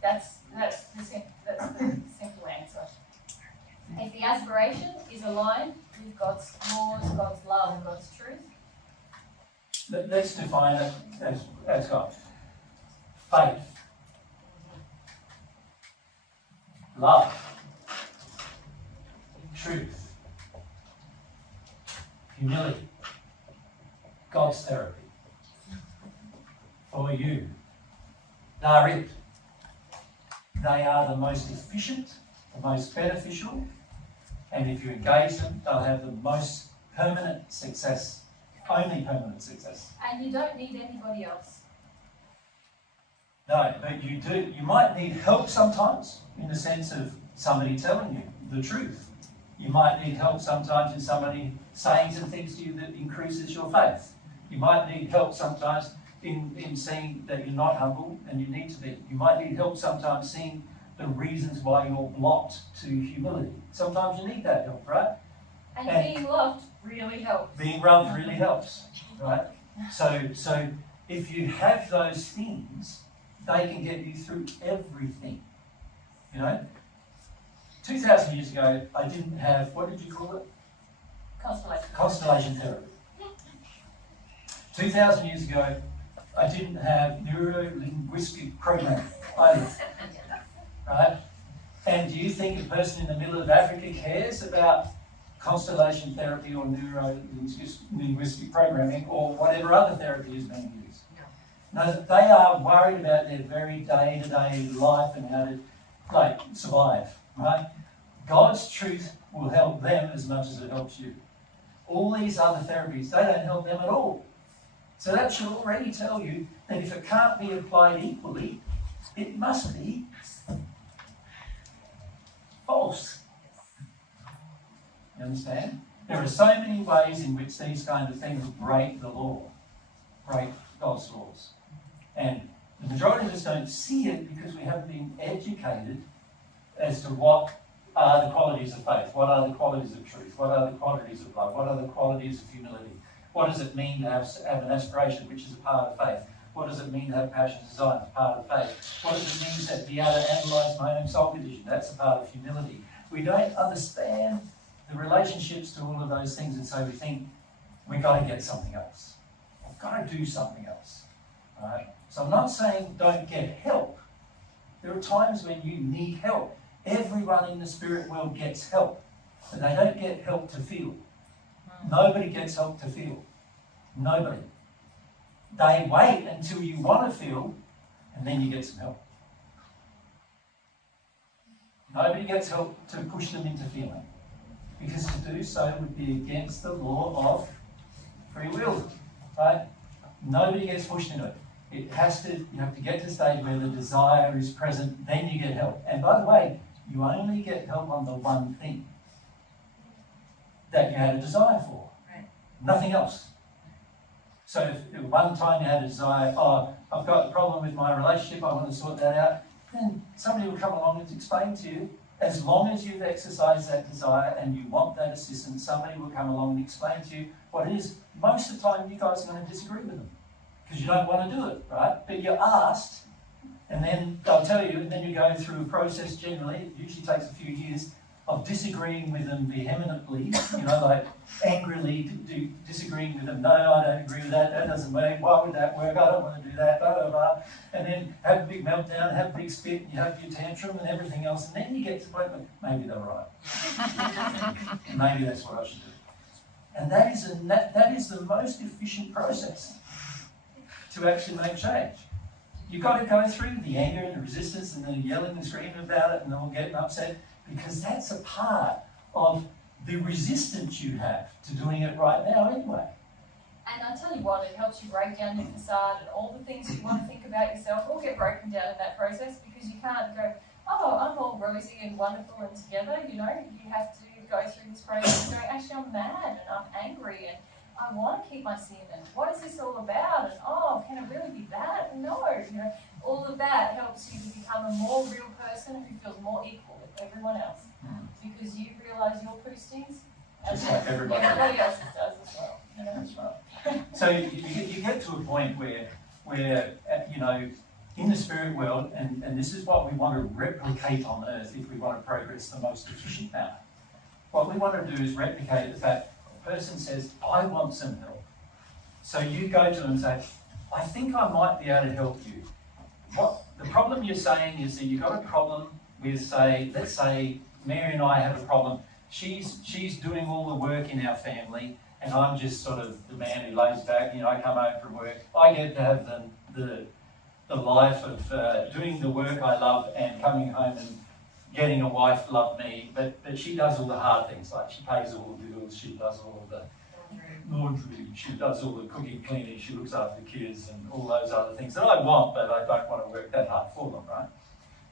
That's the simple answer. If the aspiration is aligned with God's laws, God's love, God's truth. Let's define it as God. Faith. Love. Truth. Humility. God's therapy. For you. They're it. They are the most efficient, the most beneficial, and if you engage them, they'll have the most permanent success, only permanent success. And you don't need anybody else. No, but you do. You might need help sometimes, in the sense of somebody telling you the truth. You might need help sometimes in somebody saying some things to you that increases your faith. You might need help sometimes in seeing that you're not humble and you need to be. You might need help sometimes seeing the reasons why you're blocked to humility. Sometimes you need that help, right? And being loved really helps. Being loved really helps, right? So if you have those things, they can get you through everything. You know? 2,000 years ago, I didn't have, what did you call it? Constellation therapy. 2,000 years ago, I didn't have neuro-linguistic programming either, right? And do you think a person in the middle of Africa cares about constellation therapy or neuro-linguistic programming or whatever other therapy is being used? No, they are worried about their very day-to-day life and how to survive, right? God's truth will help them as much as it helps you. All these other therapies, they don't help them at all. So that should already tell you that if it can't be applied equally, it must be false. You understand? There are so many ways in which these kind of things break the law, break God's laws. And the majority of us don't see it because we haven't been educated as to what are the qualities of faith, what are the qualities of truth, what are the qualities of love, what are the qualities of humility. What does it mean to have an aspiration, which is a part of faith? What does it mean to have passion and desire? It's part of faith. What does it mean to be able to analyse my own soul condition? That's a part of humility. We don't understand the relationships to all of those things, and so we think we've got to get something else. I've got to do something else. Right? So I'm not saying don't get help. There are times when you need help. Everyone in the spirit world gets help, but they don't get help to feel. Nobody gets help to feel. Nobody. They wait until you want to feel, and then you get some help. Nobody gets help to push them into feeling, because to do so would be against the law of free will. Right? Nobody gets pushed into it. You have to get to the stage where the desire is present, then you get help. And by the way, you only get help on the one thing that you had a desire for. Right. Nothing else. So if one time you had a desire, I've got a problem with my relationship, I want to sort that out, then somebody will come along and explain to you. As long as you've exercised that desire and you want that assistance, somebody will come along and explain to you what it is. Most of the time you guys are going to disagree with them because you don't want to do it, right? But you're asked, and then they'll tell you, and then you go through a process generally, it usually takes a few years, of disagreeing with them vehemently, you know, like angrily disagreeing with them, no, I don't agree with that, that doesn't work, why would that work, I don't want to do that, blah, blah, blah, and then have a big meltdown, have a big spit, and you have your tantrum and everything else, and then you get to the point where maybe they're right. Maybe that's what I should do. And that is the most efficient process to actually make change. You've got to go through the anger and the resistance and the yelling and screaming about it and all getting upset, because that's a part of the resistance you have to doing it right now anyway. And I tell you what, it helps you break down your facade, and all the things you want to think about yourself all get broken down in that process, because you can't go, oh, I'm all rosy and wonderful and together, you know. You have to go through this process of going, actually I'm mad and I'm angry and I want to keep my sin, and what is this all about, and oh, can it really be that? No, you know, all of that helps you to become a more real person who feels more equal with everyone else, because you realise your postings just like everybody else does as well. You know? That's right. So you get to a point where you know, in the spirit world, and this is what we want to replicate on earth if we want to progress the most efficient manner. What we want to do is replicate the fact a person says, I want some help. So you go to them and say, I think I might be able to help you. What the problem you're saying is that you've got a problem with, say, let's say Mary and I have a problem. She's doing all the work in our family, and I'm just sort of the man who lays back. You know, I come home from work. I get to have the life of doing the work I love and coming home and getting a wife love me, but she does all the hard things, like she pays all the bills, she does all of the laundry, she does all the cooking, cleaning, she looks after the kids and all those other things that I want, but I don't want to work that hard for them, right?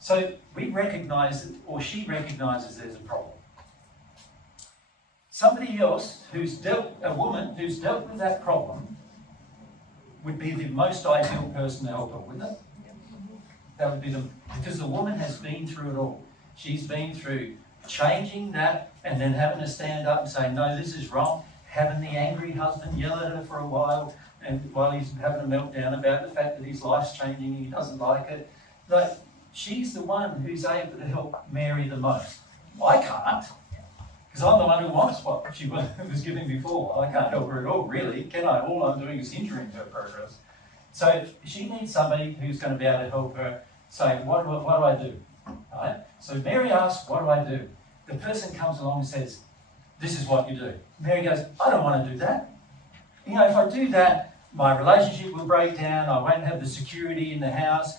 So we recognise, or she recognises there's a problem. Somebody else a woman who's dealt with that problem would be the most ideal person to help her, wouldn't it? That would be because the woman has been through it all. She's been through changing that and then having to stand up and say, no, this is wrong, having the angry husband yell at her for a while, and while he's having a meltdown about the fact that his life's changing and he doesn't like it. Like, she's the one who's able to help Mary the most. I can't, because I'm the one who wants what she was giving before. I can't help her at all, really, can I? All I'm doing is hindering her progress. So she needs somebody who's going to be able to help her say, what do I do? Right? So Mary asks, what do I do? The person comes along and says, this is what you do. Mary goes, I don't want to do that. You know, if I do that, my relationship will break down, I won't have the security in the house,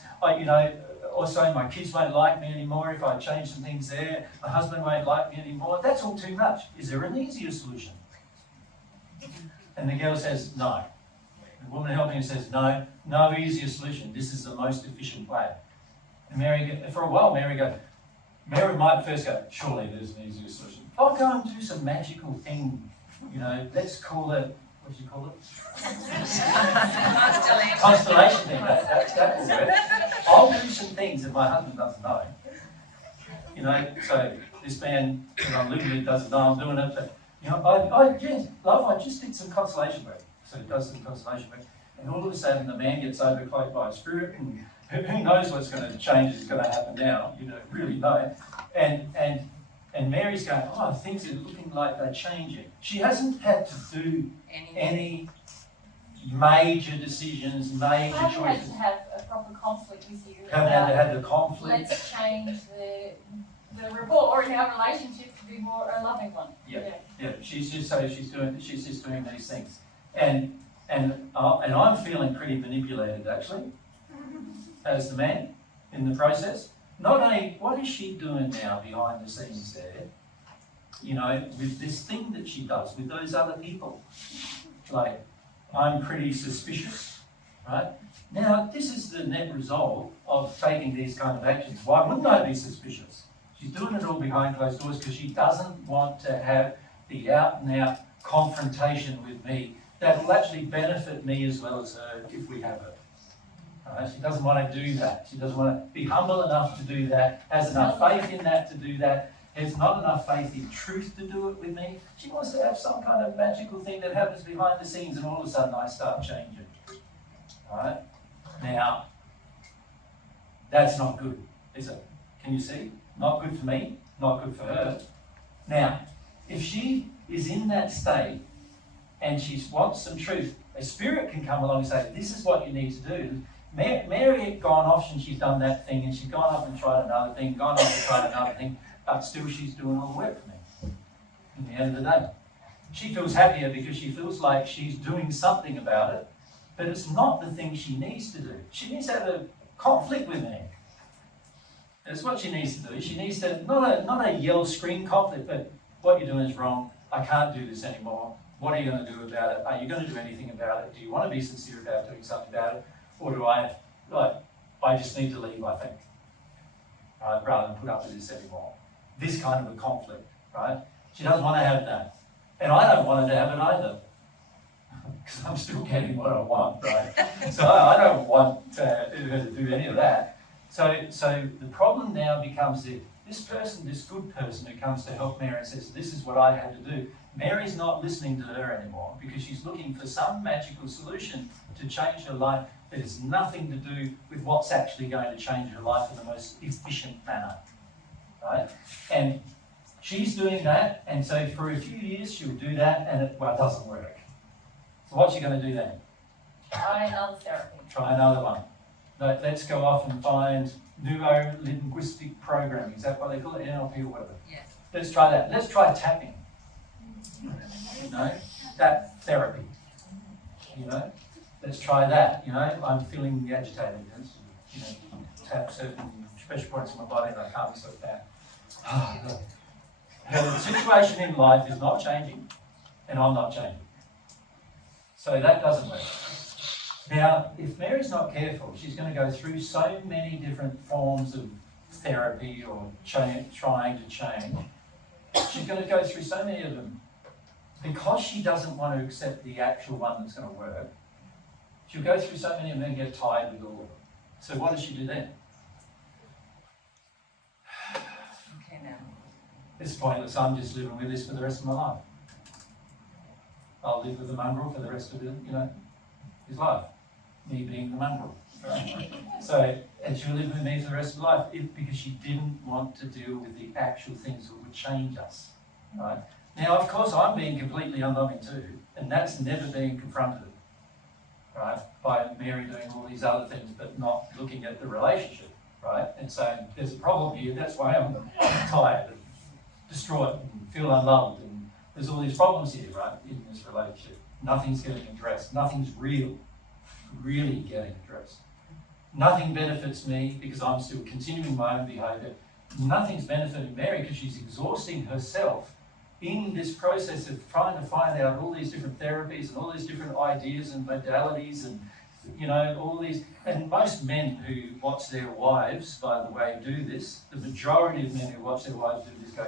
also my kids won't like me anymore if I change some things there, my husband won't like me anymore. That's all too much. Is there an easier solution? And the girl says, no. The woman helping her says, no easier solution. This is the most efficient way. And for a while, Mary might first go, surely there's an easier solution. I'll go and do some magical thing, you know, let's call it, what do you call it? Constellation thing, that will work. I'll do some things that my husband doesn't know. You know, so this man that I'm living with doesn't know I'm doing it, but, you know, I just did some constellation work. So he does some constellation work, and all of a sudden the man gets overcloaked by a spirit, and who knows what's going to change is going to happen now, you don't really know. And Mary's going, oh, things are looking like they're changing. She hasn't had to do any major decisions, major choices. Haven't had to have a proper conflict with you. Haven't had to have the conflict. Let's change the rapport in our relationship to be more a loving one. Yeah. She's just doing these things, and I'm feeling pretty manipulated actually, as the man in the process. Not only what is she doing now behind the scenes there, you know, with this thing that she does with those other people. Like, I'm pretty suspicious, right? Now, this is the net result of taking these kind of actions. Why wouldn't I be suspicious? She's doing it all behind closed doors because she doesn't want to have the out-and-out confrontation with me that will actually benefit me as well as her if we have it. She doesn't want to do that. She doesn't want to be humble enough to do that, has enough faith in that to do that, has not enough faith in truth to do it with me. She wants to have some kind of magical thing that happens behind the scenes and all of a sudden I start changing. Alright? Now, that's not good, is it? Can you see? Not good for me, not good for her. Now, if she is in that state and she wants some truth, a spirit can come along and say, this is what you need to do. Mary had gone off and she's done that thing, and she's gone off and tried another thing, gone off and tried another thing, but still she's doing all the work for me. In the end of the day, she feels happier because she feels like she's doing something about it, but it's not the thing she needs to do. She needs to have a conflict with me. That's what she needs to do. She needs to, not a yell, scream conflict, but what you're doing is wrong. I can't do this anymore. What are you going to do about it? Are you going to do anything about it? Do you want to be sincere about doing something about it? Or do I just need to leave, I think, rather than put up with this anymore. This kind of a conflict, right? She doesn't want to have that. And I don't want her to have it either. Because I'm still getting what I want, right? So I don't want her to do any of that. So the problem now becomes that this person, this good person who comes to help Mary and says, this is what I had to do, Mary's not listening to her anymore because she's looking for some magical solution to change her life that has nothing to do with what's actually going to change her life in the most efficient manner, right? And she's doing that, and so for a few years she'll do that, and it doesn't work. So what's she going to do then? Try another therapy. Try another one. Let's go off and find neuro-linguistic programming. Is that what they call it? NLP or whatever? Yes. Let's try that. Let's try tapping. You know, that therapy. You know, let's try that. You know, I'm feeling agitated. You know, tap certain pressure points in my body and I can't be so down. Her situation in life is not changing, and I'm not changing. So that doesn't work. Now, if Mary's not careful, she's going to go through so many different forms of therapy or trying to change. She's going to go through so many of them. Because she doesn't want to accept the actual one that's going to work, she'll go through so many of them and get tired with all of them. So what does she do then? Okay, now. It's pointless. I'm just living with this for the rest of my life. I'll live with the mongrel for the rest of his life. Me being the mongrel. Right? So, and she'll live with me for the rest of her life because she didn't want to deal with the actual things that would change us. Right? Now, of course, I'm being completely unloving too, and that's never being confronted, right, by Mary doing all these other things but not looking at the relationship, right, and saying, there's a problem here, that's why I'm tired and distraught and feel unloved, and there's all these problems here, right, in this relationship. Nothing's getting addressed, nothing's really getting addressed. Nothing benefits me because I'm still continuing my own behaviour. Nothing's benefiting Mary because she's exhausting herself in this process of trying to find out all these different therapies and all these different ideas and modalities and, you know, all these. And most men who watch their wives, by the way, do this. The majority of men who watch their wives do this go,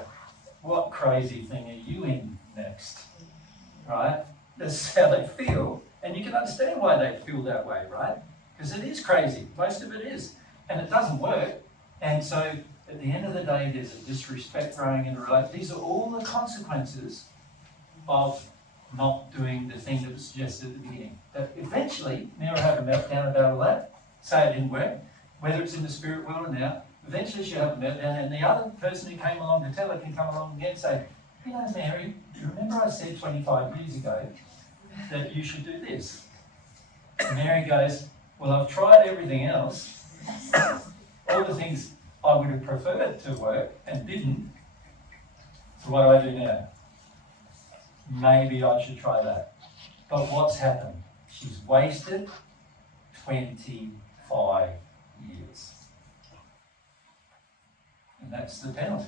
what crazy thing are you in next? Right? That's how they feel. And you can understand why they feel that way, right? Because it is crazy. Most of it is. And it doesn't work. And so at the end of the day, there's a disrespect growing in a relationship. These are all the consequences of not doing the thing that was suggested at the beginning. That eventually, Mary will have a meltdown about all that, say it didn't work, whether it's in the spirit world or now, eventually she'll have a meltdown, and the other person who came along to tell her can come along again and say, you know, Mary, you remember I said 25 years ago that you should do this? And Mary goes, well, I've tried everything else, all the things I would have preferred to work and didn't, so what do I do now? Maybe I should try that. But what's happened? She's wasted 25 years. And that's the penalty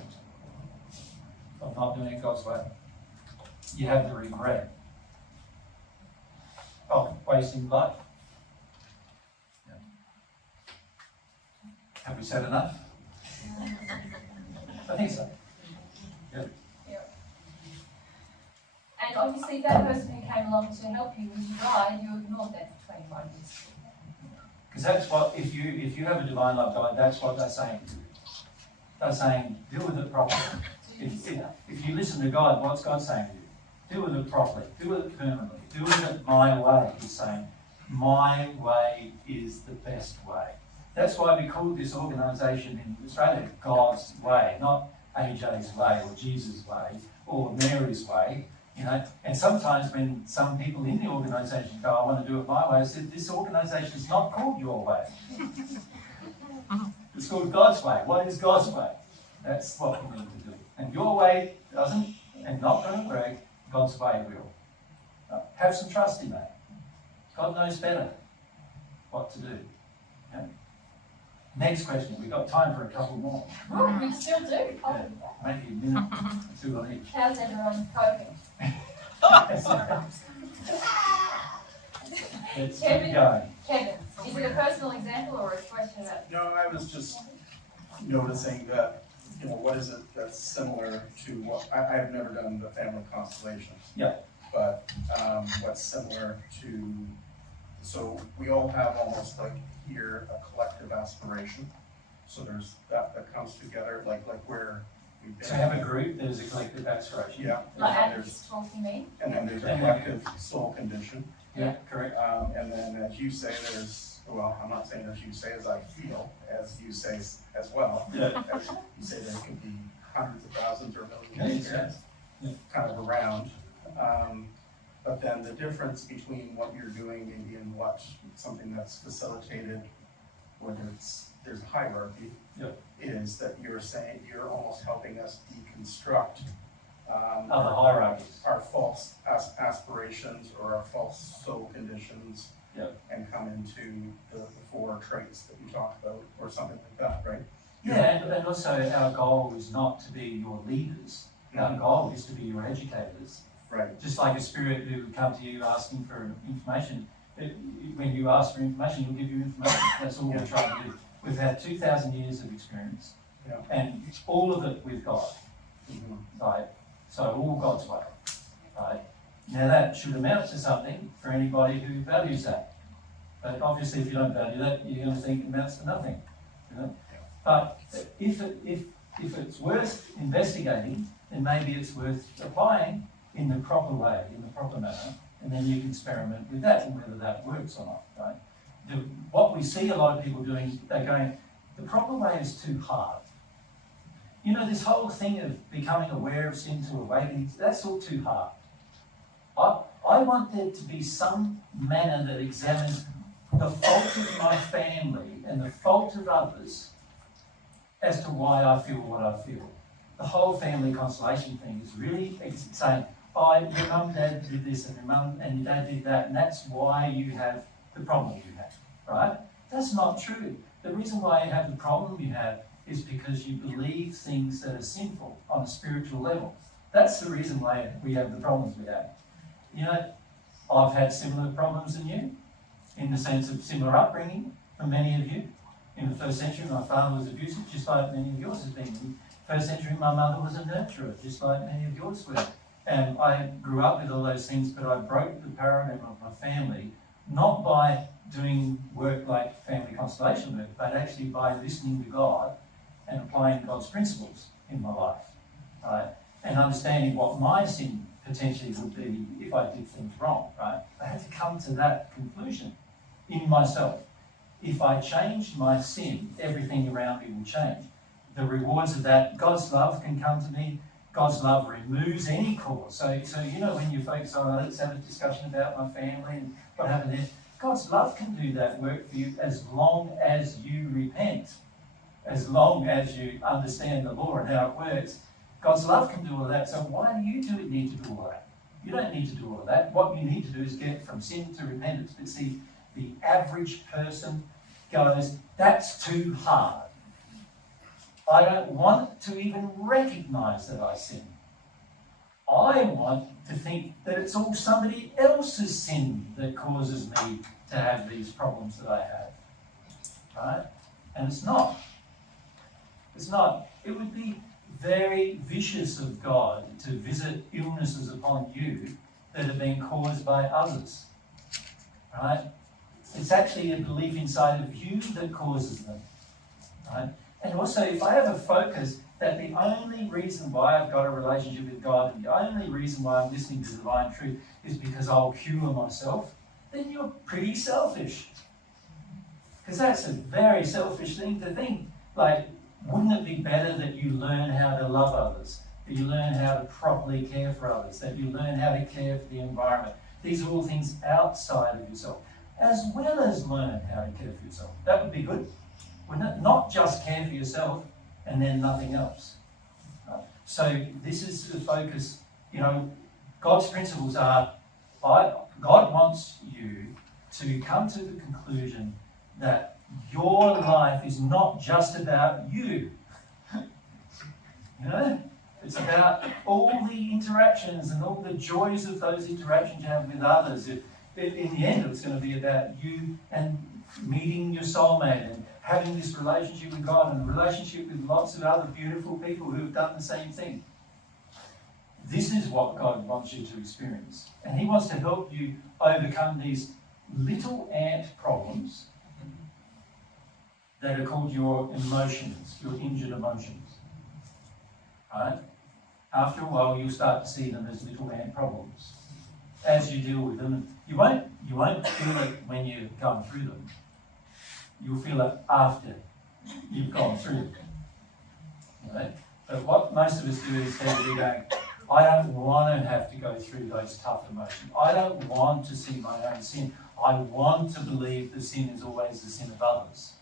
of not doing it God's way. You have the regret of wasting life. Yeah. Have we said enough? I think so. Yep. Yep. And obviously that person who came along to help you when you died, you ignored that for 25 years. Because that's what, if you have a divine love guide, that's what they're saying. They're saying, deal with it properly. If you listen to God, what's God saying to you? Deal with it properly. Deal with it permanently. Deal with it my way. He's saying, my way is the best way. That's why we call this organisation in Australia God's Way, not AJ's way or Jesus' way or Mary's way, you know. And sometimes when some people in the organisation go, I want to do it my way, I said, this organisation is not called your way. It's called God's way. What is God's way? That's what we need to do. And your way doesn't and not going to work, God's way will. Have some trust in that. God knows better what to do. Okay? Next question. We've got time for a couple more. Oh, we still do. Yeah, maybe a minute, two on each. How's everyone coping? Let's keep going. Kevin, is it a personal example or a question about? No, I was just noticing that, you know, what is it that's similar to what, I've never done the family constellations. Yeah. But what's similar to, so we all have almost like here a collective aspiration. So there's that comes together, like where we've been. So have a group, there's a collective aspiration. Yeah. Like Adam's talking me? And then there's a collective soul condition. Yeah, correct. And then as you say, there's, well, I'm not saying as you say, as I feel, as you say as well. Yeah. As you say, there could be hundreds of thousands or millions of years, kind of around. But then the difference between what you're doing and what something that's facilitated, whether there's a hierarchy, is that you're saying you're almost helping us deconstruct other hierarchies, our false aspirations or our false soul conditions, and come into the four traits that you talked about, or something like that, right? Yeah, and also our goal is not to be your leaders. Our goal is to be your educators. Right. Just like a spirit who would come to you asking for information. When you ask for information, he'll give you information. That's all we're trying to do. We've had 2,000 years of experience, and all of it with God. Right? So all God's way. Right? Now that should amount to something for anybody who values that. But obviously if you don't value that, you're going to think it amounts to nothing. You know? But if it's worth investigating, then maybe it's worth applying in the proper way, in the proper manner, and then you can experiment with that and whether that works or not. Right? What we see a lot of people doing, they're going, the proper way is too hard. You know, this whole thing of becoming aware of sin to awakening, that's all too hard. I want there to be some manner that examines the fault of my family and the fault of others as to why I feel what I feel. The whole family constellation thing is really saying, your mum and dad did this and your mum and your dad did that, and that's why you have the problem you have, right? That's not true. The reason why you have the problem you have is because you believe things that are sinful on a spiritual level. That's the reason why we have the problems we have. You know, I've had similar problems than you, in the sense of similar upbringing for many of you. In the first century, my father was abusive, just like many of yours have been. In the first century, my mother was a nurturer, just like many of yours were. And I grew up with all those things, but I broke the paradigm of my family, not by doing work like family constellation work, but actually by listening to God and applying God's principles in my life, right? And understanding what my sin potentially would be if I did things wrong, right? I had to come to that conclusion in myself. If I change my sin, everything around me will change. The rewards of that, God's love can come to me. God's love removes any cause. So you know, when you focus on, let's have a discussion about my family and what happened there, God's love can do that work for you as long as you repent, as long as you understand the law and how it works. God's love can do all of that. So why do you need to do all of that? You don't need to do all of that. What you need to do is get from sin to repentance. But see, the average person goes, that's too hard. I don't want to even recognize that I sin. I want to think that it's all somebody else's sin that causes me to have these problems that I have. Right? And it's not. It's not. It would be very vicious of God to visit illnesses upon you that have been caused by others. Right? It's actually a belief inside of you that causes them. Right? And also, if I have a focus that the only reason why I've got a relationship with God and the only reason why I'm listening to divine truth is because I'll cure myself, then you're pretty selfish. Because that's a very selfish thing to think. Like, Wouldn't it be better that you learn how to love others, that you learn how to properly care for others, that you learn how to care for the environment? These are all things outside of yourself, as well as learn how to care for yourself. That would be good, wouldn't it? Not just care for yourself and then nothing else. So this is the focus. You know, God's principles are, God wants you to come to the conclusion that your life is not just about you. You know, it's about all the interactions and all the joys of those interactions you have with others. In the end, it's going to be about you and meeting your soulmate and having this relationship with God and a relationship with lots of other beautiful people who have done the same thing. This is what God wants you to experience. And He wants to help you overcome these little ant problems that are called your emotions, your injured emotions. Right? After a while, you'll start to see them as little ant problems. As you deal with them, you won't feel it when you're going through them. You'll feel it after you've gone through it. Right? But what most of us do is we're going, I don't want to have to go through those tough emotions. I don't want to see my own sin. I want to believe the sin is always the sin of others.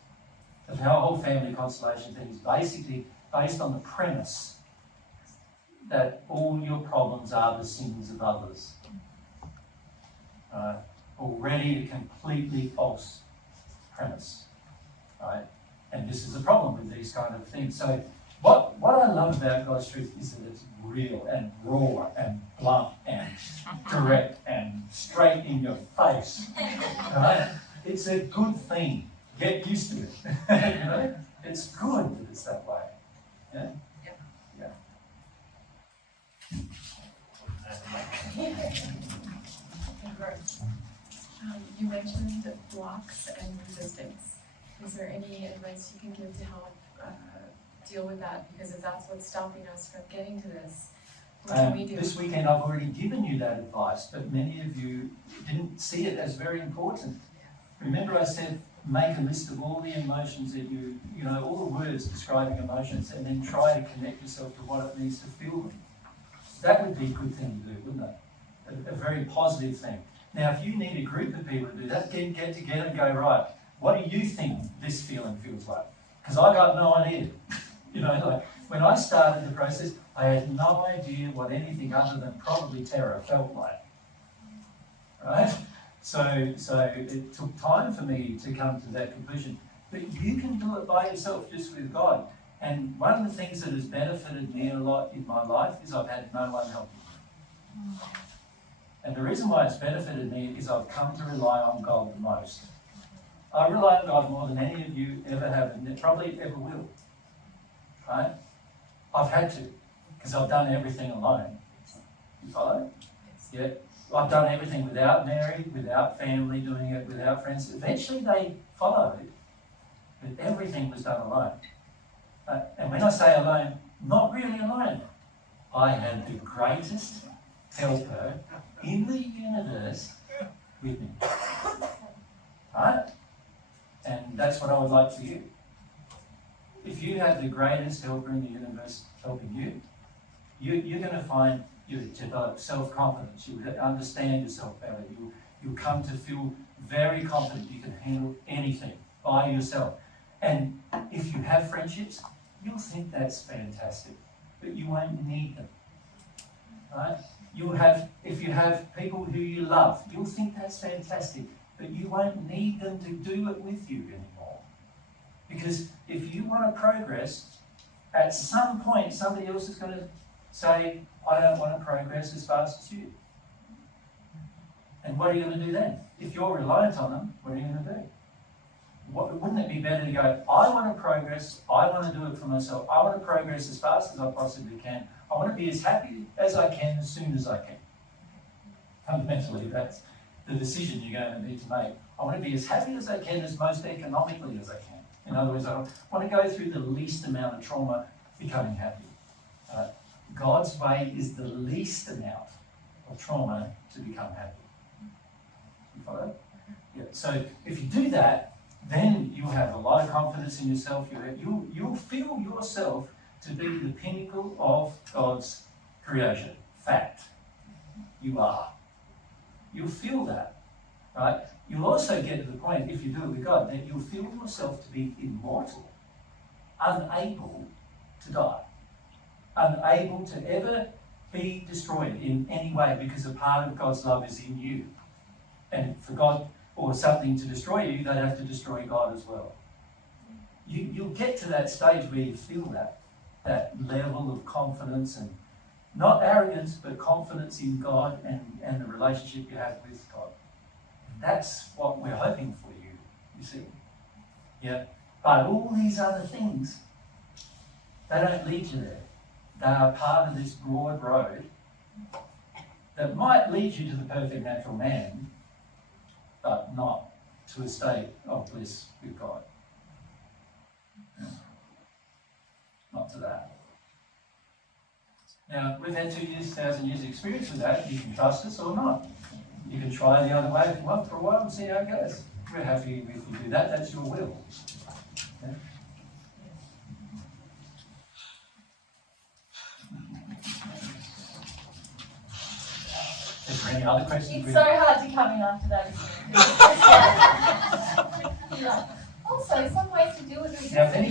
But our whole family constellation thing is basically based on the premise that all your problems are the sins of others. Already a completely false premise. Right? And this is a problem with these kind of things. So what I love about God's truth is that it's real and raw and blunt and direct and straight in your face. Right? It's a good thing. Get used to it. You know? It's good that it's that way. Yeah? Yeah. You mentioned blocks and resistance. Is there any advice you can give to help deal with that? Because if that's what's stopping us from getting to this, what can we do? This weekend I've already given you that advice, but many of you didn't see it as very important. Remember I said, make a list of all the emotions that you know, all the words describing emotions, and then try to connect yourself to what it means to feel them. That would be a good thing to do, wouldn't it? A very positive thing. Now, if you need a group of people to do that, get together and go, right, what do you think this feeling feels like? Because I got no idea. You know, like when I started the process, I had no idea what anything other than probably terror felt like. Right? So it took time for me to come to that conclusion. But you can do it by yourself, just with God. And one of the things that has benefited me a lot in my life is I've had no one help me. And the reason why it's benefited me is I've come to rely on God the most. I rely on God more than any of you ever have, and probably ever will. Right? I've had to, because I've done everything alone. You follow? Yeah. I've done everything without Mary, without family, doing it without friends. Eventually they followed, but everything was done alone. And when I say alone, not really alone. I had the greatest helper in the universe with me. Right? And that's what I would like for you. If you have the greatest helper in the universe helping you, you're going to find you develop self-confidence. You understand yourself better. You'll come to feel very confident you can handle anything by yourself. And if you have friendships, you'll think that's fantastic, but you won't need them. Right? If you have people who you love, you'll think that's fantastic, but you won't need them to do it with you anymore. Because if you want to progress, at some point somebody else is going to say, I don't want to progress as fast as you. And what are you going to do then? If you're reliant on them, what are you going to do? Wouldn't it be better to go, I want to progress, I want to do it for myself, I want to progress as fast as I possibly can, I want to be as happy as I can as soon as I can. Fundamentally, that's the decision you're going to need to make. I want to be as happy as I can, as most economically as I can. In other words, I want to go through the least amount of trauma becoming happy. God's way is the least amount of trauma to become happy. You follow? Yeah. So if you do that, then you'll have a lot of confidence in yourself. You'll feel yourself to be the pinnacle of God's creation. Fact. You are. You'll feel that, right? You'll also get to the point, if you do it with God, that you'll feel yourself to be immortal, unable to die, unable to ever be destroyed in any way, because a part of God's love is in you. And for God or something to destroy you, they'd have to destroy God as well. You'll get to that stage where you feel that level of confidence, and not arrogance, but confidence in God and the relationship you have with God. That's what we're hoping for you see. Yeah. But all these other things, they don't lead you there. They are part of this broad road that might lead you to the perfect natural man, but not to a state of bliss with God. Not to that. Now, we've had 2,000 years experience with that. You can trust us or not. You can try the other way if you want for a while and see how it goes. We're happy if you do that. That's your will. Yeah? Is there any other questions? It's so hard to come in after that, isn't it? Also, some ways to deal with it. Now, if any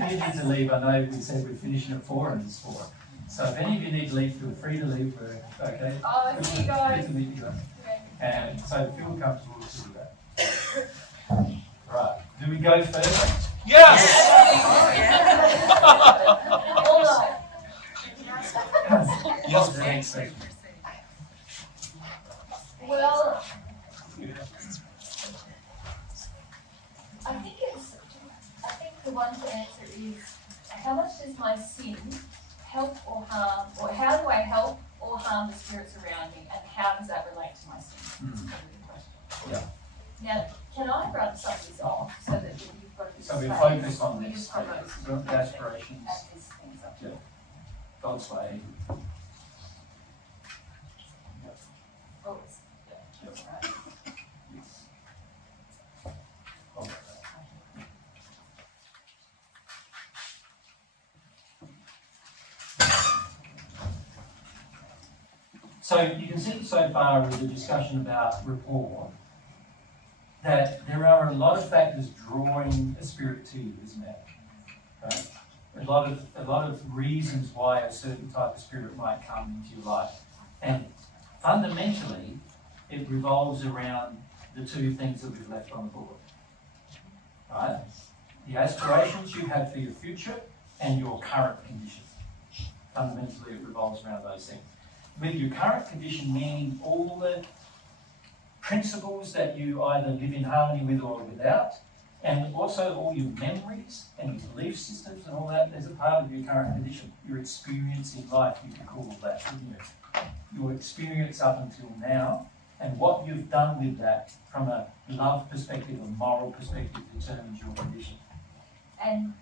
of you need to leave, I know we said we're finishing at 4 and it's 4. So if any of you need to leave, feel free to leave. We're okay. Oh, see you guys. Good to meet you guys. And so feel comfortable to do that. Right. Do we go further? Yes! All right. What's the next section? Well, I think the one to answer is, how much does my sin help or harm, or how do I help or harm the spirits around me, and how does that relate to my sin? Yeah. Now, can I run some of this off so that you've got this? So we focus on We this. just focus The aspirations. as this things up. Yeah. God's way. Oh, it's, yeah, right. So you can see so far with the discussion about rapport that there are a lot of factors drawing a spirit to you, isn't there? Right? A lot of reasons why a certain type of spirit might come into your life. And fundamentally, it revolves around the two things that we've left on the board. Right? The aspirations you have for your future and your current condition. Fundamentally, it revolves around those things. With your current condition, meaning all the principles that you either live in harmony with or without, and also all your memories and your belief systems and all that, there's a part of your current condition. Your experience in life, you could call that, wouldn't you? Your experience up until now, and what you've done with that from a love perspective, a moral perspective, determines your condition. And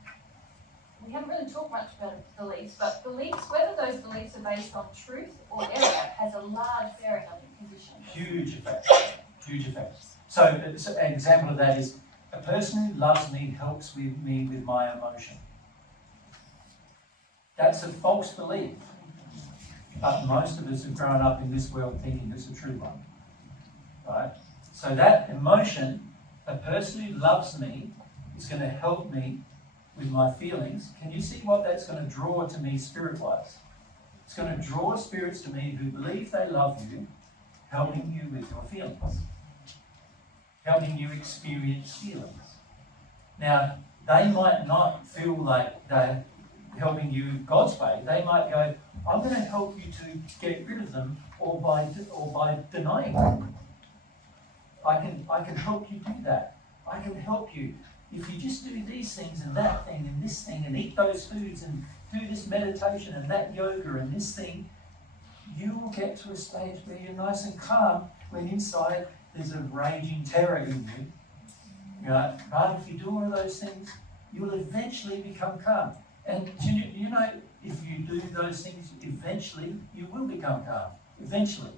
we haven't really talked much about beliefs, but beliefs, whether those beliefs are based on truth or error, has a large bearing on your condition. Huge effect. Huge effect. So an example of that is, a person who loves me helps me with my emotion. That's a false belief. But most of us have grown up in this world thinking it's a true one. Right? So that emotion, a person who loves me is going to help me with my feelings. Can you see what that's going to draw to me spirit-wise? It's going to draw spirits to me who believe they love you, helping you with your feelings. Helping you experience feelings. Now, they might not feel like they're helping you God's way. They might go, I'm going to help you to get rid of them, or by denying them. I can help you do that. I can help you. If you just do these things and that thing and this thing and eat those foods and do this meditation and that yoga and this thing, you will get to a stage where you're nice and calm when inside there's a raging terror in you. Right? But if you do all of those things, you'll eventually become calm. And you know, if you do those things, eventually you will become calm. Eventually.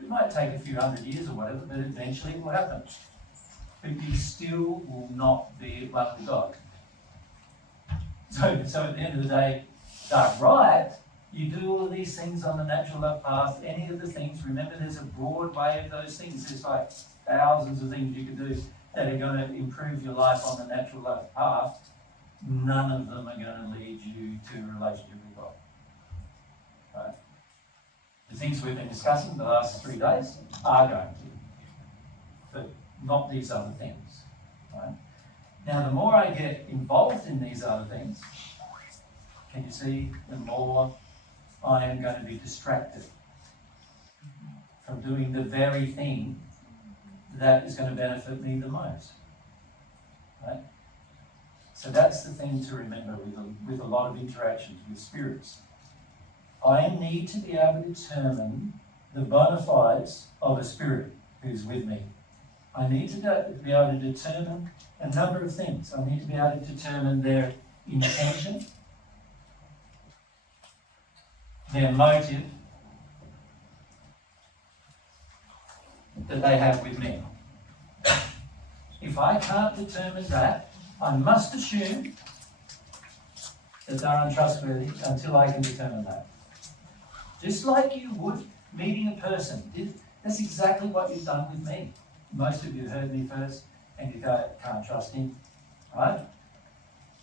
It might take a few hundred years or whatever, but eventually it will happen. but you still will not be one with God. So at the end of the day, done right, you do all of these things on the natural love path, any of the things, remember there's a broad way of those things. There's like thousands of things you can do that are going to improve your life on the natural love path. None of them are going to lead you to a relationship with God. Right? The things we've been discussing the last 3 days are going to, but not these other things. Right? Now, the more I get involved in these other things, can you see, the more I am going to be distracted from doing the very thing that is going to benefit me the most. Right? So that's the thing to remember with a lot of interactions with spirits. I need to be able to determine the bona fides of a spirit who's with me. I need to be able to determine a number of things. I need to be able to determine their intention, their motive that they have with me. If I can't determine that, I must assume that they're untrustworthy until I can determine that. Just like you would meeting a person. That's exactly what you've done with me. Most of you heard me first and you can't trust him, right?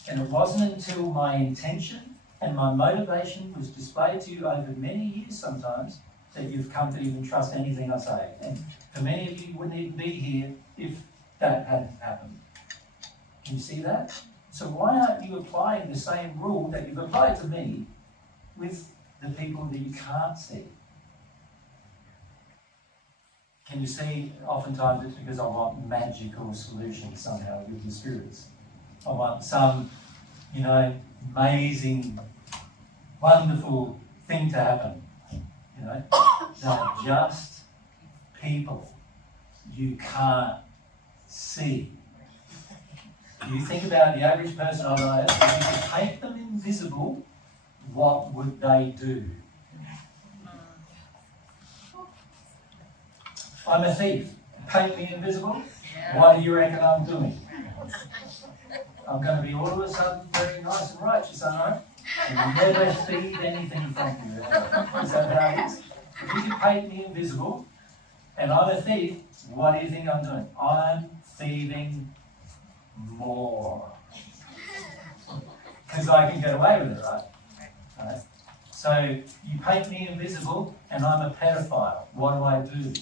And it wasn't until my intention and my motivation was displayed to you over many years sometimes that you've come to even trust anything I say. And for many of you, you wouldn't even be here if that hadn't happened. Can you see that? So why aren't you applying the same rule that you've applied to me with the people that you can't see? Can you see, oftentimes it's because I want magical solutions somehow with the spirits. I want some, amazing, wonderful thing to happen. They're just people you can't see. You think about the average person on earth, if you could paint them invisible, what would they do? I'm a thief. Paint me invisible? What do you reckon I'm doing? I'm going to be all of a sudden very nice and righteous, aren't I? And never feed anything from you. Is that how it is? If you could paint me invisible, and I'm a thief, what do you think I'm doing? I'm thieving more. Because I can get away with it, right? So you paint me invisible, and I'm a pedophile. What do I do?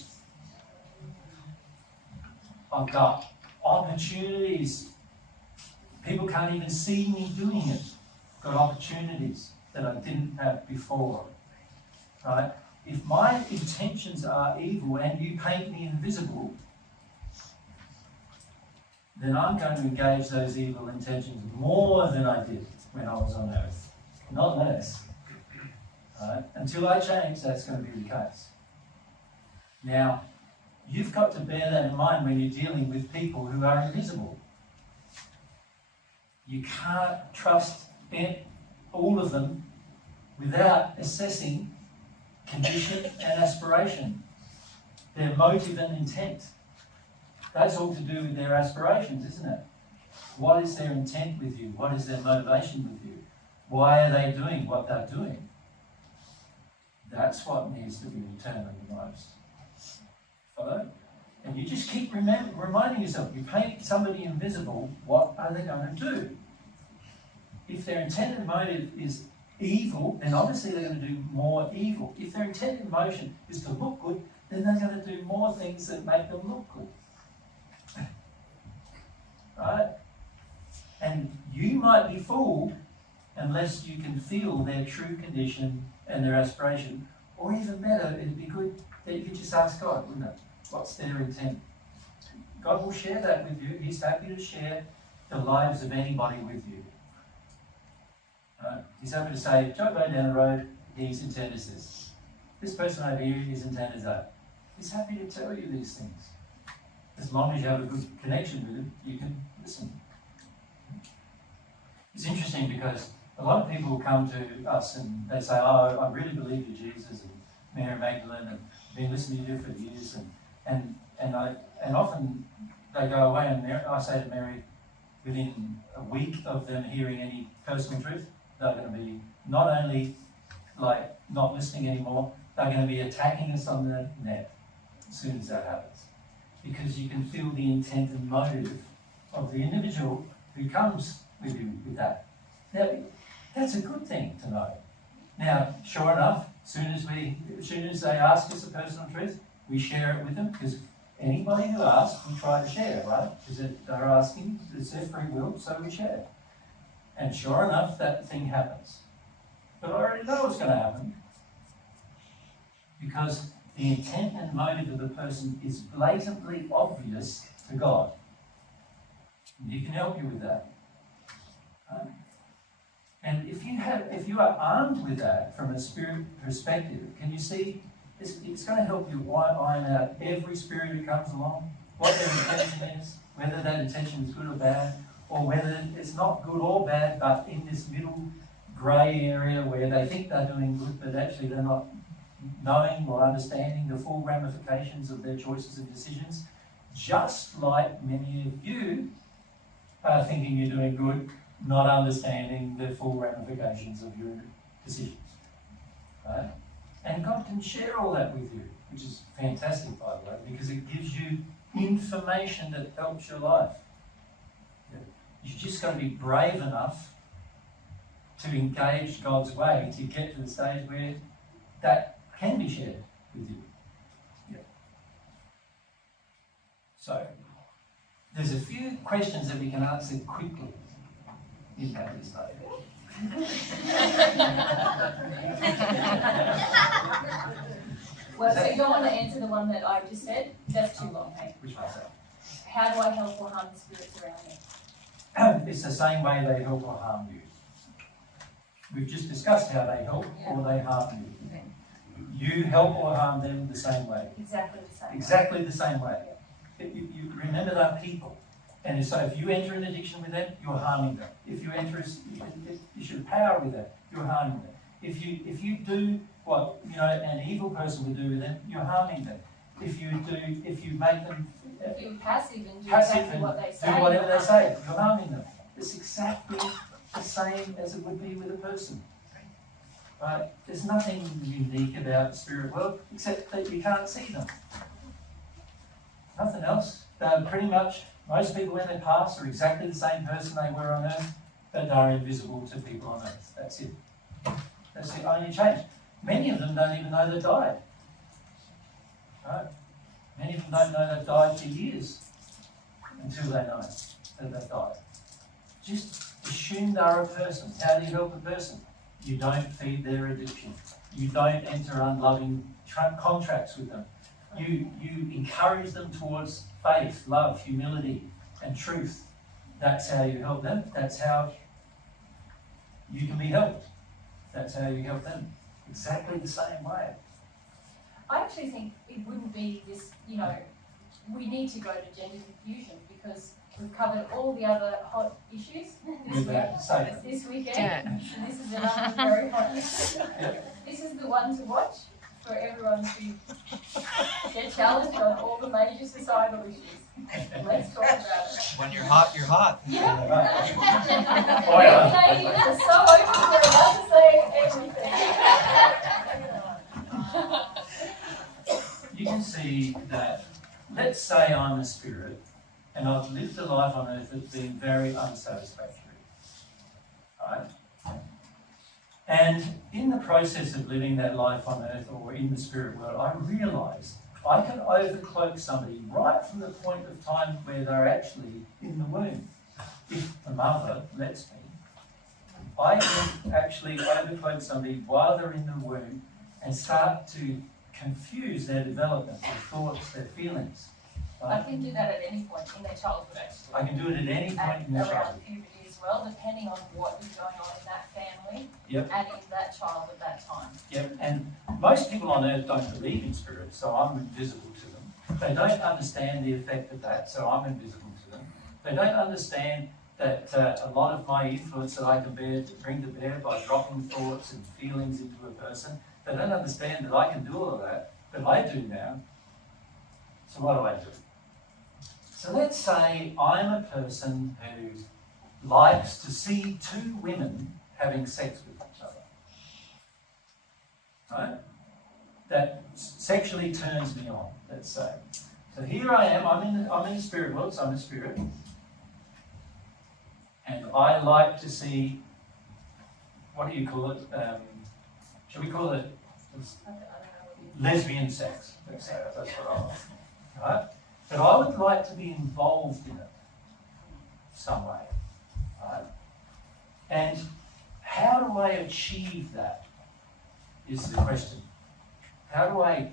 I've got opportunities. People can't even see me doing it. Got opportunities that I didn't have before. Right? If my intentions are evil and you paint me invisible, then I'm going to engage those evil intentions more than I did when I was on earth. Not less. Right? Until I change, that's going to be the case. Now, you've got to bear that in mind when you're dealing with people who are invisible. You can't trust all of them without assessing condition and aspiration, their motive and intent. That's all to do with their aspirations, isn't it? What is their intent with you? What is their motivation with you? Why are they doing what they're doing? That's what needs to be determined the most. Follow? And you just keep reminding yourself, you paint somebody invisible, what are they going to do? If their intent and motive is evil, then obviously they're going to do more evil. If their intent and motion is to look good, then they're going to do more things that make them look good. Right? And you might be fooled unless you can feel their true condition and their aspiration. Or even better, it'd be good that you could just ask God, wouldn't it? What's their intent? God will share that with you. He's happy to share the lives of anybody with you. He's happy to say, Joe Bow down the road, his intent is this. This person over here, his intent is that. He's happy to tell you these things. As long as you have a good connection with him, you can listen. It's interesting because a lot of people come to us and they say, oh, I really believe in Jesus and Mary Magdalene and I've been listening to you for years and often they go away and I say to Mary, within a week of them hearing any personal truth, they're going to be not only like not listening anymore, they're going to be attacking us on the net as soon as that happens. Because you can feel the intent and motive of the individual who comes with you with that. Now, that's a good thing to know. Now, sure enough, as soon as they ask us a personal truth, we share it with them, because anybody who asks, we try to share, right? Because they're asking, it's their free will, so we share. And sure enough, that thing happens. But I already know what's going to happen, because the intent and motive of the person is blatantly obvious to God. And He can help you with that. And if you are armed with that from a spirit perspective, can you see it's going to help you iron out every spirit who comes along, what their intention is, whether that intention is good or bad, or whether it's not good or bad, but in this middle grey area where they think they're doing good, but actually they're not knowing or understanding the full ramifications of their choices and decisions, just like many of you are thinking you're doing good, not understanding the full ramifications of your decisions. Right? And God can share all that with you, which is fantastic, by the way, because it gives you information that helps your life. You've just got to be brave enough to engage God's way to get to the stage where that can be shared with you. Yeah. So, there's a few questions that we can answer quickly in that stage. Well, so you don't want to answer the one that I just said? That's too long, hey? Which one's that? How do I help or harm the spirits around me? It's the same way they help or harm you. We've just discussed how they help or they harm you. You help or harm them the same way. Exactly the same. Exactly the same way. You remember they're people. And so if you enter an addiction with them, you're harming them. If you enter you should power with them, you're harming them. If you do what an evil person would do with them, you're harming them. If you make them if you're passive and do exactly what they say, do whatever they say, you're harming them. It's exactly the same as it would be with a person. Right? There's nothing unique about the spirit world except that you can't see them. Nothing else. Pretty much most people when they pass are exactly the same person they were on earth, but they're invisible to people on earth. That's it. That's the only change. Many of them don't even know they died. Right? Many of them don't know they've died for years until they know that they've died. Just assume they're a person. How do you help a person? You don't feed their addiction. You don't enter unloving contracts with them. You encourage them towards faith, love, humility, and truth. That's how you help them. That's how you can be helped. That's how you help them. Exactly the same way. I actually think it wouldn't be this, we need to go to gender confusion because we've covered all the other hot issues this weekend. And this is another very hot issue. This is the one to watch for everyone to get challenged on all the major societal issues. Let's talk about it. When you're hot, you're hot. Yeah. Canadians are so open, we're allowed to say everything. You can see that, let's say I'm a spirit and I've lived a life on earth that's been very unsatisfactory. Right? And in the process of living that life on earth or in the spirit world, I realise I can overcloak somebody right from the point of time where they're actually in the womb. If the mother lets me, I can actually overcloak somebody while they're in the womb and start to confuse their development, their thoughts, their feelings. I can do that at any point in their childhood, actually. I can do it at any point in their around childhood. puberty as well, depending on what is going on in that family Yep. and in that child at that time. Yep, and most people on earth don't believe in spirits, so I'm invisible to them. They don't understand the effect of that, so I'm invisible to them. They don't understand that a lot of my influence that I can bring to bear by dropping thoughts and feelings into a person, they don't understand that I can do all of that, but I do now. So what do? So let's say I'm a person who likes to see two women having sex with each other. Right? That sexually turns me on, let's say. So here I am, I'm in the spirit world, so I'm a spirit. And I like to see, what do you call it? Shall we call it lesbian sex? Let's say that's what I like. Right? But I would like to be involved in it some way. Right? And how do I achieve that is the question. How do I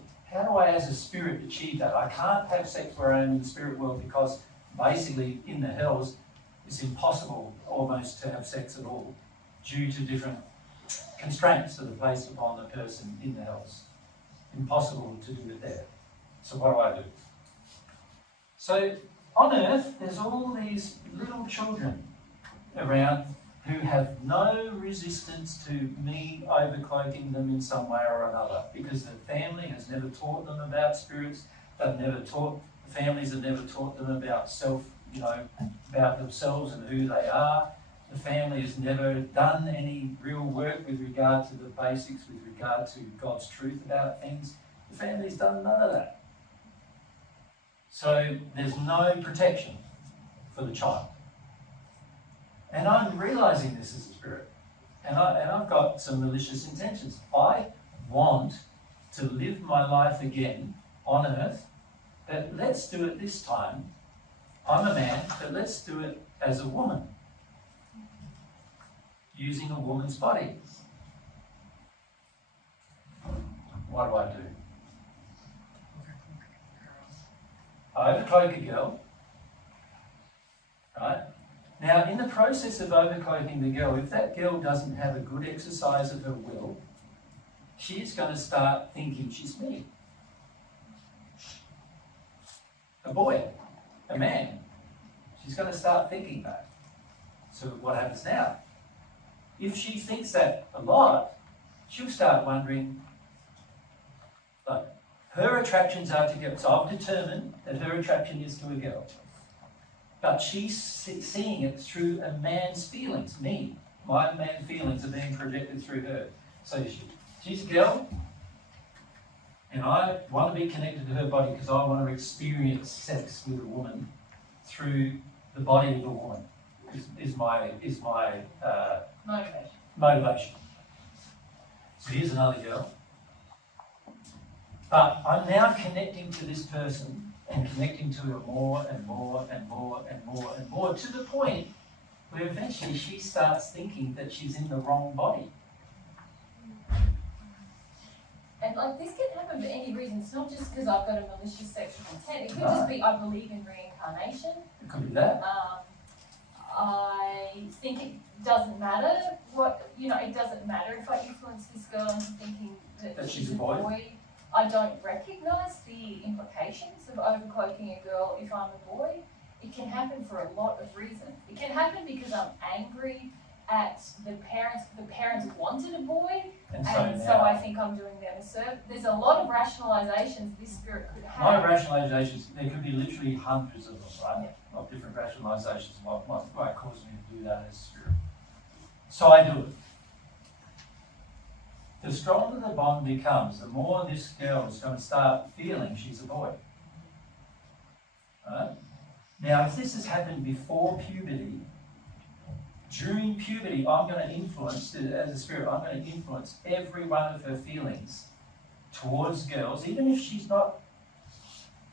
as a spirit achieve that? I can't have sex where I am in the spirit world because basically in the hells it's impossible almost to have sex at all due to different constraints that are placed upon the person in the hells. Impossible to do it there. So what do? So on earth there's all these little children around who have no resistance to me overcloaking them in some way or another because the family has never taught them about spirits, the families have never taught them about about themselves and who they are. The family has never done any real work with regard to the basics, with regard to God's truth about things. The family's done none of that. So there's no protection for the child. And I'm realizing this as a spirit. And I've got some malicious intentions. I want to live my life again on earth, but let's do it this time. I'm a man, but let's do it as a woman, using a woman's body. What do? I overcloak a girl, right? Now, in the process of overcloaking the girl, if that girl doesn't have a good exercise of her will, she's going to start thinking she's me. A boy, a man. She's going to start thinking that. So what happens now? If she thinks that a lot, she'll start wondering, like, her attractions are to girls. So I've determined that her attraction is to a girl. But she's seeing it through a man's feelings, me. My man feelings are being projected through her. So she's a girl, and I want to be connected to her body because I want to experience sex with a woman through the body of a woman. Is my motivation. So here's another girl. But I'm now connecting to this person and connecting to her more and more and more and more and more to the point where eventually she starts thinking that she's in the wrong body. And like this can happen for any reason. It's not just because I've got a malicious sexual intent. It could just be I believe in reincarnation. It could be that. I think it doesn't matter it doesn't matter if I influence this girl into thinking that she's a boy. I don't recognise the implications of overcloaking a girl if I'm a boy. It can happen for a lot of reasons. It can happen because I'm angry at the parents. The parents wanted a boy, and so I think I'm doing them a service. There's a lot of rationalisations this spirit could have. My rationalisations, there could be literally hundreds of them, right? Yeah. Of different rationalisations. What might cause me to do that as a spirit. So I do it. The stronger the bond becomes, the more this girl is going to start feeling she's a boy. Right? Now, if this has happened before puberty, during puberty, I'm going to influence, as a spirit, I'm going to influence every one of her feelings towards girls, even if she's not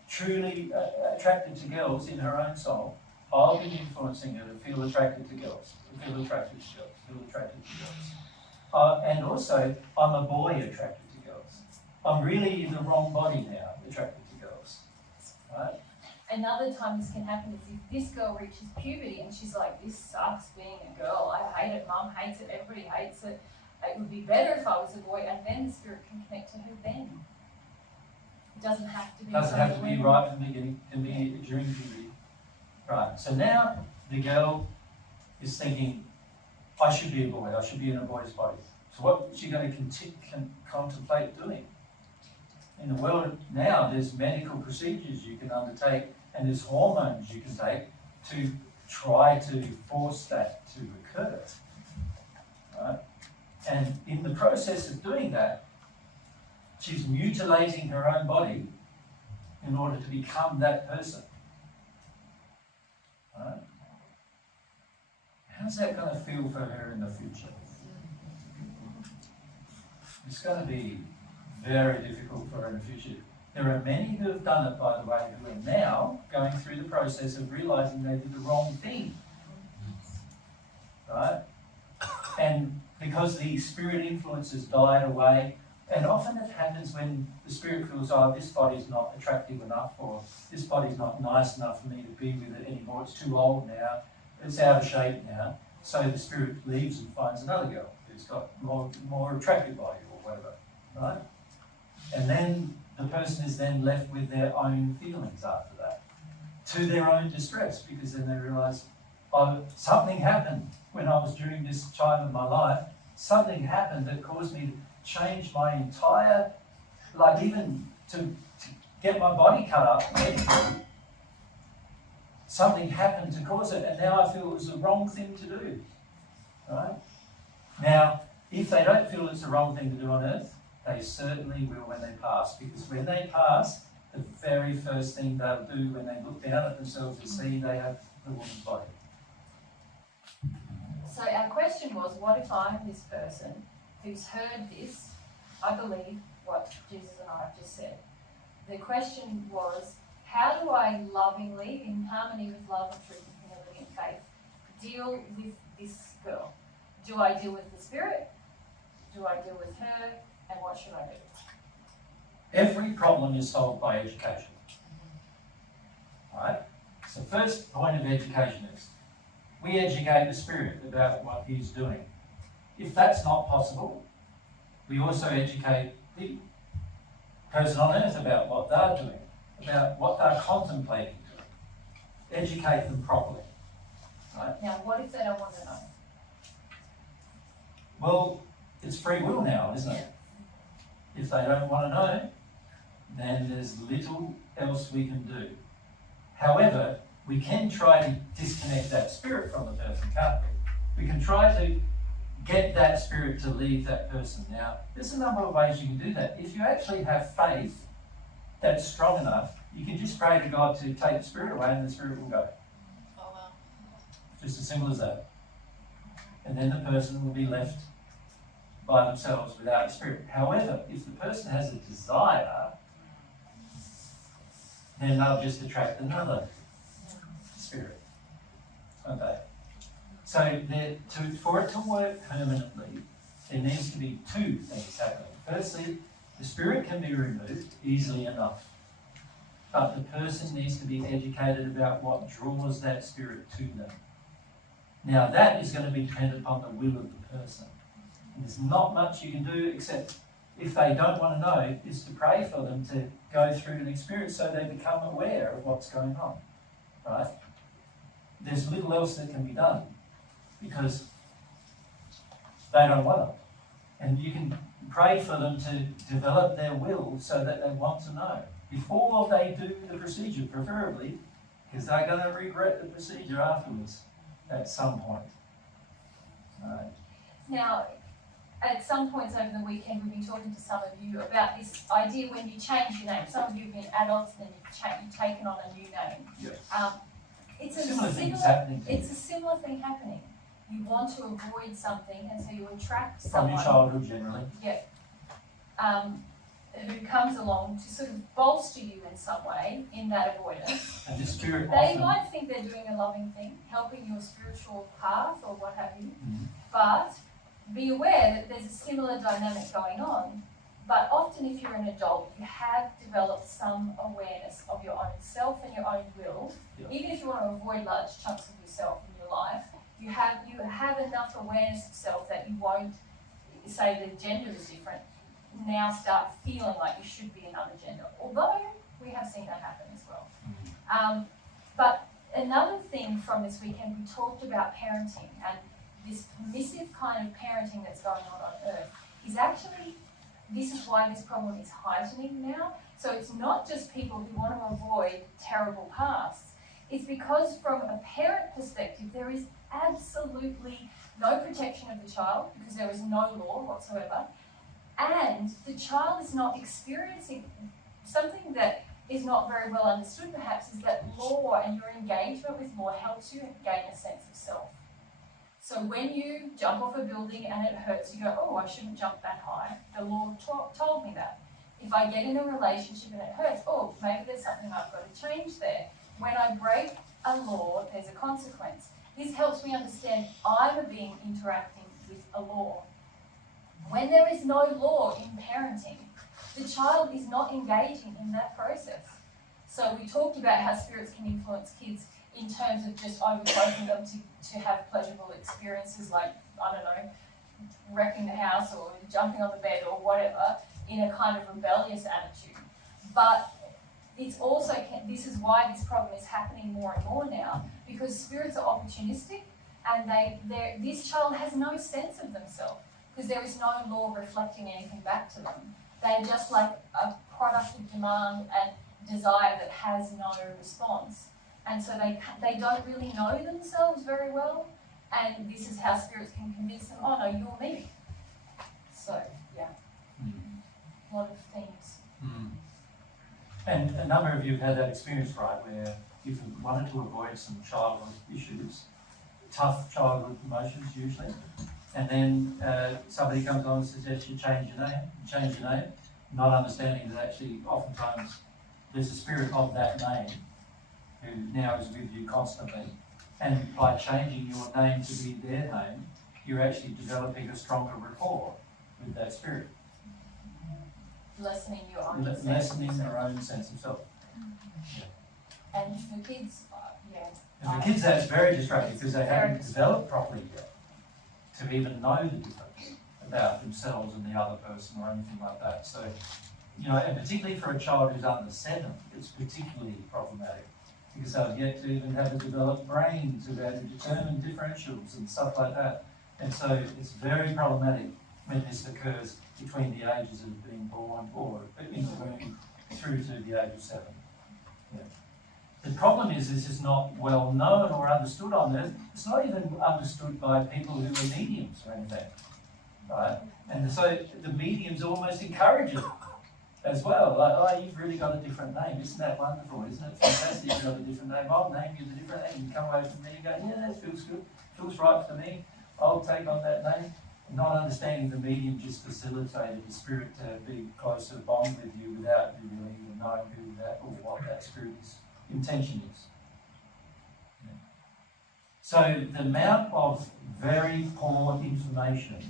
truly attracted to girls in her own soul. I'll be influencing her to feel attracted to girls, to feel attracted to girls, to feel attracted to girls. And also, I'm a boy attracted to girls. I'm really in the wrong body now, attracted to girls. Right? Another time this can happen is if this girl reaches puberty and she's like, this sucks being a girl, I hate it, mum hates it, everybody hates it. It would be better if I was a boy, and then the spirit can connect to her then. It doesn't have to be. Doesn't have to be right from the beginning, it can be during puberty. Right, so now the girl is thinking, I should be a boy, I should be in a boy's body. So what is she going to contemplate doing? In the world now, there's medical procedures you can undertake And there's hormones you can take to try to force that to occur. Right? And in the process of doing that, she's mutilating her own body in order to become that person. Right? How's that going to feel for her in the future? It's going to be very difficult for her in the future. There are many who have done it, by the way, who are now going through the process of realizing they did the wrong thing. Right? And because the spirit influences died away, and often it happens when the spirit feels, oh, this body's not attractive enough, or this body's not nice enough for me to be with it anymore, it's too old now, it's out of shape now, so the spirit leaves and finds another girl who's got more attractive body or whatever, right? And then the person is then left with their own feelings after that, to their own distress, because then they realise, oh, something happened when I was during this time of my life, something happened that caused me to change my entire, like even to get my body cut up medically. Something happened to cause it, and now I feel it was the wrong thing to do, right? Now, if they don't feel it's the wrong thing to do on earth, they certainly will when they pass, because when they pass, the very first thing they'll do when they look down at themselves is see they have the woman's body. So our question was, what if I'm this person who's heard this? I believe what Jesus and I have just said. The question was, how do I lovingly, in harmony with love and truth and humility and faith, deal with this girl? Do I deal with the spirit? Do I deal with her? And what should I do? Every problem is solved by education. Right? So first point of education is, we educate the spirit about what he's doing. If that's not possible, we also educate the person on earth about what they're doing, about what they're contemplating doing. Educate them properly. Right? Now, what if they don't want to know? Well, it's free will now, isn't it? If they don't want to know, then there's little else we can do. However, we can try to disconnect that spirit from the person, can't we? We can try to get that spirit to leave that person. Now, there's a number of ways you can do that. If you actually have faith that's strong enough, you can just pray to God to take the spirit away and the spirit will go. Oh, wow. Just as simple as that. And then the person will be left by themselves without a spirit. However, if the person has a desire, then they'll just attract another spirit. Okay. So for it to work permanently, there needs to be two things happening. Firstly, the spirit can be removed easily enough, but the person needs to be educated about what draws that spirit to them. Now that is going to be dependent upon the will of the person. And there's not much you can do except, if they don't want to know, is to pray for them to go through an experience so they become aware of what's going on, right? There's little else that can be done because they don't want it. And you can pray for them to develop their will so that they want to know before they do the procedure, preferably, because they're going to regret the procedure afterwards at some point. Right. Now, at some points over the weekend, we've been talking to some of you about this idea when you change your name. Some of you have been adults, then you've taken on a new name. Yes. It's Similar things happening. It's a similar thing happening. You want to avoid something, and so you attract From someone. your childhood, generally. Yep. Who comes along to sort of bolster you in some way in that avoidance. And the spirit They often... might think they're doing a loving thing, helping your spiritual path or what have you, Mhm. but be aware that there's a similar dynamic going on. But often if you're an adult, you have developed some awareness of your own self and your own will. Yeah. Even if you want to avoid large chunks of yourself in your life, you have enough awareness of self that you won't say the gender is different, now start feeling like you should be another gender. Although we have seen that happen as well. But another thing from this weekend, we talked about parenting, and this permissive kind of parenting that's going on earth is actually this is why this problem is heightening now. So it's not just people who want to avoid terrible pasts. It's because from a parent perspective, there is absolutely no protection of the child because there is no law whatsoever. And the child is not experiencing something that is not very well understood perhaps is that law and your engagement with law helps you gain a sense of self. So when you jump off a building and it hurts, you go, oh, I shouldn't jump that high. The law told me that. If I get in a relationship and it hurts, oh, maybe there's something I've got to change there. When I break a law, there's a consequence. This helps me understand I'm a being interacting with a law. When there is no law in parenting, the child is not engaging in that process. So we talked about how spirits can influence kids in terms of just overcloaking them to have pleasurable experiences like, I don't know, wrecking the house or jumping on the bed or whatever in a kind of rebellious attitude. But it's also, this is why this problem is happening more and more now, because spirits are opportunistic and this child has no sense of themselves because there is no law reflecting anything back to them. They're just like a product of demand and desire that has no response. And so they don't really know themselves very well, and this is how spirits can convince them, oh no, you're me. So, yeah, a lot of themes. And a number of you have had that experience, right, where you've wanted to avoid some childhood issues, tough childhood emotions usually, and then somebody comes on and suggests you change your name, not understanding that actually oftentimes there's a spirit of that name who now is with you constantly. And by changing your name to be their name, you're actually developing a stronger rapport with that spirit. Lessening your own sense. Lessening their own sense of self. Yeah. And for kids, yeah. And for kids that's very distracting because they haven't developed properly yet to even know the difference about themselves and the other person or anything like that. So, you know, and particularly for a child who's under 7, it's particularly problematic because they'll yet to even have a developed brain to be able to determine differentials and stuff like that. And so it's very problematic when this occurs between the ages of being born or in the womb through to the age of 7. Yeah. The problem is this is not well known or understood on Earth. It's not even understood by people who are mediums or anything. Right? And so the mediums almost encourage it as well. Like, oh, you've really got a different name. Isn't that wonderful? Isn't it fantastic you've got a different name? I'll name you the different name. You come away from me and go, yeah, that feels good. Feels right for me. I'll take on that name. Not understanding the medium just facilitated the spirit to be closer bond with you without you really even knowing who that or what that spirit's intention is. Yeah. So the amount of very poor information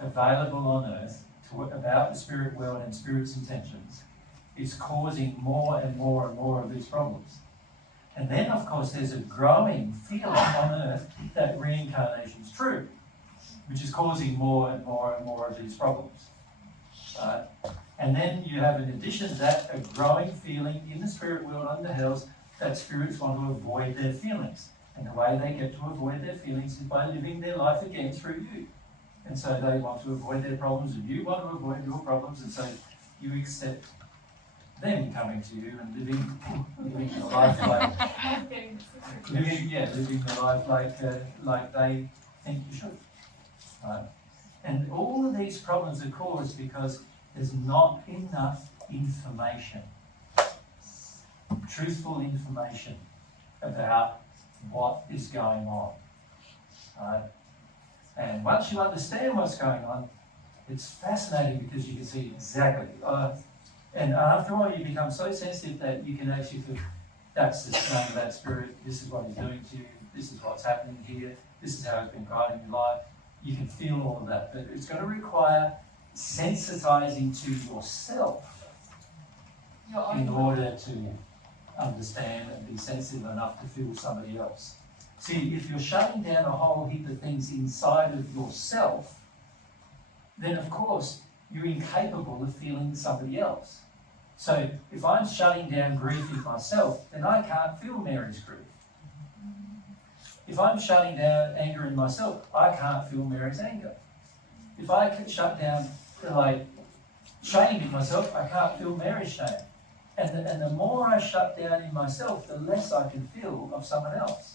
available on Earth about the spirit world and spirit's intentions is causing more and more and more of these problems. And then, of course, there's a growing feeling on Earth that reincarnation is true, which is causing more and more and more of these problems. And then you have, in addition to that, a growing feeling in the spirit world under hells that spirits want to avoid their feelings. And the way they get to avoid their feelings is by living their life again through you. And so they want to avoid their problems, and you want to avoid your problems, and so you accept them coming to you and living your life like living their life like they think you should. Right? And all of these problems are caused because there's not enough information, truthful information about what is going on. Right? And once you understand what's going on, it's fascinating because you can see exactly. And after all, you become so sensitive that you can actually feel, that's the name of that spirit, this is what he's doing to you, this is what's happening here, this is how it's been guiding your life. You can feel all of that, but it's going to require sensitizing to yourself in order to understand and be sensitive enough to feel somebody else. See, if you're shutting down a whole heap of things inside of yourself, then of course you're incapable of feeling somebody else. So if I'm shutting down grief in myself, then I can't feel Mary's grief. If I'm shutting down anger in myself, I can't feel Mary's anger. If I shut down shame in myself, I can't feel Mary's shame. And the more I shut down in myself, the less I can feel of someone else.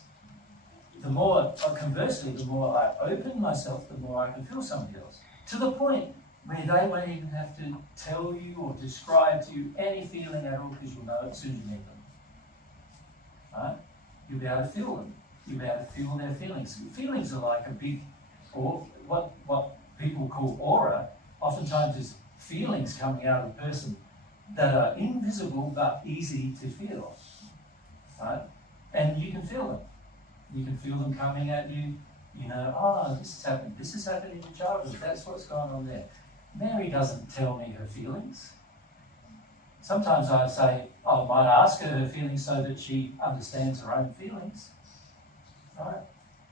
The more, conversely, the more I open myself, the more I can feel somebody else. To the point where they won't even have to tell you or describe to you any feeling at all, because you'll know it as soon as you meet them. Right? You'll be able to feel them. You'll be able to feel their feelings. Feelings are like a big, or what people call aura, oftentimes is feelings coming out of a person that are invisible but easy to feel. Right? And you can feel them. You can feel them coming at you. You know, oh, this has happened in your childhood, that's what's going on there. Mary doesn't tell me her feelings. Sometimes I say, I might ask her feelings so that she understands her own feelings. Right?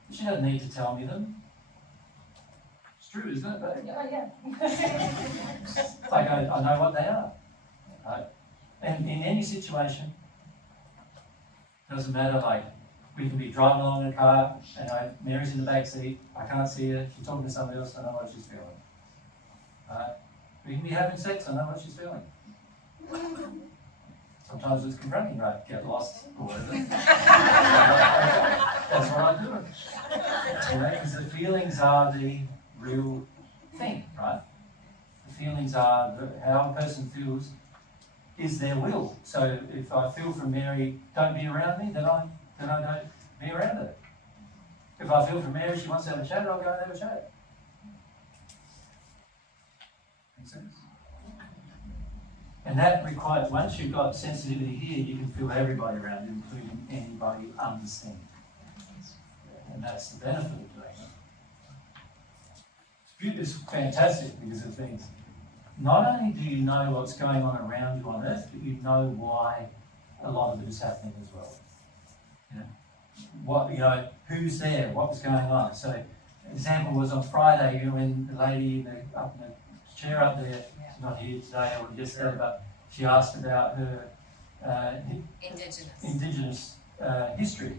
But she doesn't need to tell me them. It's true, isn't it, babe? Yeah. Like I know what they are. Right? And in any situation, doesn't matter, like, we can be driving along in a car, and Mary's in the back seat, I can't see her, she's talking to somebody else, I know what she's feeling. Right? We can be having sex, I know what she's feeling. Sometimes it's confronting, right? Get lost, or whatever. That's what I do. You know, because the feelings are the real thing, right? The feelings are how a person feels is their will. So if I feel from Mary, don't be around me, then I don't be around her. If I feel from Mary, she wants to have a chat, I'll go and have a chat. Make sense? And that requires, once you've got sensitivity here, you can feel everybody around you, including anybody understanding. And that's the benefit of doing it. It's fantastic because it means not only do you know what's going on around you on Earth, but you know why a lot of it is happening as well. Who's there, what was going on. So, an example was on Friday, when the lady up in the chair up there, she's not here today or yesterday, but she asked about her Indigenous history.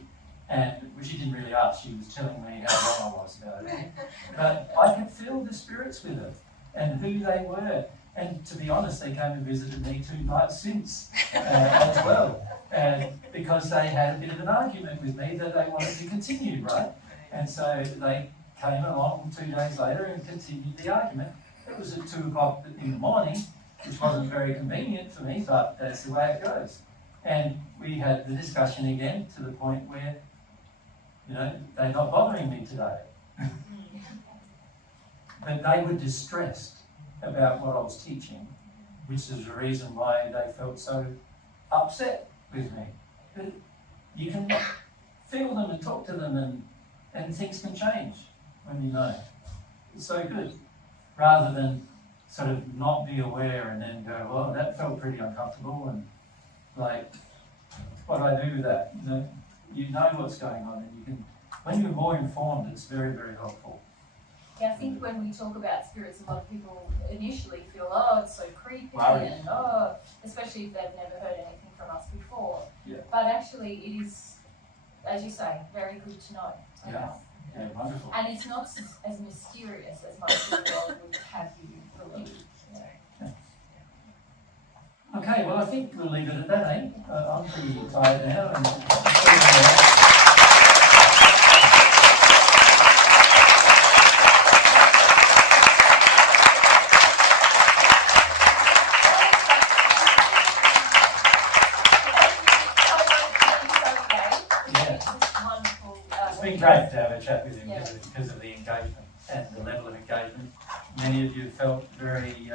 And she didn't really ask, she was telling me how wrong I was about it. But I could feel the spirits with her and who they were. And to be honest, they came and visited me 2 nights since as well. Because they had a bit of an argument with me that they wanted to continue, right? And so they came along 2 days later and continued the argument. It was at 2 o'clock in the morning, which wasn't very convenient for me, but that's the way it goes. And we had the discussion again to the point where, they're not bothering me today. But they were distressed about what I was teaching, which is the reason why they felt so upset with me. But you can feel them and talk to them, and things can change when you know. It's so good. Rather than sort of not be aware and then go, well, that felt pretty uncomfortable, and like, what do I do with that? You know what's going on, and you can, when you're more informed, it's very, very helpful. Yeah, I think when we talk about spirits, a lot of people initially feel, oh, it's so creepy, and especially if they've never heard anything from us before. Yeah. But actually, it is, as you say, very good to know. Yeah, wonderful. And it's not as mysterious as most people would have you believe. Okay, well, I think we'll leave it at that, eh? I'm pretty tired now. It's been great to have a chat with him because of the engagement and the level of engagement. Many of you felt very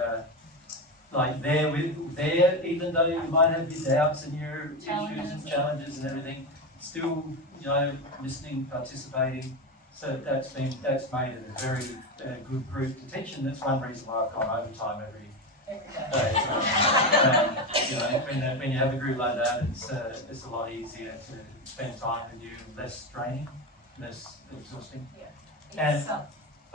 there, even though you might have your doubts and your issues and challenges and everything, still, listening, participating. So that's made it a very good group to teach, and that's one reason why I've gone overtime every day. When you have a group like that, it's a lot easier to spend time with you, less draining, less exhausting. Yeah.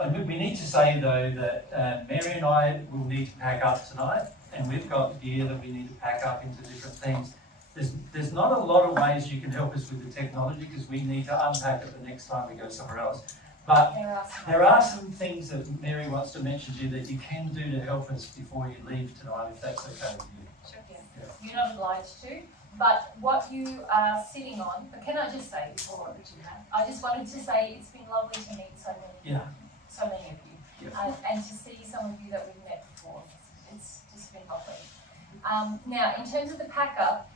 And we need to say though that Mary and I will need to pack up tonight, and we've got gear that we need to pack up into different things. There's not a lot of ways you can help us with the technology, because we need to unpack it the next time we go somewhere else. But There are some. there are some things that Mary wants to mention to you that you can do to help us before you leave tonight, if that's okay with you. You're not obliged to, but what you are sitting on, but can I just say before that you have, I just wanted to say it's been lovely to meet so many of you. And to see some of you that we've met before. It's just been lovely. Now, in terms of the pack-up,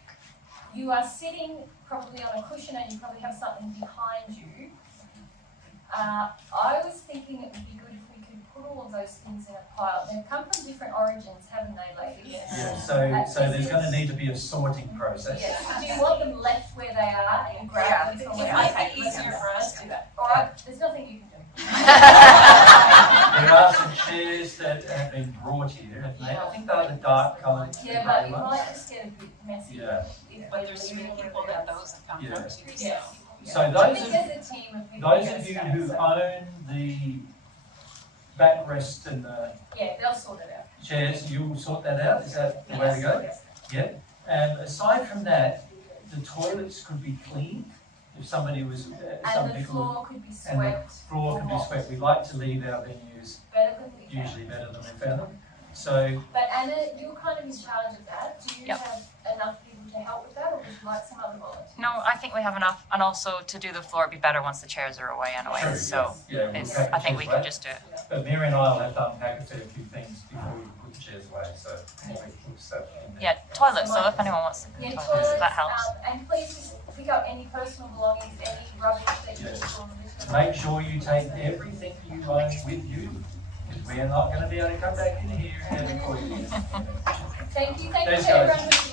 you are sitting probably on a cushion and you probably have something behind you. I was thinking it would be good if we could put all of those things in a pile. They've come from different origins, haven't they, ladies? Yeah, so there's going to need to be a sorting process. Yes. Do you want them left where they are and grab them from where they are? It might be easier for us to do that. All right, there's nothing you can do. There are some chairs that have been brought here, haven't they? I think they're the dark coloured. Yeah, but it might just get a bit messy. Yeah. But there's three people that those have come from too, so. Yeah. So I those think of, there's a team of people those who of you can who stand, own the backrest and the yeah, they'll sort it out. chairs, you'll sort that out, is that the way to go? Yes. Yeah, and aside from that, the toilets could be cleaned, if somebody was, some And the people. floor could be And the swept. floor can be swept, we like to leave our venues Better than we can. usually better than we found them, so, But Anna, you're kind of in charge of that. Do you have enough people to help with that, or would you like some other volunteers? No, I think we have enough, and also to do the floor, it'd be better once the chairs are away anyway, True, so yeah, we'll it's, pack I the think we chairs can away. just do it. But Mary and I will have to unpack a fair few things before we put the chairs away, so anyway, we'll start in there. Yeah, toilets, so if anyone wants Yeah, toilets, that helps. and please just pick up any personal belongings, any rubbish that you Yes. from this. Make sure you take everything you own with you, because we are not going to be able to come back in here and get it for you. Thank you Thanks, to guys. everyone who's